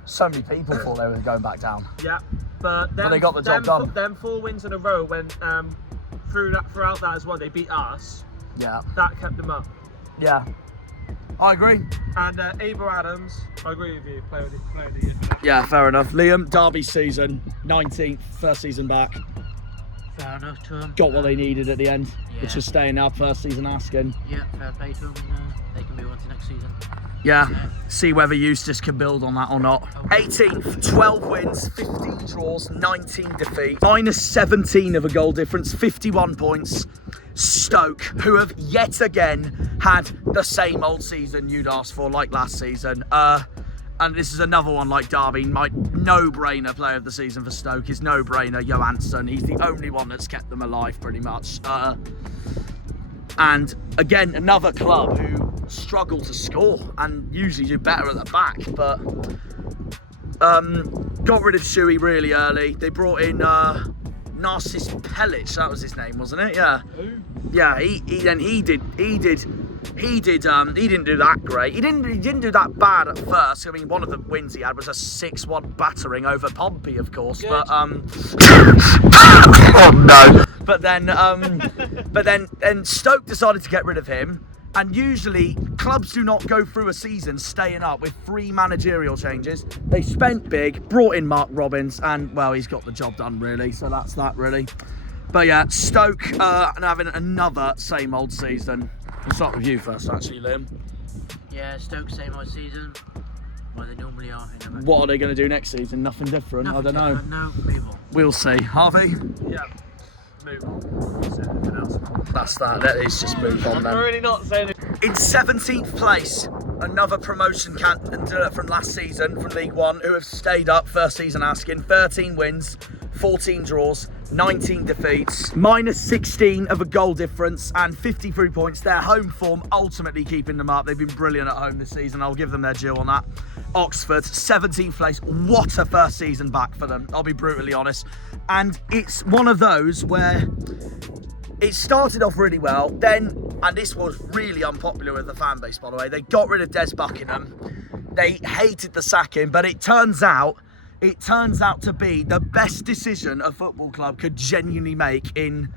so many people thought they were going back down. Yeah, but they got the job done. Them 4 wins in a row when throughout that as well, they beat us. Yeah, that kept them up. Yeah, I agree. And Ibu Adams, I agree with you. Player of the year. Yeah, fair enough. Liam, Derby season, 19th, first season back. Fair enough to them. Got what they needed at the end. which is staying up first season asking. Yeah, fair play to them, and they can move on to next season. Yeah, see whether Eustace can build on that or not. 18th, 12 wins, 15 draws, 19 defeats, minus 17 of a goal difference, 51 points. Stoke, who have yet again had the same old season you'd asked for, like last season. And this is another one like Derby. My no-brainer player of the season for Stoke is no-brainer Johansson. He's the only one that's kept them alive, pretty much. And again, another club who struggle to score and usually do better at the back, but got rid of Shuey really early. They brought in Narcis Pelic, that was his name, wasn't it? Yeah. Who? Yeah, he didn't do that great. He didn't do that bad at first. I mean, one of the wins he had was a 6-1 battering over Pompey, of course. Good. But oh no. But then Stoke decided to get rid of him. And usually clubs do not go through a season staying up with 3 managerial changes. They spent big, brought in Mark Robbins, and well, he's got the job done really. So that's that really. But yeah, Stoke and having another same old season. We'll start with you first, actually, Liam. Yeah, Stoke same old season. Well, they normally are. What are they going to do next season? Nothing different? I don't know. No, move on. We'll see. Harvey? Yeah. Move on. Say anything else. That's that. Let's just move on then. I'm really not saying it. In 17th place, another promotion candidate from last season from League One who have stayed up first season asking. 13 wins, 14 draws, 19 defeats, minus 16 of a goal difference and 53 points. Their home form ultimately keeping them up. They've been brilliant at home this season. I'll give them their due on that. Oxford, 17th place. What a first season back for them. I'll be brutally honest. And it's one of those where it started off really well. Then, and this was really unpopular with the fan base, by the way, they got rid of Des Buckingham. They hated the sacking, but it turns out to be the best decision a football club could genuinely make in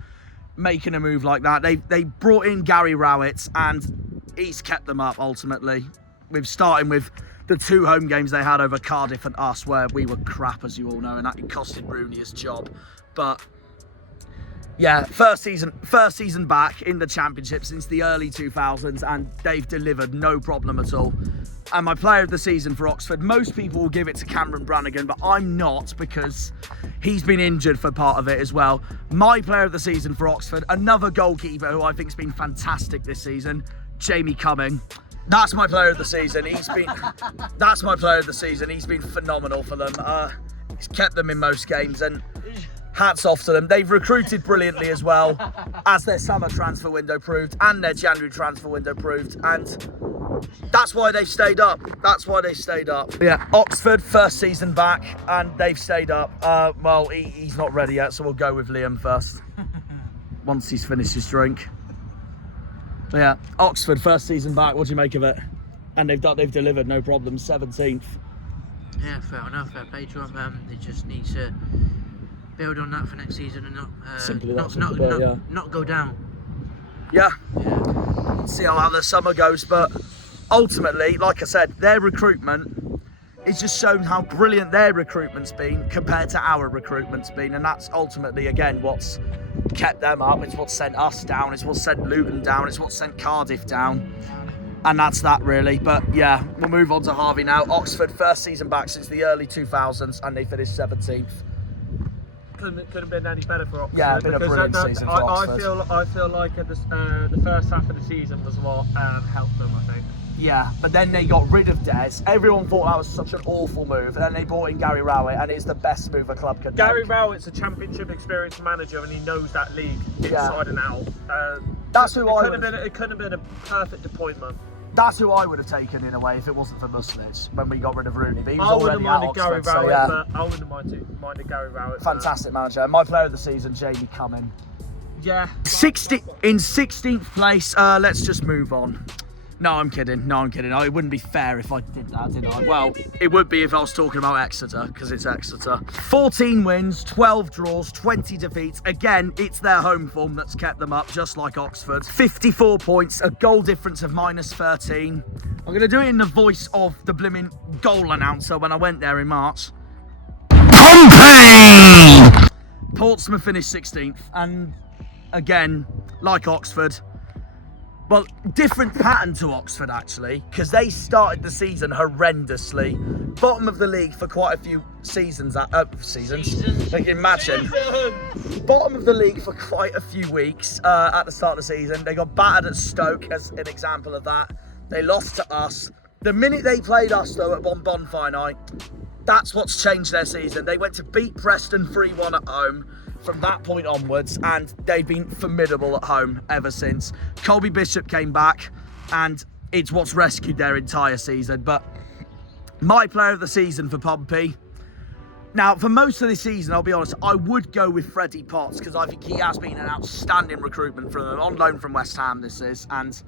making a move like that. They brought in Gary Rowett and he's kept them up ultimately. We've starting with the 2 home games they had over Cardiff and us where we were crap, as you all know, and that costed Rooney his job. But yeah, first season back in the Championship since the early 2000s, and they've delivered no problem at all. And my player of the season for Oxford, most people will give it to Cameron Brannigan, but I'm not, because he's been injured for part of it as well. My player of the season for Oxford, another goalkeeper who I think has been fantastic this season, Jamie Cumming. That's my player of the season. That's my player of the season. He's been phenomenal for them. He's kept them in most games, and hats off to them. They've recruited brilliantly as well, as their summer transfer window proved and their January transfer window proved, and that's why they've stayed up. Yeah, Oxford, first season back, and they've stayed up. Well, he's not ready yet, so we'll go with Liam first once he's finished his drink. But yeah, Oxford, first season back. What do you make of it? And they've delivered, no problem. 17th. Yeah, fair enough. Fair play to them. They just need to build on that for next season and not go down. Yeah. See how the summer goes, but ultimately, like I said, their recruitment is just shown how brilliant their recruitment's been compared to our recruitment's been, and that's ultimately again what's kept them up. It's what sent us down. It's what sent Luton down. It's what sent Cardiff down. And that's that really. But yeah, we'll move on to Harvey now. Oxford, first season back since the early 2000s, and they finished 17th. Couldn't have been any better for Oxford. Yeah, been a brilliant season for Oxford. I feel like the first half of the season was what helped them, I think. Yeah, but then they got rid of Des. Everyone thought that was such an awful move, and then they brought in Gary Rowett, and it's the best move a club could Gary make. Rowett's a championship experienced manager, and he knows that league inside and out. That's who it could have been a perfect appointment. That's who I would have taken in a way if it wasn't for Muslic when we got rid of Rooney. But he was I wouldn't already mind at Gary Oxford, Rowett, so yeah. but I wouldn't mind Gary Rowett. Fantastic manager. My player of the season, Jamie Cumming. Yeah. In 16th place, let's just move on. No, I'm kidding. It wouldn't be fair if I did that, did I? Well, it would be if I was talking about Exeter, because it's Exeter. 14 wins, 12 draws, 20 defeats. Again, it's their home form that's kept them up, just like Oxford. 54 points, a goal difference of minus 13. I'm going to do it in the voice of the blimmin' goal announcer when I went there in March. Pompey! Portsmouth finished 16th, and again, like Oxford. Well, different pattern to Oxford, actually, because they started the season horrendously. Bottom of the league for quite a few seasons. Seasons. Like, imagine. Bottom of the league for quite a few weeks at the start of the season. They got battered at Stoke as an example of that. They lost to us. The minute they played us, though, at Bonfire Night, that's what's changed their season. They went to beat Preston 3-1 at home. From that point onwards, and they've been formidable at home ever since. Colby Bishop came back, and it's what's rescued their entire season. But my player of the season for Pompey. Now, for most of the season, I'll be honest, I would go with Freddie Potts, because I think he has been an outstanding recruitment from them, on loan from West Ham this is, and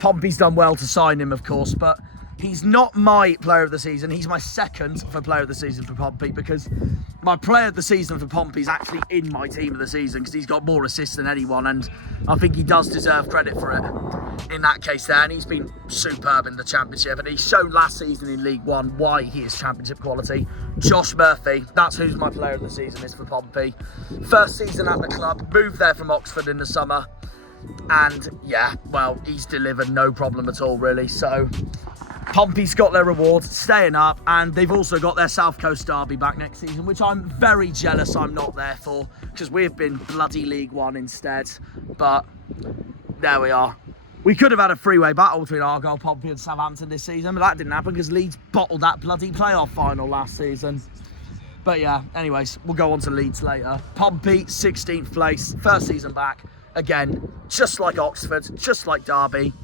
Pompey's done well to sign him, of course, but he's not my player of the season. He's my second for player of the season for Pompey, because my player of the season for Pompey is actually in my team of the season, because he's got more assists than anyone, and I think he does deserve credit for it in that case there. And he's been superb in the Championship, and he showed last season in League One why he is Championship quality. Josh Murphy, that's who's my player of the season is for Pompey. First season at the club, moved there from Oxford in the summer, and yeah, well, he's delivered no problem at all, really. So Pompey's got their reward, staying up, and they've also got their South Coast derby back next season, which I'm very jealous I'm not there for, because we've been bloody League One instead. But there we are. We could have had a three-way battle between Argyle, Pompey and Southampton this season, but that didn't happen because Leeds bottled that bloody playoff final last season. But yeah, anyways, we'll go on to Leeds later. Pompey, 16th place, first season back. Again, just like Oxford, just like Derby.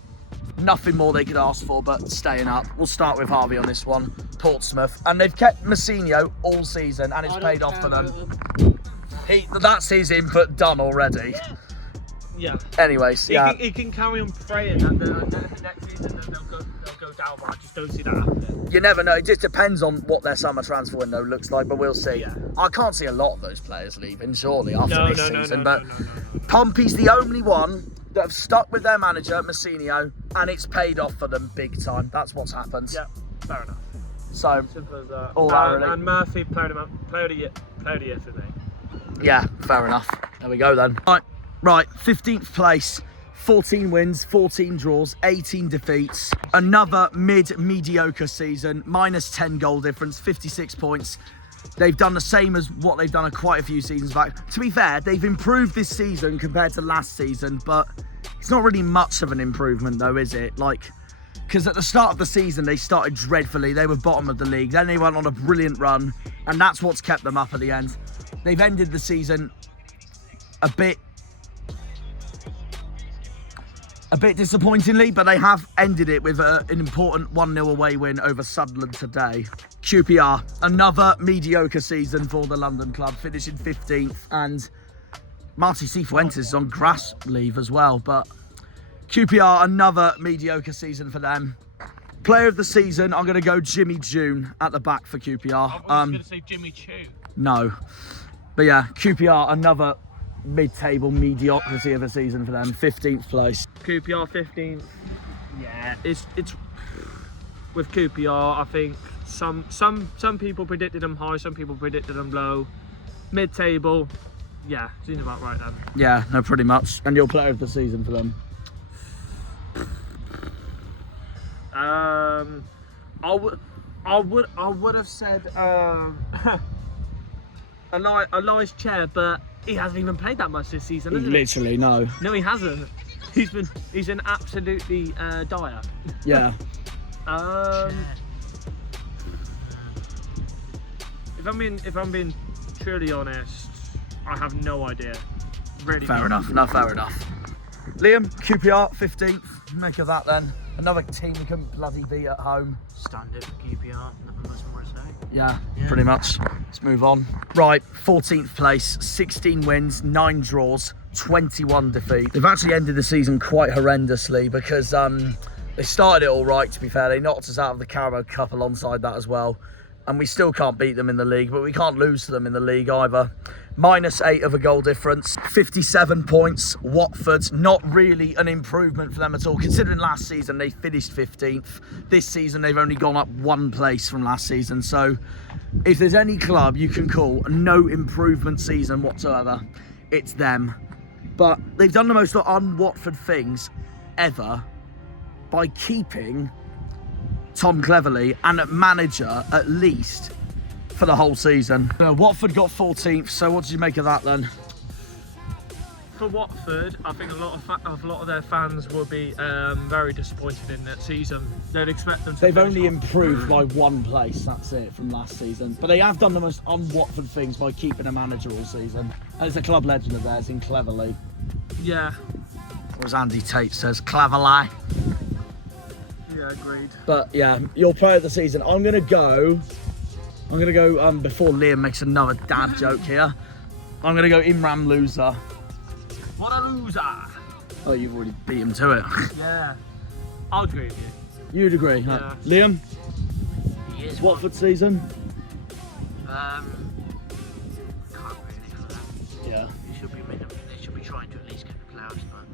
Nothing more they could ask for but staying up. We'll start with Harvey on this one. Portsmouth. And they've kept Massinho all season, and it's paid off for them. That's his input done already. Yeah. Anyways, yeah. He can carry on praying that the next season they'll go down, but I just don't see that happening. You never know. It just depends on what their summer transfer window looks like, but we'll see. Yeah. I can't see a lot of those players leaving, surely, after this season. But Pompey's the only one that have stuck with their manager, Massinho, and it's paid off for them big time. That's what's happened. Yeah, fair enough. So, simple as that. All that really. And Murphy played of the year today. Yeah, fair enough. There we go then. Right, 15th place, 14 wins, 14 draws, 18 defeats. Another mediocre season, minus 10 goal difference, 56 points. They've done the same as what they've done quite a few seasons back. To be fair, they've improved this season compared to last season, but it's not really much of an improvement though, is it? Like, because at the start of the season, they started dreadfully. They were bottom of the league. Then they went on a brilliant run, and that's what's kept them up at the end. They've ended the season a bit disappointingly, but they have ended it with an important 1-0 away win over Sunderland today. QPR, another mediocre season for the London club, finishing 15th, and Marty Cifuentes is on grass leave as well, but QPR, another mediocre season for them. Player of the season, I'm going to go Jimmy June at the back for QPR. I was going to say Jimmy Chu. No. But yeah, QPR, another mid-table mediocrity of a season for them, 15th place. QPR 15th. Yeah, it's with QPR. I think some people predicted them high, some people predicted them low. Mid-table. Yeah, seems about right then. Yeah, no, pretty much. And your player of the season for them? I would have said Elias Chair, but he hasn't even played that much this season, has he? Literally, no. No, he hasn't. He's been absolutely dire. Yeah. If I'm being truly honest, I have no idea. Really. Fair enough. No, fair enough. Liam, QPR 15th. Make of that then. Another team we couldn't bloody beat at home. Standard for QPR, nothing much more to say. Yeah, pretty much. Let's move on. Right, 14th place, 16 wins, 9 draws, 21 defeats. They've actually ended the season quite horrendously because they started it all right, to be fair. They knocked us out of the Carabao Cup alongside that as well. And we still can't beat them in the league, but we can't lose to them in the league either. -8 of a goal difference, 57 points. Watford, not really an improvement for them at all, considering last season they finished 15th. This season they've only gone up 1 place from last season. So if there's any club you can call no improvement season whatsoever, it's them. But they've done the most un-Watford things ever by keeping Tom Cleverley and at manager at least for the whole season. Watford got 14th, so what did you make of that then? For Watford, I think a lot of their fans will be very disappointed in that season. They'd expect them to. They've only improved by 1 place, that's it, from last season. But they have done the most un-Watford things by keeping a manager all season. And it's a club legend of theirs in Cleverley. Yeah. Or as Andy Tate says, Cleverley. Yeah, agreed. But yeah, your player of the season. I'm gonna go before Liam makes another dad joke here. I'm gonna go Imran Loser. What a loser! Oh, you've already beat him to it. Yeah, I'll agree with you. You'd agree, huh? Liam? Yes, Watford season? Can't really for that. Yeah. They should be trying to at least get the playoffs, but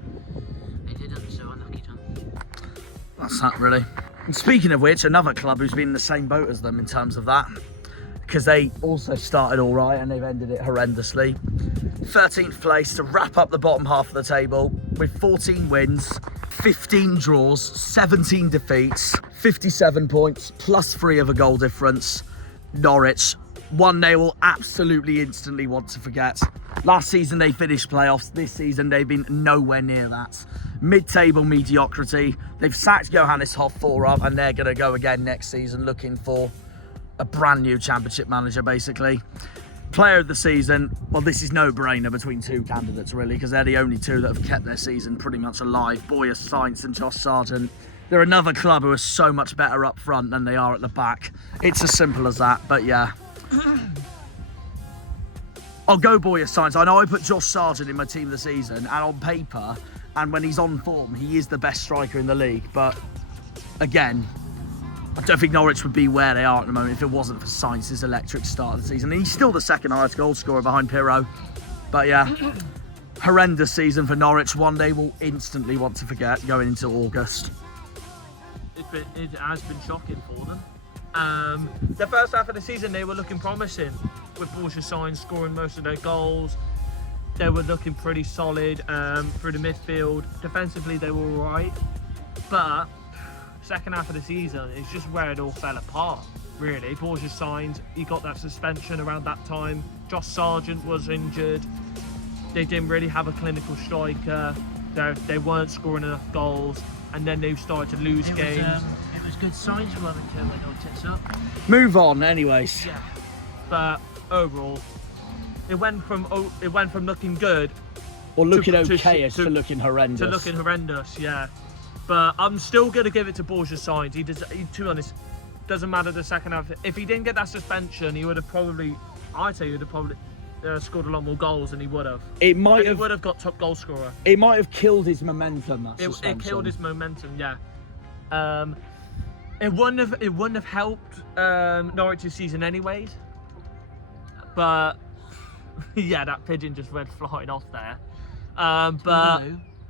they didn't, so unlucky to them. That's that, really. And speaking of which, another club who's been in the same boat as them in terms of that, because they also started all right and they've ended it horrendously. 13th place to wrap up the bottom half of the table with 14 wins, 15 draws, 17 defeats, 57 points, plus 3 of a goal difference. Norwich, one they will absolutely instantly want to forget. Last season they finished playoffs. This season they've been nowhere near that. Mid-table mediocrity. They've sacked Johannes Hoff up and they're going to go again next season looking for a brand new championship manager, basically. Player of the season, well, this is no-brainer between 2 candidates, really, because they're the only 2 that have kept their season pretty much alive. Boyer Sainz and Josh Sargent. They're another club who are so much better up front than they are at the back. It's as simple as that, but yeah. I'll go Boyer Sainz. I know I put Josh Sargent in my team of the season, and on paper, and when he's on form, he is the best striker in the league, but again, I don't think Norwich would be where they are at the moment if it wasn't for Sainz's electric start of the season. And he's still the second highest goal scorer behind Pirro. But yeah, horrendous season for Norwich. One they will instantly want to forget going into August. It has been shocking for them. The first half of the season they were looking promising with Borja Sainz scoring most of their goals. They were looking pretty solid through the midfield. Defensively they were alright. But second half of the season is just where it all fell apart, really. Borja Sainz, he got that suspension around that time. Josh Sargent was injured. They didn't really have a clinical striker. They weren't scoring enough goals, and then they started to lose games. It was good signs for them until they got tits up. Move on, anyways. Yeah, but overall, it went from looking good or looking okay to looking horrendous. To looking horrendous, yeah. But I'm still going to give it to Borja Sainz. He, to be honest, doesn't matter the second half. If he didn't get that suspension, he would have probably, I'd say he would have probably scored a lot more goals than he would have. He would have got top goal scorer. It might have killed his momentum, that suspension. It killed his momentum, yeah. It wouldn't have helped Norwich's season anyways. But yeah, that pigeon just went flying off there.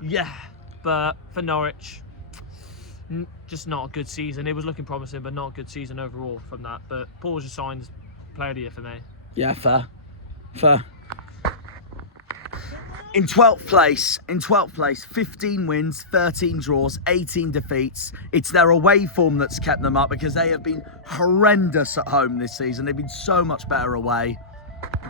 Yeah, but for Norwich, just not a good season. It was looking promising, but not a good season overall from that. But Borja Sainz, player of the year for me. Yeah, fair. In 12th place, 15 wins, 13 draws, 18 defeats. It's their away form that's kept them up because they have been horrendous at home this season. They've been so much better away.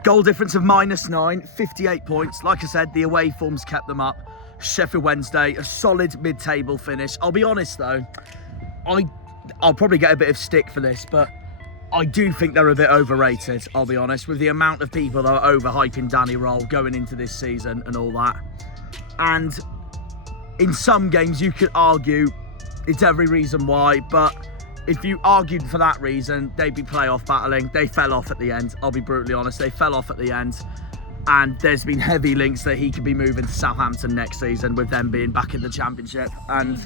Goal difference of -9, 58 points. Like I said, the away form's kept them up. Sheffield Wednesday, a solid mid-table finish. I'll be honest though, I'll probably get a bit of stick for this, but I do think they're a bit overrated, I'll be honest, with the amount of people that are overhyping Danny Roll going into this season and all that. And in some games you could argue it's every reason why, but if you argued for that reason, they'd be playoff battling. They fell off at the end, I'll be brutally honest. They fell off at the end. And there's been heavy links that he could be moving to Southampton next season with them being back in the Championship. And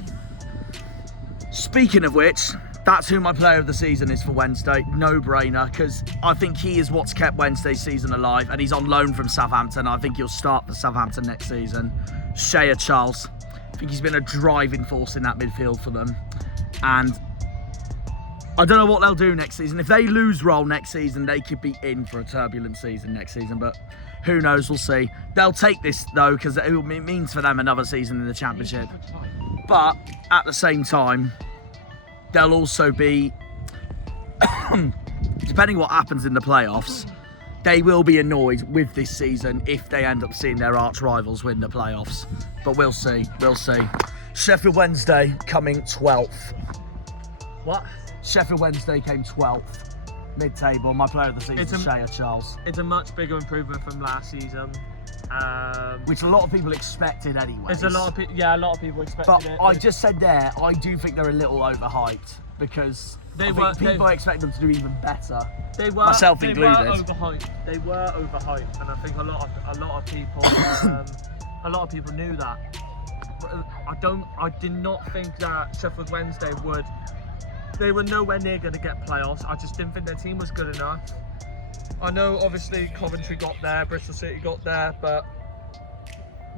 speaking of which, that's who my player of the season is for Wednesday. No-brainer, because I think he is what's kept Wednesday's season alive, and he's on loan from Southampton. I think he'll start for Southampton next season. Shea Charles. I think he's been a driving force in that midfield for them. And I don't know what they'll do next season. If they lose Roll next season, they could be in for a turbulent season next season, but Who knows? We'll see. They'll take this though because it means for them another season in the Championship. But at the same time, they'll also be, depending what happens in the playoffs, they will be annoyed with this season if they end up seeing their arch rivals win the playoffs. But we'll see. We'll see. Sheffield Wednesday coming 12th. What? Sheffield Wednesday came 12th. Mid-table. My player of the season is Shea Charles. It's a much bigger improvement from last season. Which a lot of people expected anyway. It's a lot of people expected but it. I just said there, I do think they're a little overhyped because people expect them to do even better. Myself included. They were overhyped, and I think a lot of people, a lot of people knew that. I did not think that Sheffield Wednesday would. They were nowhere near going to get playoffs. I just didn't think their team was good enough. I know, obviously, Coventry got there, Bristol City got there, but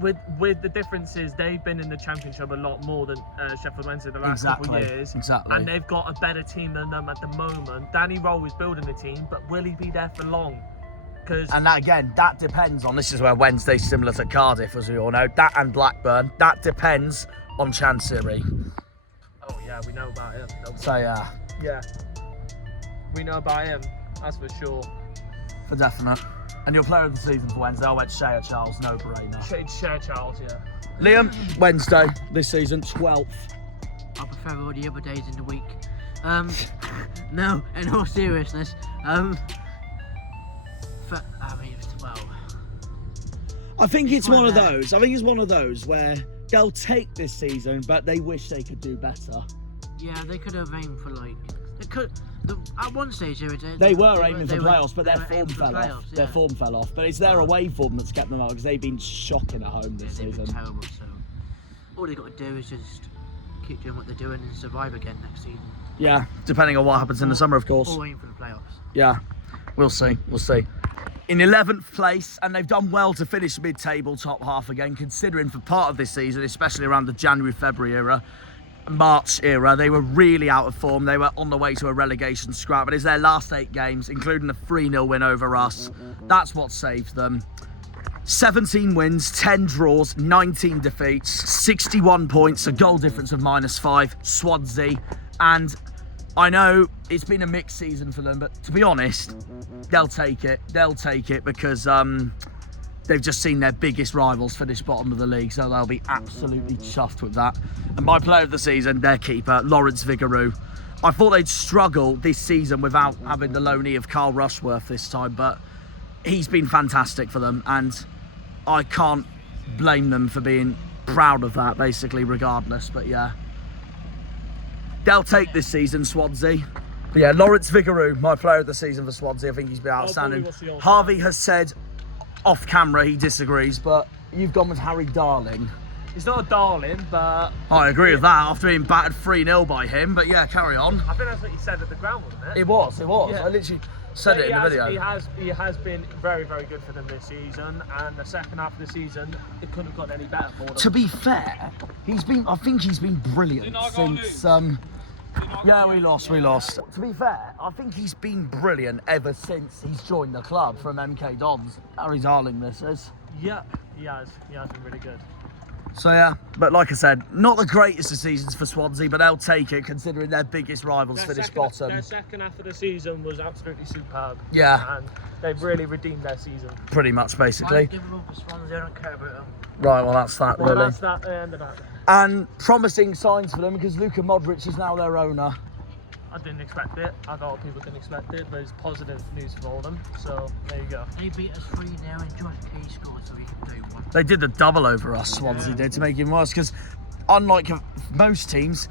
with the differences, they've been in the Championship a lot more than Sheffield Wednesday the last couple of years. Exactly. And they've got a better team than them at the moment. Danny Rowe is building the team, but will he be there for long? And that, again, that depends on, this is where Wednesday's similar to Cardiff, as we all know, that and Blackburn, that depends on Chancery. Oh yeah, we know about him. So yeah. Yeah, we know about him, that's for sure. For definite. And your player of the season for Wednesday, I went Shea Charles, no brainer. Shea Charles, yeah. Liam, Wednesday this season, 12th. I prefer all the other days in the week. No, in all seriousness, it's 12. I think it's one of those. I think it's one of those where they'll take this season, but they wish they could do better. Yeah, they could have aimed for at one stage they were aiming for playoffs, but their form fell off. Yeah. Their form fell off, but it's their away form that's kept them out because they've been shocking at home this season. They've been terrible. So all they've got to do is just keep doing what they're doing and survive again next season. Yeah, depending on what happens in the summer, of course. Or aim for the playoffs. Yeah, we'll see. We'll see. In 11th place, and they've done well to finish mid-table top half again, considering for part of this season, especially around the January-February March era, they were really out of form. They were on the way to a relegation scrap, but it's their last 8 games, including a 3-0 win over us. That's what saved them. 17 wins, 10 draws, 19 defeats, 61 points, a goal difference of -5, Swansea. And I know it's been a mixed season for them, but to be honest, they'll take it. They'll take it because they've just seen their biggest rivals finish bottom of the league, so they'll be absolutely chuffed with that. And my player of the season, their keeper, Lawrence Vigouroux. I thought they'd struggle this season without having the loanee of Carl Rushworth this time, but he's been fantastic for them, and I can't blame them for being proud of that, basically, regardless. But yeah, they'll take this season, Swansea. But yeah, Lawrence Vigouroux, my player of the season for Swansea. I think he's been outstanding. Harvey has said off camera he disagrees, but you've gone with Harry Darling. He's not a darling, but I agree with that after being battered 3-0 by him. But yeah, carry on. I think that's what he said at the ground, wasn't it? It was. Yeah. I literally said it in the video. He has been very, very good for them this season, and the second half of the season, it couldn't have gotten any better for them. To be fair, I think he's been brilliant since. Yeah, we lost. To be fair, I think he's been brilliant ever since he's joined the club from MK Dons. Harry Darling, this is. Yeah, he has been really good. So yeah, but like I said, not the greatest of seasons for Swansea, but they'll take it considering their biggest rivals finished bottom. Their second half of the season was absolutely superb. Yeah. And they've really redeemed their season. Pretty much, basically. Give them all for Swansea, I don't care about them. Right, well that's that really. That's that, the end of that. And promising signs for them because Luka Modric is now their owner. I didn't expect it. I thought people didn't expect it, but it's positive news for all of them. So there you go. They beat us 3-0 and Josh Kay scored, so we can do one. They did the double over us, Swansea did, to make it worse, because unlike most teams,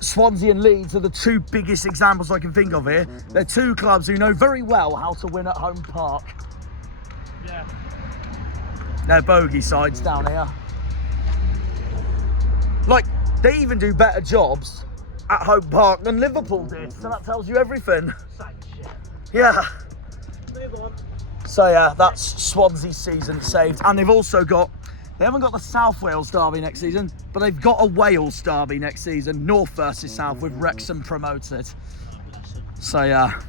Swansea and Leeds are the two biggest examples I can think of here. They're two clubs who know very well how to win at home park. Yeah. They're bogey sides down here. Like, they even do better jobs at home park than Liverpool did, so that tells you everything. Yeah. Move on. So yeah, that's Swansea's season saved. And they've also got, they haven't got the South Wales derby next season, but they've got a Wales derby next season, North versus South, with Wrexham promoted. So yeah.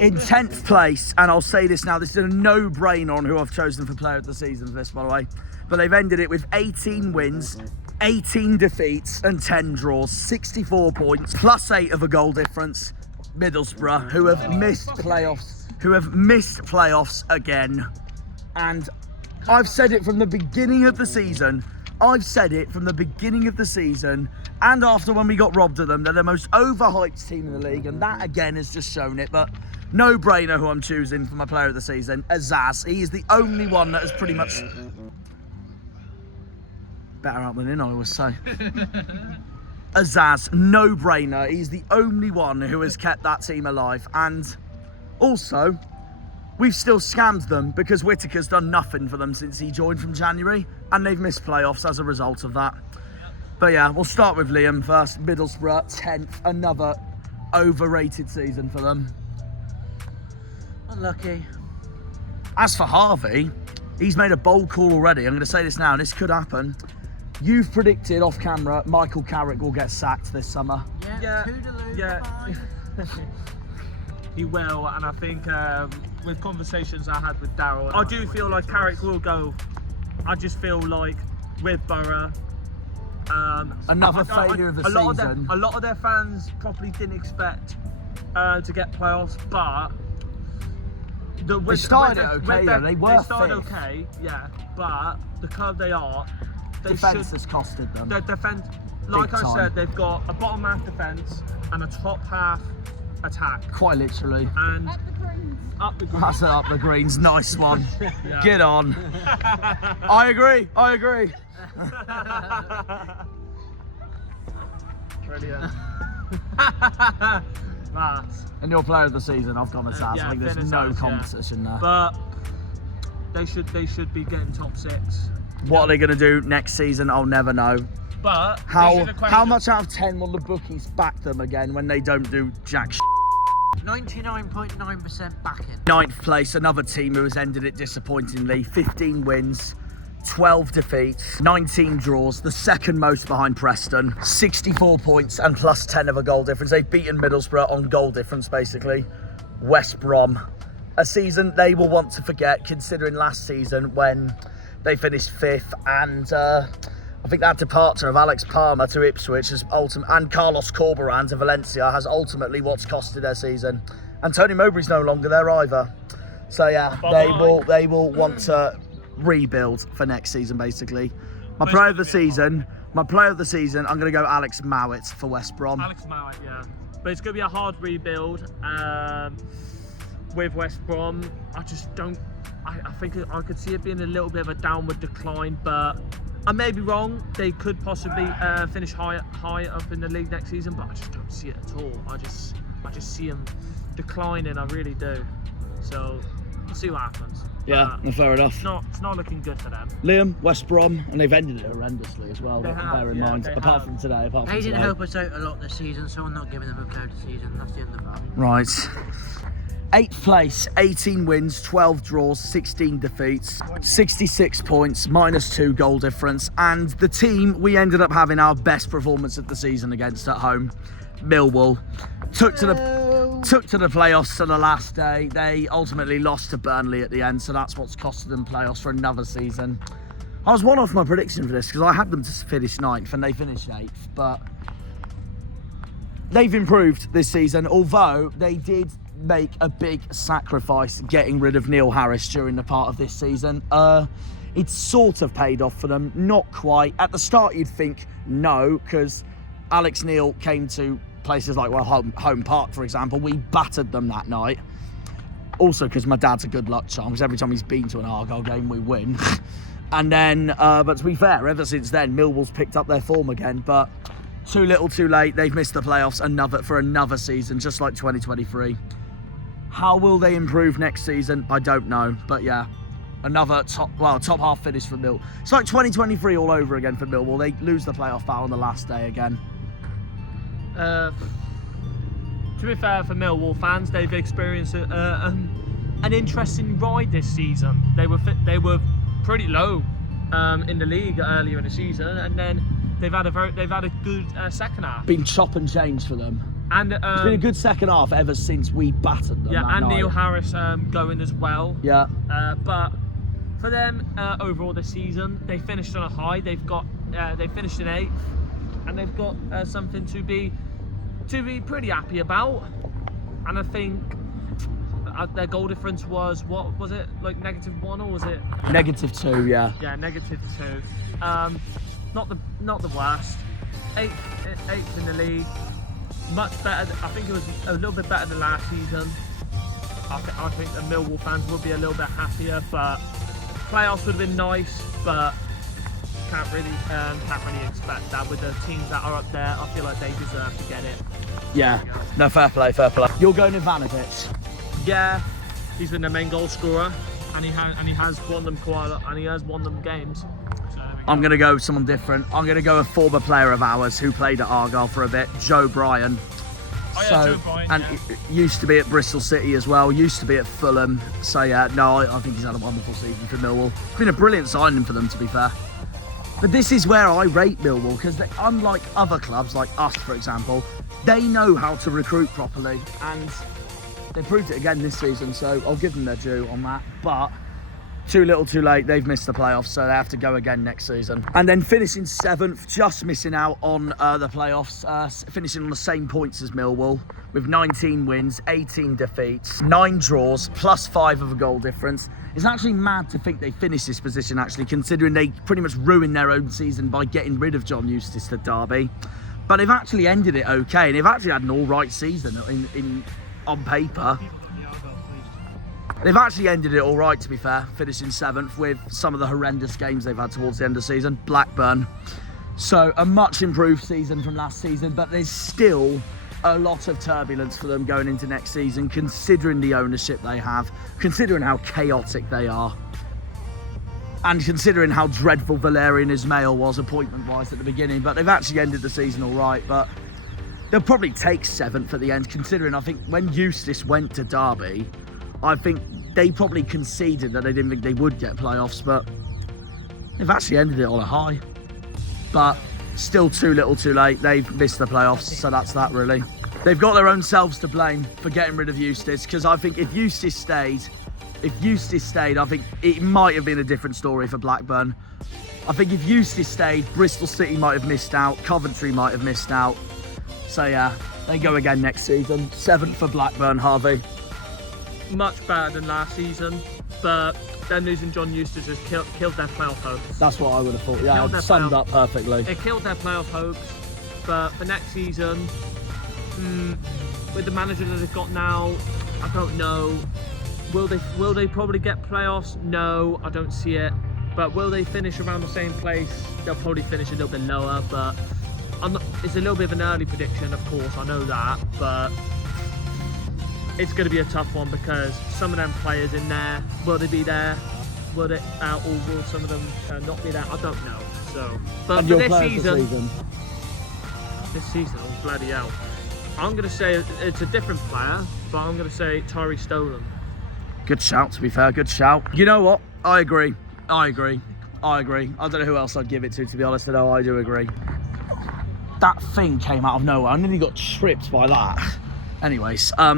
In 10th place, and I'll say this now, this is a no-brainer on who I've chosen for player of the season for this, by the way. But they've ended it with 18 wins, 18 defeats, and 10 draws, 64 points, plus 8 of a goal difference. Middlesbrough, who have missed playoffs again. And I've said it from the beginning of the season. And after when we got robbed of them, they're the most overhyped team in the league, and that again has just shown it. But no brainer who I'm choosing for my player of the season, Azaz. He is the only one that has pretty much better out than in, I always say. Azaz, no brainer. He's the only one who has kept that team alive. And also, we've still scammed them because Whittaker's done nothing for them since he joined from January, and they've missed playoffs as a result of that. But yeah, we'll start with Liam first. Middlesbrough, 10th, another overrated season for them. Unlucky. As for Harvey, he's made a bold call already. I'm going to say this now, and this could happen. You've predicted off camera Michael Carrick will get sacked this summer. Yeah. Toodaloo, Yeah. bye. He will, and I think with conversations I had with Daryl, I do feel like Carrick will go. I just feel like with Borough, Another failure of the season. A lot of their fans probably didn't expect to get playoffs, but they started okay though. They were They started fifth. okay, yeah, but the club they are, Defence has costed them. Their defence, like I time. said, they've got a bottom half defence and a top half attack. Quite literally. And Up the Greens. up the green. That's it, up the greens. Nice one. Yeah. Get on. I agree. Brilliant. That's, And your player of the season, I've gone Azaz. yeah, I think there's Finn no Azaz, yeah. competition there. but they should be getting top 6. What are they going to do next season? I'll never know. But this is How a question- much out of 10 will the bookies back them again when they don't do jack shit? 99.9% backing. 9th place, another team who has ended it disappointingly. 15 wins, 12 defeats, 19 draws, the second most behind Preston. 64 points and plus 10 of a goal difference. They've beaten Middlesbrough on goal difference, basically. West Brom, a season they will want to forget, considering last season when they finished 5th, and I think that departure of Alex Palmer to Ipswich has and Carlos Corberán to Valencia has ultimately what's costed their season. And Tony Mowbray's no longer there either. So yeah, they will want to rebuild for next season, basically. My player of the season, I'm going to go Alex Mowat for West Brom. Alex Mowat, yeah. But it's going to be a hard rebuild with West Brom. I just don't. I think I could see it being a little bit of a downward decline, but I may be wrong. They could possibly finish high up in the league next season, but I just don't see it at all. I just see them declining. I really do. So we'll see what happens. Yeah, fair enough. It's not looking good for them. Liam, West Brom, and they've ended it horrendously as well. They have, bear in yeah, mind, they apart have. from today. They didn't help us out a lot this season, so I'm not giving them a player of the season. That's the end of that. Right. 8th place, 18 wins, 12 draws, 16 defeats, 66 points, minus 2 goal difference. And the team we ended up having our best performance of the season against at home, Millwall, took to the playoffs to the last day. They ultimately lost to Burnley at the end, so that's what's costed them playoffs for another season. I was one off my prediction for this because I had them to finish 9th and they finished 8th, but they've improved this season, although they did make a big sacrifice getting rid of Neil Harris during the part of this season. It's sort of paid off for them, not quite. At the start you'd think no, because Alex Neil came to places like Home Park, for example. We battered them that night. Also because my dad's a good luck charm, because every time he's been to an Argyle game we win. And then, but to be fair, ever since then Millwall's picked up their form again, but too little too late. They've missed the playoffs for another season, just like 2023. How will they improve next season? I don't know, but yeah, another top half finish for Millwall. It's like 2023 all over again for Millwall. They lose the playoff battle on the last day again. To be fair, for Millwall fans, they've experienced an interesting ride this season. They were pretty low in the league earlier in the season, and then they've had a good second half. Been chop and change for them. And it's been a good second half ever since we battered them. Yeah, that and night. Neil Harris going as well. Yeah. But for them, overall this season, they finished on a high. They finished in 8th, and they've got something to be pretty happy about. And I think their goal difference was, what was it, like -1, or was it -2? Yeah. Yeah, -2. Not the worst. 8th in the league. Much better. I think it was a little bit better than last season. I think the Millwall fans would be a little bit happier, but playoffs would have been nice, but can't really expect that with the teams that are up there. I feel like they deserve to get it. Yeah. No, fair play, fair play. You're going Ivanovic. Yeah, he's been their main goal scorer, and he has won them and he has won them games. So I'm going to go with someone different. I'm going to go a former player of ours who played at Argyle for a bit, Joe Bryan. Oh yeah, Joe Bryan, and yeah. Used to be at Bristol City as well, used to be at Fulham. So yeah, no, I think he's had a wonderful season for Millwall. It's been a brilliant signing for them, to be fair. But this is where I rate Millwall, because unlike other clubs like us, for example, they know how to recruit properly, and they proved it again this season, so I'll give them their due on that. But too little too late, they've missed the playoffs, so they have to go again next season. And then finishing 7th, just missing out on the playoffs, finishing on the same points as Millwall, with 19 wins, 18 defeats, 9 draws, +5 of a goal difference. It's actually mad to think they finished this position, actually, considering they pretty much ruined their own season by getting rid of John Eustace to Derby. But they've actually ended it okay, and they've actually had an all-right season on paper. They've actually ended it all right, to be fair, finishing 7th with some of the horrendous games they've had towards the end of the season. Blackburn. So a much improved season from last season, but there's still a lot of turbulence for them going into next season, considering the ownership they have, considering how chaotic they are, and considering how dreadful Valerian Ismail was appointment-wise at the beginning. But they've actually ended the season all right, but they'll probably take 7th at the end, considering I think when Eustace went to Derby, I think they probably conceded that they didn't think they would get playoffs, but they've actually ended it on a high. But still too little too late. They've missed the playoffs, so that's that really. They've got their own selves to blame for getting rid of Eustace, because I think if Eustace stayed, I think it might have been a different story for Blackburn. I think if Eustace stayed, Bristol City might have missed out, Coventry might have missed out. So yeah, they go again next season. 7th for Blackburn, Harvey. Much better than last season, but them losing John Eustace has killed their playoff hopes. That's what I would have thought. Yeah, it summed up perfectly. It killed their playoff hopes, but for next season, with the manager that they've got now, I don't know. Will they probably get playoffs? No, I don't see it. But will they finish around the same place? They'll probably finish a little bit lower, but it's a little bit of an early prediction, of course, I know that, but it's going to be a tough one, because some of them players in there, will they be there? Will they or will some of them not be there? I don't know. So, but for this season, oh bloody hell, I'm going to say it's a different player, but I'm going to say Tyree Stolen. Good shout, to be fair, good shout. You know what? I agree. I don't know who else I'd give it to be honest, no, I do agree. That thing came out of nowhere. I nearly got tripped by that. Anyways, I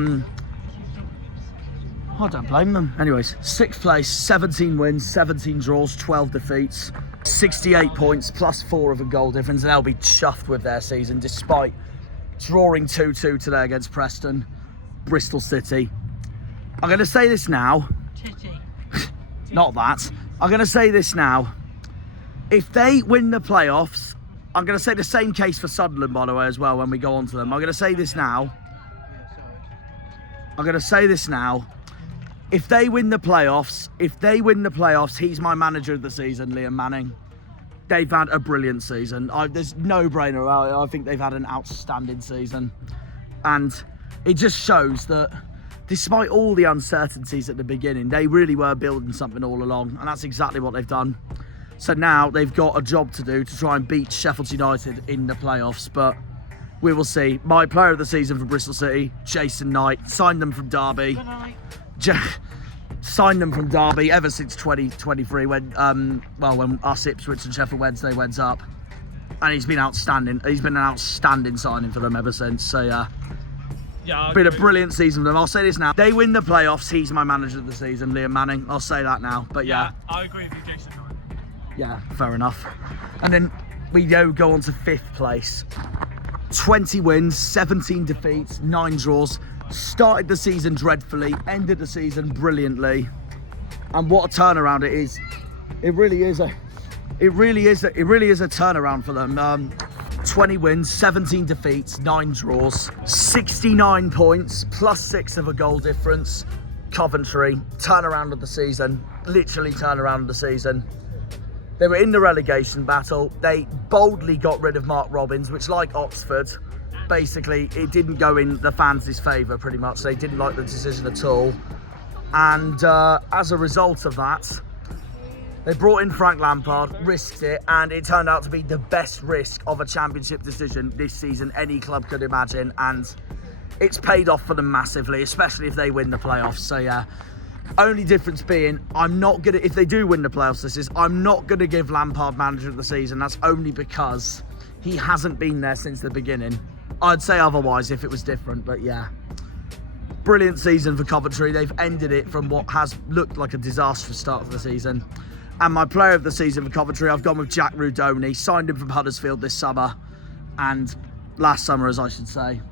don't blame them. Anyways, 6th place, 17 wins, 17 draws, 12 defeats, 68 points, +4 of a goal difference, and they'll be chuffed with their season, despite drawing 2-2 today against Preston, Bristol City. I'm going to say this now. Not that. I'm going to say this now. If they win the playoffs, I'm going to say the same case for Sunderland, by the way, as well, when we go on to them. I'm going to say this now. If they win the playoffs, he's my manager of the season, Liam Manning. They've had a brilliant season. There's no brainer about it. I think they've had an outstanding season. And it just shows that despite all the uncertainties at the beginning, they really were building something all along. And that's exactly what they've done. So now they've got a job to do to try and beat Sheffield United in the playoffs. But we will see. My player of the season for Bristol City, Jason Knight. Signed them from Derby. Signed them from Derby ever since 2023 when us Ipswich and Sheffield Wednesday went up, and he's been outstanding. He's been an outstanding signing for them ever since. So yeah, Yeah, Been a brilliant season for them. I'll say this now. They win the playoffs. He's my manager of the season, Liam Manning. I'll say that now. But yeah. I agree with you, Jason. Yeah, fair enough. And then we go on to 5th place. 20 wins, 17 defeats, 9 draws. Started the season dreadfully, ended the season brilliantly. And what a turnaround it is. It really is a turnaround for them. 20 wins, 17 defeats, 9 draws, 69 points, plus 6 of a goal difference. Coventry, turnaround of the season, literally turnaround of the season. They were in the relegation battle. They boldly got rid of Mark Robbins, which, like Oxford, basically it didn't go in the fans' favour pretty much. They didn't like the decision at all. And as a result of that, they brought in Frank Lampard, risked it, and it turned out to be the best risk of a championship decision this season any club could imagine. And it's paid off for them massively, especially if they win the playoffs. So yeah, only difference being, if they do win the playoffs I'm not gonna give Lampard manager of the season. That's only because he hasn't been there since the beginning. I'd say otherwise if it was different, but yeah. Brilliant season for Coventry. They've ended it from what has looked like a disastrous start to the season. And my player of the season for Coventry, I've gone with Jack Rudoni. Signed him from Huddersfield this summer, and last summer, as I should say.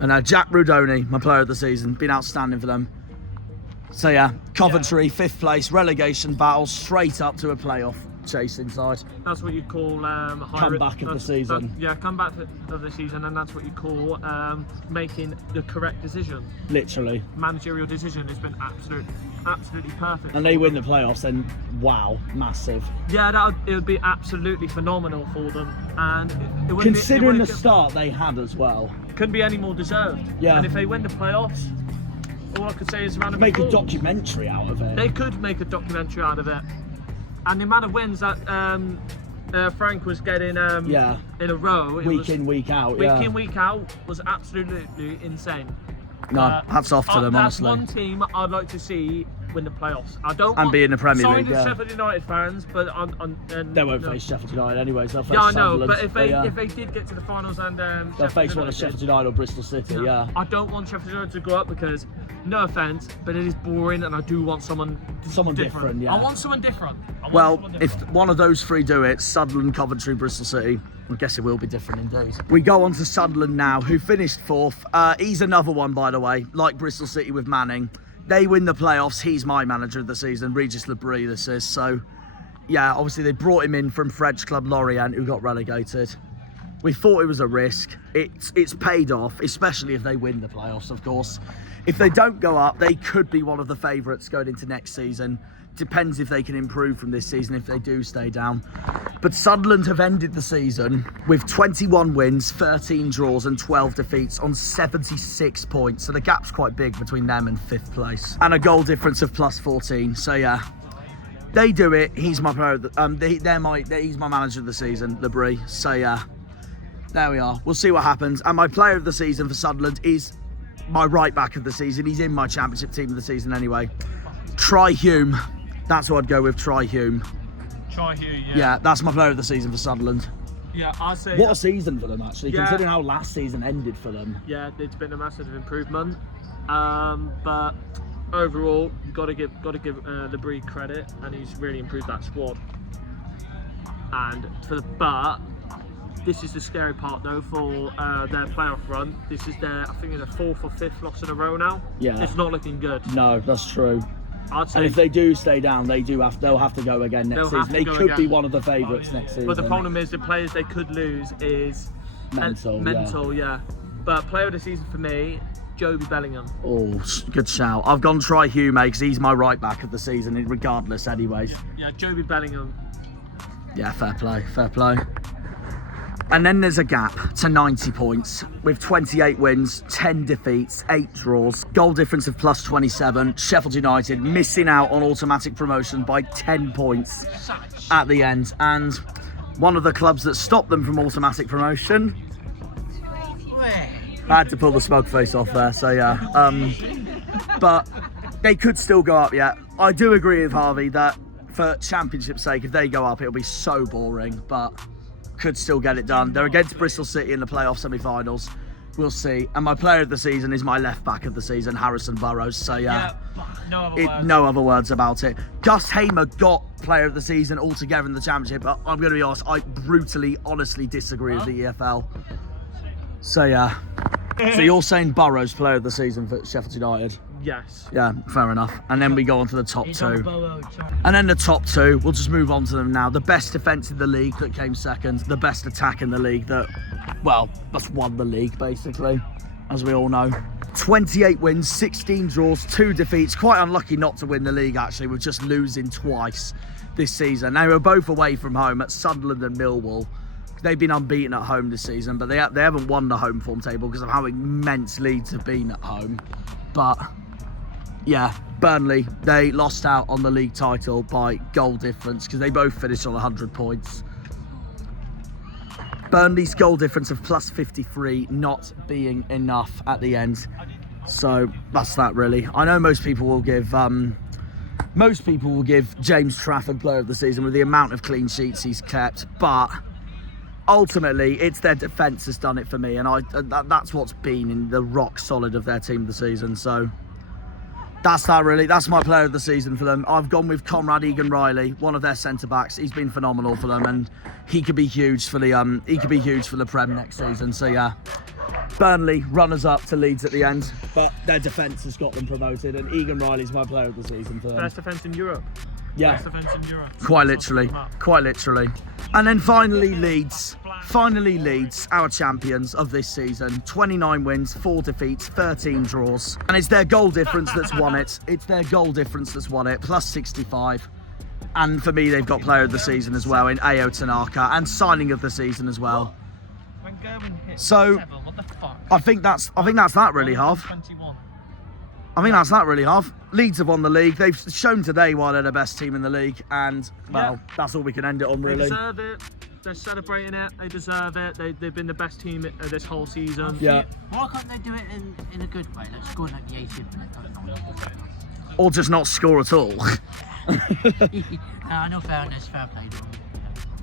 And Jack Rudoni, my player of the season, been outstanding for them. So yeah, Coventry, 5th place, relegation battle, straight up to a playoff chase inside. That's what you call comeback of the season. Comeback of the season, and that's what you call making the correct decision. Literally. Managerial decision has been absolutely perfect. And they win the playoffs, then wow, massive. Yeah, it would be absolutely phenomenal for them, and it wouldn't considering the start they had as well, couldn't be any more deserved. Yeah. And if they win the playoffs, all I could say is around make a documentary out of it. They could make a documentary out of it. And the amount of wins that Frank was getting in a row, week in, week out was absolutely insane. No, hats off to them, that's honestly. One team I'd like to see win the playoffs. I don't and want be in the Premier League. Sorry to Sheffield United fans, but they won't face Sheffield United anyways. They'll face I know, Sunderland, but if they did get to the finals and they'll face one of Sheffield United or Bristol City. Yeah. I don't want Sheffield United to go up because, no offence, but it is boring, and I do want someone different. Yeah. I want someone different. If one of those 3 do it, Sunderland, Coventry, Bristol City, I guess it will be different indeed. We go on to Sunderland now, who finished 4th. He's another one, by the way, like Bristol City with Manning. They win the playoffs. He's my manager of the season, Regis Labrie, this is. So, yeah, obviously they brought him in from French club Lorient, who got relegated. We thought it was a risk. It's paid off, especially if they win the playoffs, of course. If they don't go up, they could be one of the favourites going into next season. Depends if they can improve from this season if they do stay down. But Sunderland have ended the season with 21 wins, 13 draws and 12 defeats on 76 points. So the gap's quite big between them and 5th place. And a goal difference of plus 14. So yeah, they do it. He's my player. He's my manager of the season, Labrie. So yeah, there we are. We'll see what happens. And my player of the season for Sunderland is my right back of the season. He's in my championship team of the season anyway. Try Hume. That's who I'd go with, Try Hume. Try Hume, yeah. Yeah, that's my player of the season for Sunderland. Yeah, I'd say... What a season for them, actually, considering how last season ended for them. Yeah, it's been a massive improvement. But overall, you've got to give Labrie credit, and he's really improved that squad. But this is the scary part, though, for their playoff run. This is I think it's their 4th or 5th loss in a row now. Yeah. It's not looking good. No, that's true. I'd say, and if they do stay down, they'll have to go again next season. They could be one of the favourites next season. But the problem is the players they could lose is mental, yeah. But player of the season for me, Joby Bellingham. Oh, good shout. I've gone Try Hume because he's my right back of the season, regardless, anyways. Yeah, Joby Bellingham. Yeah, fair play, fair play. And then there's a gap to 90 points with 28 wins, 10 defeats, 8 draws, goal difference of plus 27. Sheffield United missing out on automatic promotion by 10 points at the end. And one of the clubs that stopped them from automatic promotion, I had to pull the smug face off there, so yeah. But they could still go up yet. I do agree with Harvey that for championship's sake, if they go up, it'll be so boring, but could still get it done. They're against Bristol City in the playoff semi-finals. we'll see. And my player of the season is my left back of the season, Harrison Burrows. So yeah, no other words. No other words about it. Gus Hamer got player of the season altogether in the championship, but I'm going to be honest, I brutally, honestly disagree with the EFL. So yeah. So you're saying Burrows player of the season for Sheffield United? Yes. Yeah, fair enough. And then we go on to the top He's two. on Burrow, sorry. And then the top two, we'll just move on to them now. The best defence in the league that came second. The best attack in the league that, well, that's won the league, basically, as we all know. 28 wins, 16 draws, 2 defeats. Quite unlucky not to win the league, actually, with just losing twice this season. They were both away from home at Sunderland and Millwall. They've been unbeaten at home this season, but they haven't won the home form table because of how immense Leeds have been at home. But yeah, Burnley, they lost out on the league title by goal difference because they both finished on 100 points. Burnley's goal difference of plus 53 not being enough at the end. So that's that really. I know most people will give James Trafford player of the season with the amount of clean sheets he's kept, but ultimately it's their defence has done it for me, and that's what's been in the rock solid of their team of the season. So that's that really. That's my player of the season for them. I've gone with Conrad Egan-Riley, one of their centre backs. He's been phenomenal for them, and he could be huge for the Prem next season. So yeah, Burnley runners up to Leeds at the end, but their defence has got them promoted, and Egan-Riley's my player of the season for them. Best defence in Europe. Yeah, Best defence in Europe. quite literally. And then finally Leeds, our champions of this season. 29 wins, 4 defeats, 13 draws. And it's their goal difference that's won it. Plus 65. And for me, they've got player of the season as well in Ayo Tanaka, and signing of the season as well. So I think that's that really, Harv. Leeds have won the league. They've shown today why they're the best team in the league, and well, that's all we can end it on, really. They deserve it. They're celebrating it. They deserve it. They've been the best team this whole season. Yeah. Why can't they do it in a good way? Like scoring at the 80th minute. Or just not score at all. I know fairness, fair play.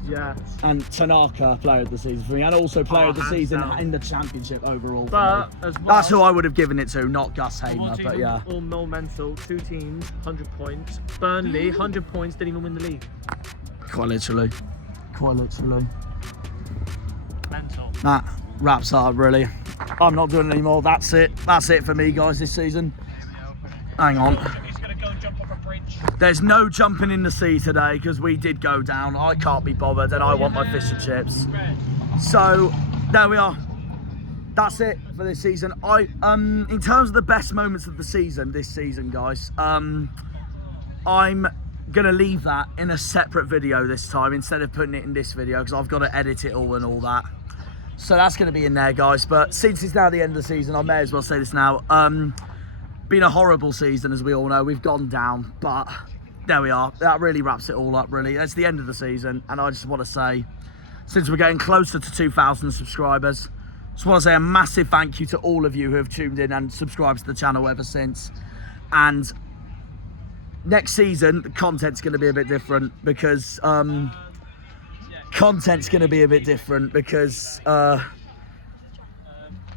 Yeah. And Tanaka, player of the season for me, and also player of the hands season down. in the championship overall. But for me. as well, That's who I would have given it to, not Gus Hamer, but yeah. All momental, 2 teams, 100 points. Burnley, 100 points, didn't even win the league. Quite literally. Mental. That wraps up, really. I'm not doing any more. That's it for me, guys, this season. Hang on. He's going to go and jump off a bridge. There's no jumping in the sea today because we did go down. I can't be bothered, and I want my fish and chips. So there we are. That's it for this season. In terms of the best moments of the season, this season, guys, I'm gonna leave that in a separate video this time instead of putting it in this video because I've got to edit it all and all that. So that's gonna be in there, guys. But since it's now the end of the season, I may as well say this now. Been a horrible season, as we all know. We've gone down, but there we are. That really wraps it all up, really. It's the end of the season, and I just want to say, since we're getting closer to 2,000 subscribers, just want to say a massive thank you to all of you who have tuned in and subscribed to the channel ever since. And next season, the content's going to be a bit different because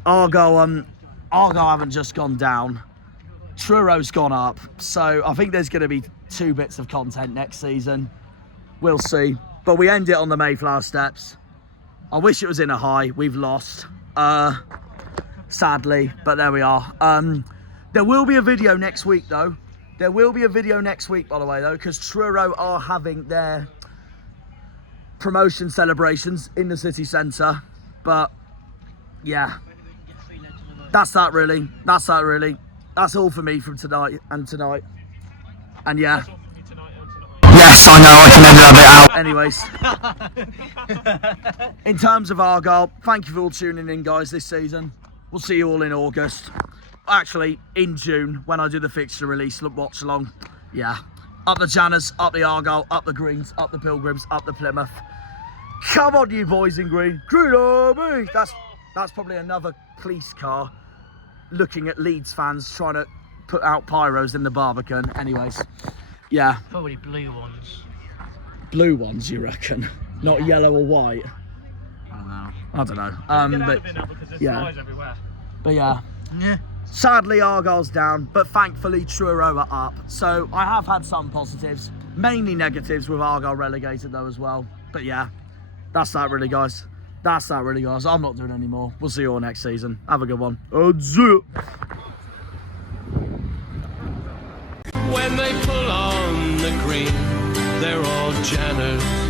Argyle haven't just gone down. Truro's gone up, so I think there's going to be 2 bits of content next season. We'll see, but we end it on the Mayflower Steps. I wish it was in a high. We've lost, sadly, but there we are. There will be a video next week, though. By the way, though, because Truro are having their promotion celebrations in the city centre. But yeah, that's that really. That's all for me from tonight. And yeah. Yes, I know, I can edit that bit out. Anyways, in terms of Argyle, thank you for all tuning in, guys, this season. We'll see you all in August. Actually, in June, when I do the fixture release, watch along. Yeah. Up the Janners, up the Argyle, up the Greens, up the Pilgrims, up the Plymouth. Come on, you boys in green. Green Army! That's probably another police car looking at Leeds fans trying to put out pyros in the Barbican. Anyways, yeah. Probably blue ones. Blue ones, you reckon? Not yellow or white? I don't know. I don't know. Get out But of it now because there's yeah. flies everywhere. But yeah. Sadly, Argyle's down, but thankfully Truro are up. So I have had some positives, mainly negatives with Argyle relegated though as well. But yeah, that's that really, guys. That's that really, guys. I'm not doing any more. We'll see you all next season. Have a good one. When they pull on the green, they're all Janners.